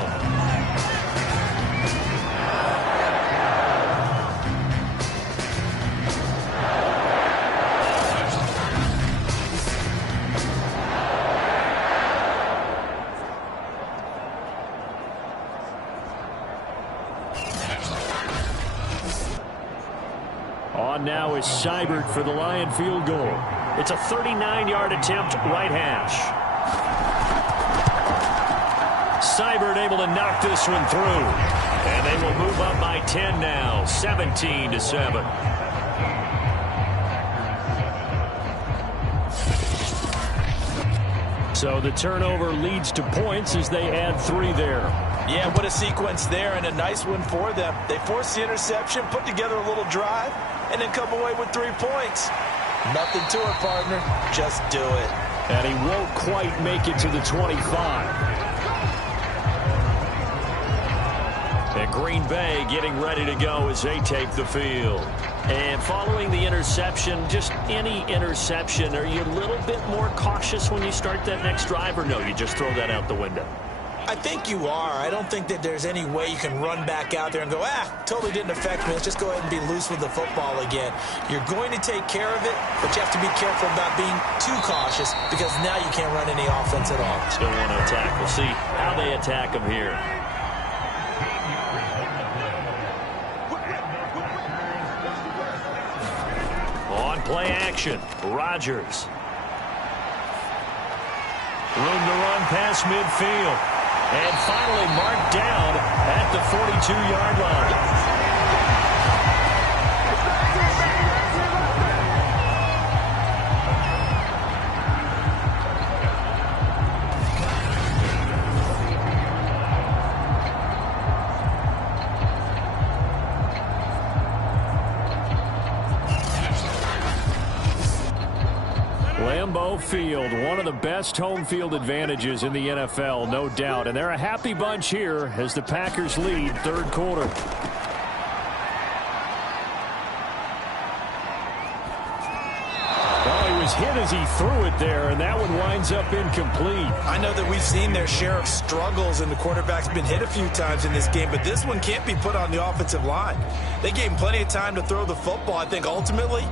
On now is Seibert for the Lion field goal. It's a 39-yard attempt, right hash. Seibert able to knock this one through. And they will move up by 10 now, 17-7. So the turnover leads to points as they add 3 there. Yeah, what a sequence there, and a nice one for them. They forced the interception, put together a little drive, and then come away with 3 points. Nothing to it, partner. Just do it. And he won't quite make it to the 25. And Green Bay getting ready to go as they take the field. And following the interception, just any interception, are you a little bit more cautious when you start that next drive, or no, you just throw that out the window? I think you are. I don't think that there's any way you can run back out there and go, totally didn't affect me. Let's just go ahead and be loose with the football again. You're going to take care of it, but you have to be careful about being too cautious because now you can't run any offense at all. Still want to attack. We'll see how they attack him here. On Play action. Rodgers. Room to run past midfield. And finally marked down at the 42-yard line. Lambeau Field, one of the best home field advantages in the NFL, no doubt. And they're a happy bunch here as the Packers lead third quarter. Well, he was hit as he threw it there, and that one winds up incomplete. I know that we've seen their share of struggles, and the quarterback's been hit a few times in this game, but this one can't be put on the offensive line. They gave him plenty of time to throw the football. I think ultimately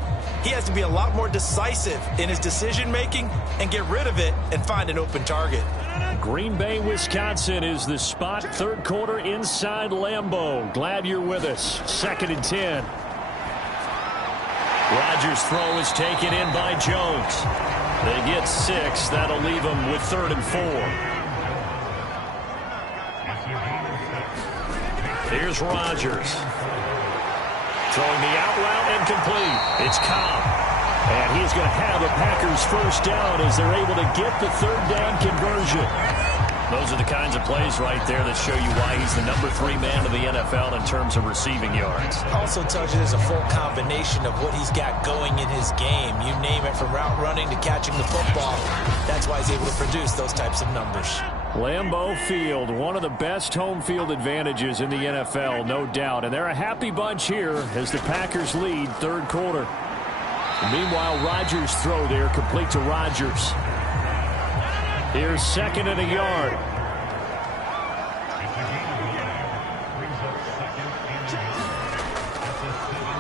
he has to be a lot more decisive in his decision-making and get rid of it and find an open target. Green Bay, Wisconsin is the spot. Third quarter inside Lambeau. Glad you're with us. 2nd and 10. Rodgers' throw is taken in by Jones. They get 6. That'll leave them with 3rd and 4. Here's Rodgers. Throwing the out route and complete. It's Cobb. And he's going to have a Packers first down as they're able to get the 3rd down conversion. Those are the kinds of plays right there that show you why he's the number 3 man in the NFL in terms of receiving yards. Also tells you there's a full combination of what he's got going in his game. You name it, from route running to catching the football. That's why he's able to produce those types of numbers. Lambeau Field, one of the best home field advantages in the NFL, no doubt. And they're a happy bunch here as the Packers lead third quarter. Meanwhile, Rodgers' throw there complete to Rodgers. Here's 2nd and a yard.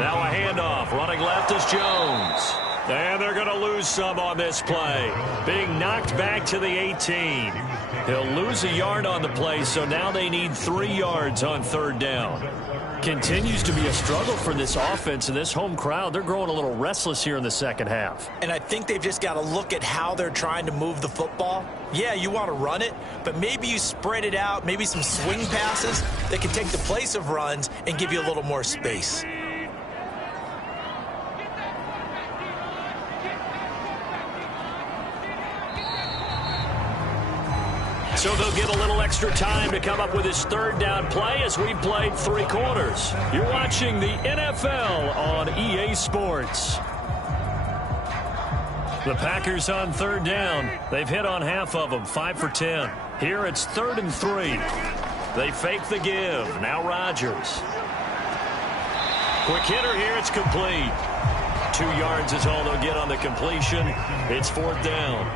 Now a handoff. Running left is Jones. And they're going to lose some on this play. Being knocked back to the 18. He'll lose a yard on the play, so now they need 3 yards on 3rd down. Continues to be a struggle for this offense, and this home crowd, they're growing a little restless here in the second half. And I think they've just got to look at how they're trying to move the football. Yeah, you want to run it, but maybe you spread it out, maybe some swing passes that can take the place of runs and give you a little more space. So they'll get a little extra time to come up with his 3rd down play as we played 3 quarters. You're watching the NFL on EA Sports. The Packers on 3rd down. They've hit on half of them, 5 for 10. Here it's 3rd and 3. They fake the give. Now Rodgers. Quick hitter here. It's complete. 2 yards is all they'll get on the completion. It's 4th down.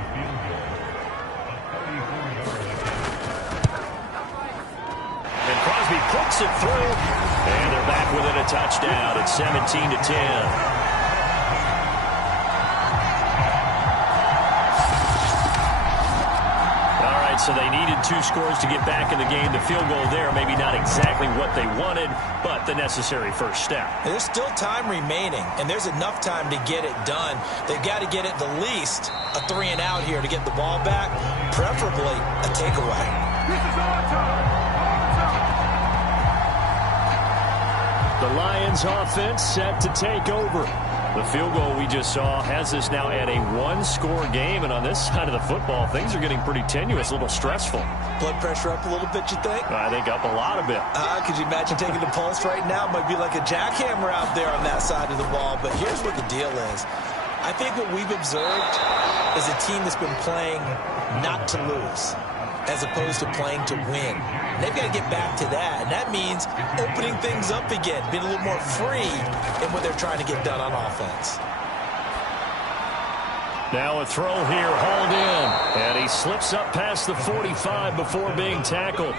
Crosby puts it through, and they're back within a touchdown. It's 17-10. So they needed 2 scores to get back in the game. The field goal there, maybe not exactly what they wanted, but the necessary first step. There's still time remaining, and there's enough time to get it done. They've got to get at the least a 3 and out here to get the ball back, preferably a takeaway. This is our time. The Lions offense set to take over. The field goal we just saw has us now at a 1-score game, and on this side of the football, things are getting pretty tenuous, a little stressful. Blood pressure up a little bit, you think? I think up a lot of it. Could you imagine taking the pulse right now? It might be like a jackhammer out there on that side of the ball, but here's what the deal is. I think what we've observed is a team that's been playing not to lose, as opposed to playing to win. And they've got to get back to that, and that means opening things up again, being a little more free in what they're trying to get done on offense. Now a throw here, hauled in, and he slips up past the 45 before being tackled.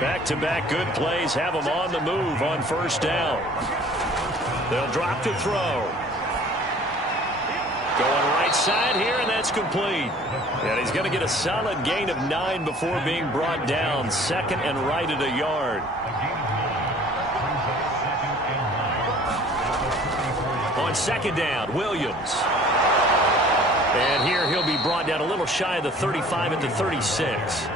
Back-to-back good plays have him on the move on 1st down. They'll drop to throw. Going right side here, and that's complete. And he's going to get a solid gain of 9 before being brought down. 2nd and right at a yard. On second down, Williams. And here he'll be brought down a little shy of the 35 at the 36.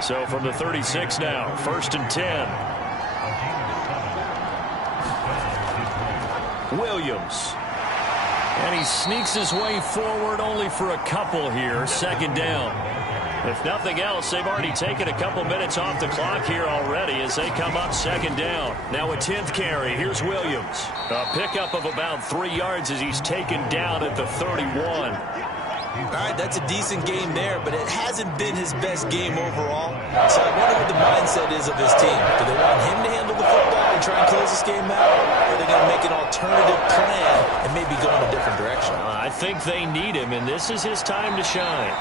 So from the 36 now, 1st and 10. Williams. And he sneaks his way forward only for a couple here. 2nd down. If nothing else, they've already taken a couple minutes off the clock here already as they come up 2nd down. Now a 10th carry. Here's Williams. A pickup of about 3 yards as he's taken down at the 31. All right, that's a decent game there, but it hasn't been his best game overall. So I wonder what the mindset is of his team. Do they want him to handle the football and try and close this game out? Or are they going to make an alternative plan and maybe go in a different direction? I think they need him, and this is his time to shine.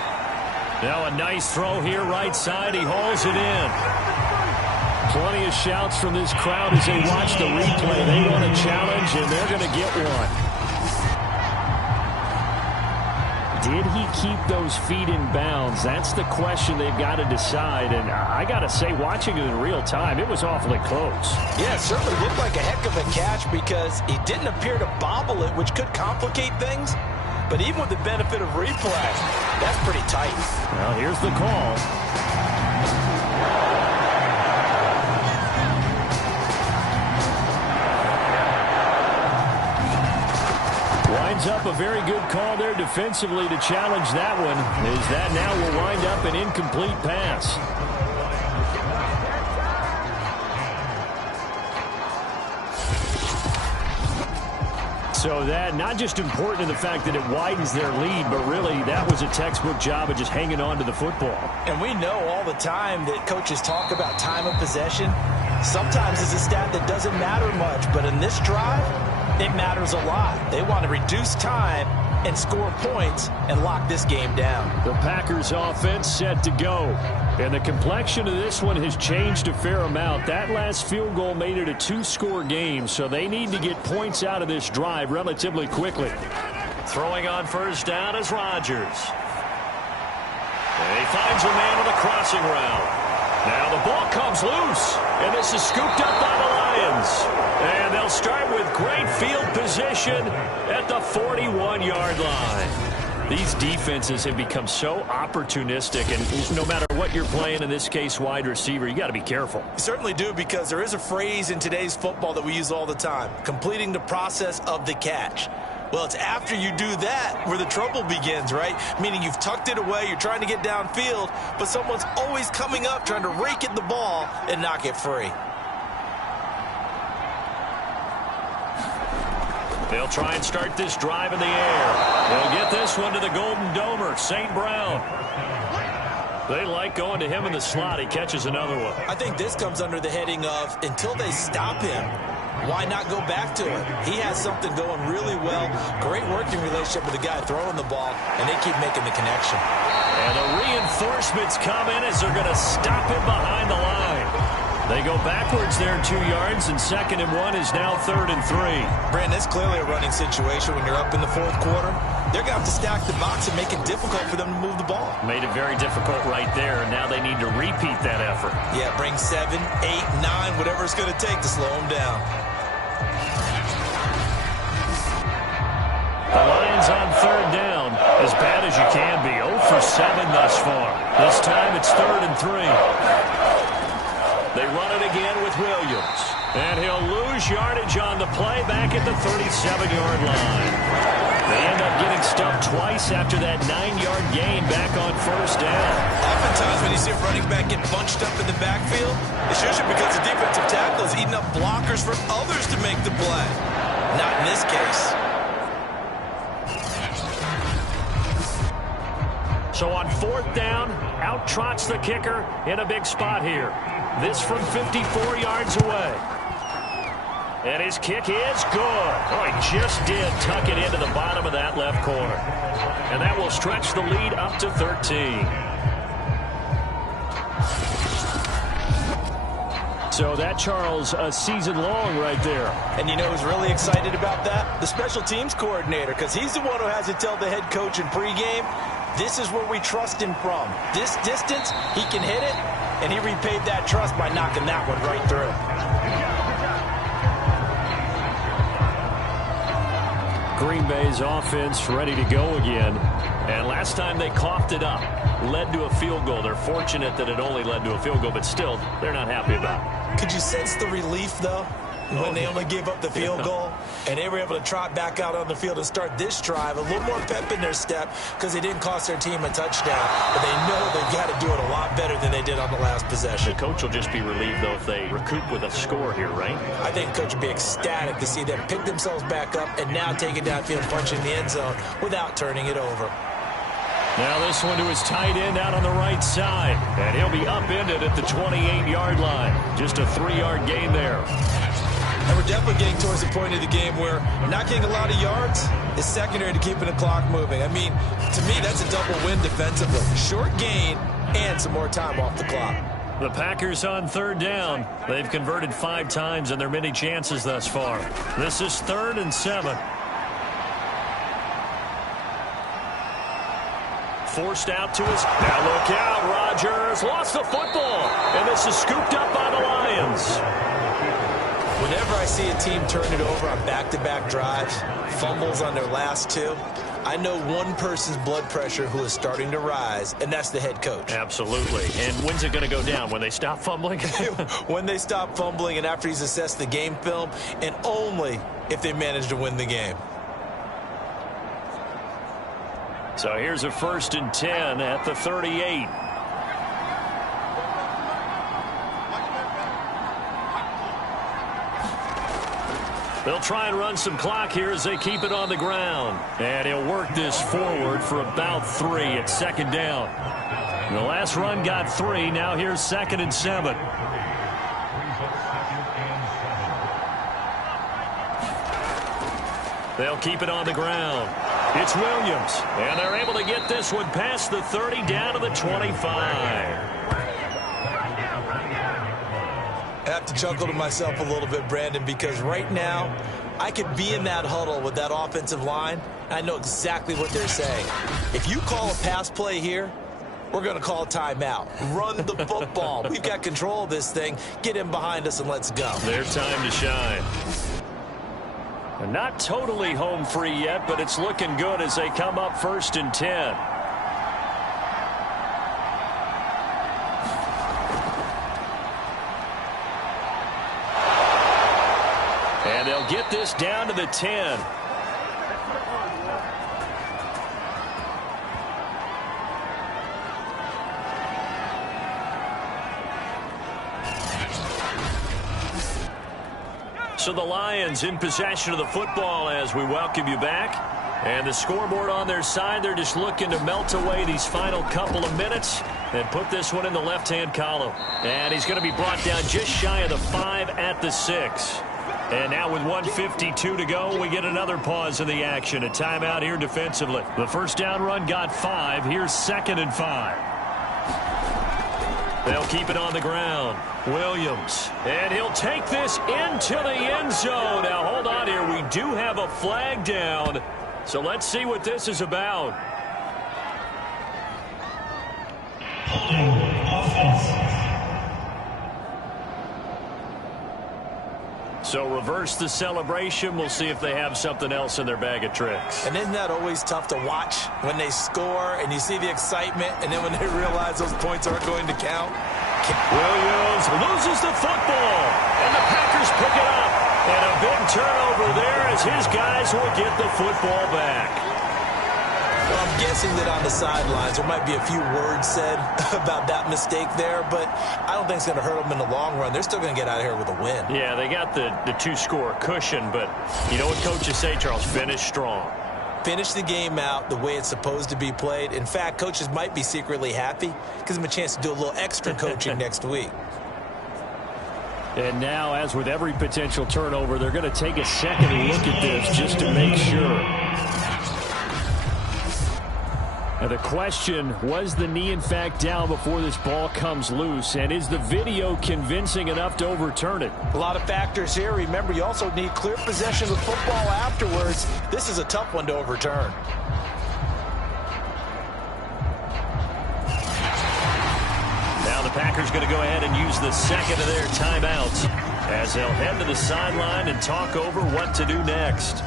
Now a nice throw here right side. He hauls it in. Plenty of shouts from this crowd as they watch the replay. They want a challenge, and they're going to get one. Did he keep those feet in bounds? That's the question they've got to decide. And I got to say, watching it in real time, it was awfully close. Yeah, it certainly looked like a heck of a catch because he didn't appear to bobble it, which could complicate things. But even with the benefit of replay, that's pretty tight. Well, here's the call. Winds up a very good call there defensively to challenge that one, as that now will wind up an incomplete pass. So that not just important in the fact that it widens their lead, but really that was a textbook job of just hanging on to the football. And we know all the time that coaches talk about time of possession. Sometimes it's a stat that doesn't matter much, but in this drive, it matters a lot. They want to reduce time and score points and lock this game down. The Packers offense set to go. And the complexion of this one has changed a fair amount. That last field goal made it a 2-score game, so they need to get points out of this drive relatively quickly. Throwing on 1st down is Rodgers. And he finds a man on the crossing route. Now the ball comes loose, and this is scooped up by the Lions. And they'll start with great field position at the 41-yard line. These defenses have become so opportunistic, and no matter what you're playing, in this case wide receiver, you got to be careful. You certainly do, because there is a phrase in today's football that we use all the time, completing the process of the catch. Well, it's after you do that where the trouble begins, right? Meaning you've tucked it away, you're trying to get downfield, but someone's always coming up trying to rake at the ball and knock it free. They'll try and start this drive in the air. They'll get this one to the Golden Domer, St. Brown. They like going to him in the slot. He catches another one. I think this comes under the heading of until they stop him, why not go back to it? He has something going really well. Great working relationship with the guy throwing the ball, and they keep making the connection. And the reinforcements come in as they're going to stop him behind the line. They go backwards there 2 yards, and 2nd and 1 is now 3rd and 3. Brandon, it's clearly a running situation when you're up in the 4th quarter. They're going to have to stack the box and make it difficult for them to move the ball. Made it very difficult right there. Now they need to repeat that effort. Yeah, bring 7, 8, 9, whatever it's going to take to slow them down. The Lions on 3rd down. As bad as you can be. 0 for 7 thus far. This time it's 3rd and 3. They run it again with Williams. And he'll lose yardage on the play back at the 37-yard line. They end up getting stuffed twice after that 9-yard gain back on 1st down. Oftentimes when you see a running back get bunched up in the backfield, it's usually because the defensive tackle is eating up blockers for others to make the play. Not in this case. So on 4th down, out trots the kicker in a big spot here. This from 54 yards away. And his kick is good. Oh, he just did tuck it into the bottom of that left corner. And that will stretch the lead up to 13. So that, Charles, a season long right there. And you know who's really excited about that? The special teams coordinator, because he's the one who has to tell the head coach in pregame, this is where we trust him from. This distance, he can hit it, and he repaid that trust by knocking that one right through. Green Bay's offense ready to go again. And last time they coughed it up, led to a field goal. They're fortunate that it only led to a field goal, but still, they're not happy about it. Could you sense the relief, though, when they only gave up the field goal? And they were able to trot back out on the field and start this drive. A little more pep in their step because they didn't cost their team a touchdown. But they know they've got to do it a lot better than they did on the last possession. The coach will just be relieved, though, if they recoup with a score here, right? I think the coach would be ecstatic to see them pick themselves back up and now take it downfield, punch in the end zone without turning it over. Now this one to his tight end out on the right side. And he'll be upended at the 28-yard line. Just a 3-yard gain there. And we're definitely getting towards the point of the game where not getting a lot of yards is secondary to keeping the clock moving. I mean, to me, that's a double win defensively. Short gain and some more time off the clock. The Packers on 3rd down. They've converted 5 times in their many chances thus far. This is 3rd and 7. Forced out to his. Now look out. Rodgers lost the football. And this is scooped up by the Lions. Whenever I see a team turn it over on back-to-back drives, fumbles on their last 2, I know one person's blood pressure who is starting to rise, and that's the head coach. Absolutely. And when's it going to go down? When they stop fumbling? When they stop fumbling and after he's assessed the game film, and only if they manage to win the game. So here's a 1st and 10 at the 38. They'll try and run some clock here as they keep it on the ground. And he'll work this forward for about 3 at 2nd down. The last run got 3. Now here's 2nd and 7. They'll keep it on the ground. It's Williams. And they're able to get this one past the 30 down to the 25. I have to chuckle to myself a little bit, Brandon, because right now I could be in that huddle with that offensive line. I know exactly what they're saying. If you call a pass play here, we're going to call a timeout. Run the football. We've got control of this thing. Get in behind us and let's go. Their time to shine. And not totally home free yet, but it's looking good as they come up 1st and 10. And they'll get this down to the 10. So the Lions in possession of the football as we welcome you back. And the scoreboard on their side, they're just looking to melt away these final couple of minutes and put this one in the left-hand column. And he's going to be brought down just shy of the 5 at the 6. And now with 1:52 to go, we get another pause in the action. A timeout here defensively. The first down run got 5. Here's 2nd and 5. They'll keep it on the ground. Williams. And he'll take this into the end zone. Now, hold on here. We do have a flag down. So let's see what this is about. So reverse the celebration. We'll see if they have something else in their bag of tricks. And isn't that always tough to watch when they score and you see the excitement and then when they realize those points aren't going to count? Williams loses the football. And the Packers pick it up. And a big turnover there as his guys will get the football back. Well, I'm guessing that on the sidelines there might be a few words said about that mistake there, but I don't think it's going to hurt them in the long run. They're still going to get out of here with a win. Yeah, they got the 2-score cushion, but you know what coaches say, Charles? Finish strong. Finish the game out the way it's supposed to be played. In fact, coaches might be secretly happy. Gives them a chance to do a little extra coaching next week. And now, as with every potential turnover, they're going to take a second look at this just to make sure. Now the question, was the knee in fact down before this ball comes loose? And is the video convincing enough to overturn it? A lot of factors here. Remember, you also need clear possession of football afterwards. This is a tough one to overturn. Now the Packers going to go ahead and use the second of their timeouts as they'll head to the sideline and talk over what to do next.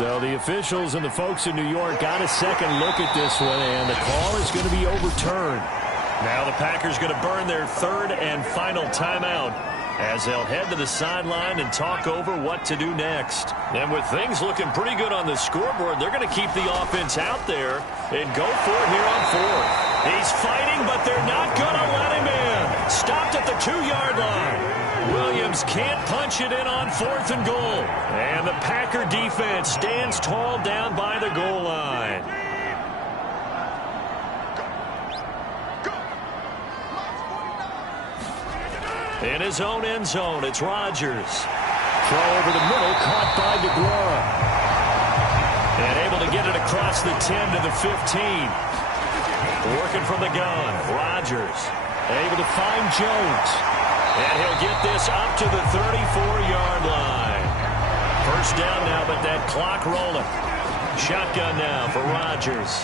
So the officials and the folks in New York got a second look at this one, and the call is going to be overturned. Now the Packers going to burn their third and final timeout as they'll head to the sideline and talk over what to do next. And with things looking pretty good on the scoreboard, they're going to keep the offense out there and go for it here on fourth. He's fighting, but they're not going to let him in. Stopped at the 2-yard line. Williams can't punch it in on 4th and goal. And the Packer defense stands tall down by the goal line. In his own end zone, it's Rodgers. Throw over the middle, caught by DeGuara. And able to get it across the 10 to the 15. Working from the gun, Rodgers able to find Jones. And he'll get this up to the 34-yard line. First down now, but that clock rolling. Shotgun now for Rodgers.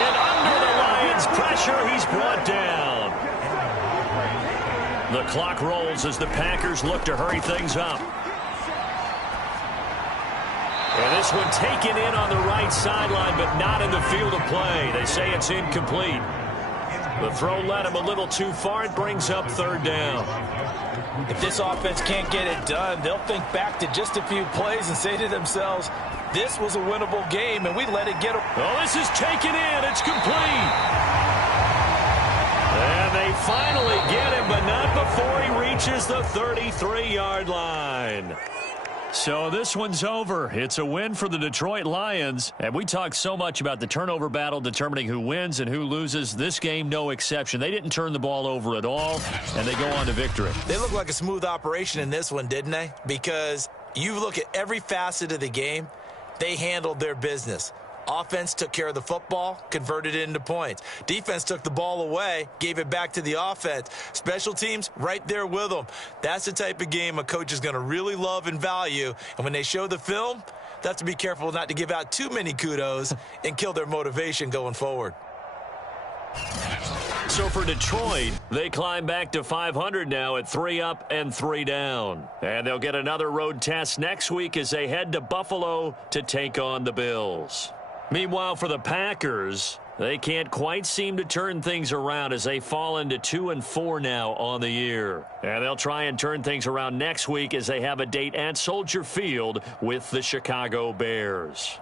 And under the Lions' pressure, he's brought down. The clock rolls as the Packers look to hurry things up. And this one taken in on the right sideline, but not in the field of play. They say it's incomplete. The throw led him a little too far. It brings up third down. If this offense can't get it done, they'll think back to just a few plays and say to themselves, this was a winnable game, and we let it get them. Oh, this is taken in. It's complete. And they finally get him, but not before he reaches the 33-yard line. So this one's over. It's a win for the Detroit Lions. And we talk so much about the turnover battle determining who wins and who loses. This game, no exception. They didn't turn the ball over at all, and they go on to victory. They look like a smooth operation in this one, didn't they? Because you look at every facet of the game, they handled their business. Offense took care of the football, converted it into points. Defense took the ball away, gave it back to the offense. Special teams, right there with them. That's the type of game a coach is going to really love and value. And when they show the film, they have to be careful not to give out too many kudos and kill their motivation going forward. So for Detroit, they climb back to 500 now at 3 up and 3 down. And they'll get another road test next week as they head to Buffalo to take on the Bills. Meanwhile, for the Packers, they can't quite seem to turn things around as they fall into 2-4 now on the year. And they'll try and turn things around next week as they have a date at Soldier Field with the Chicago Bears.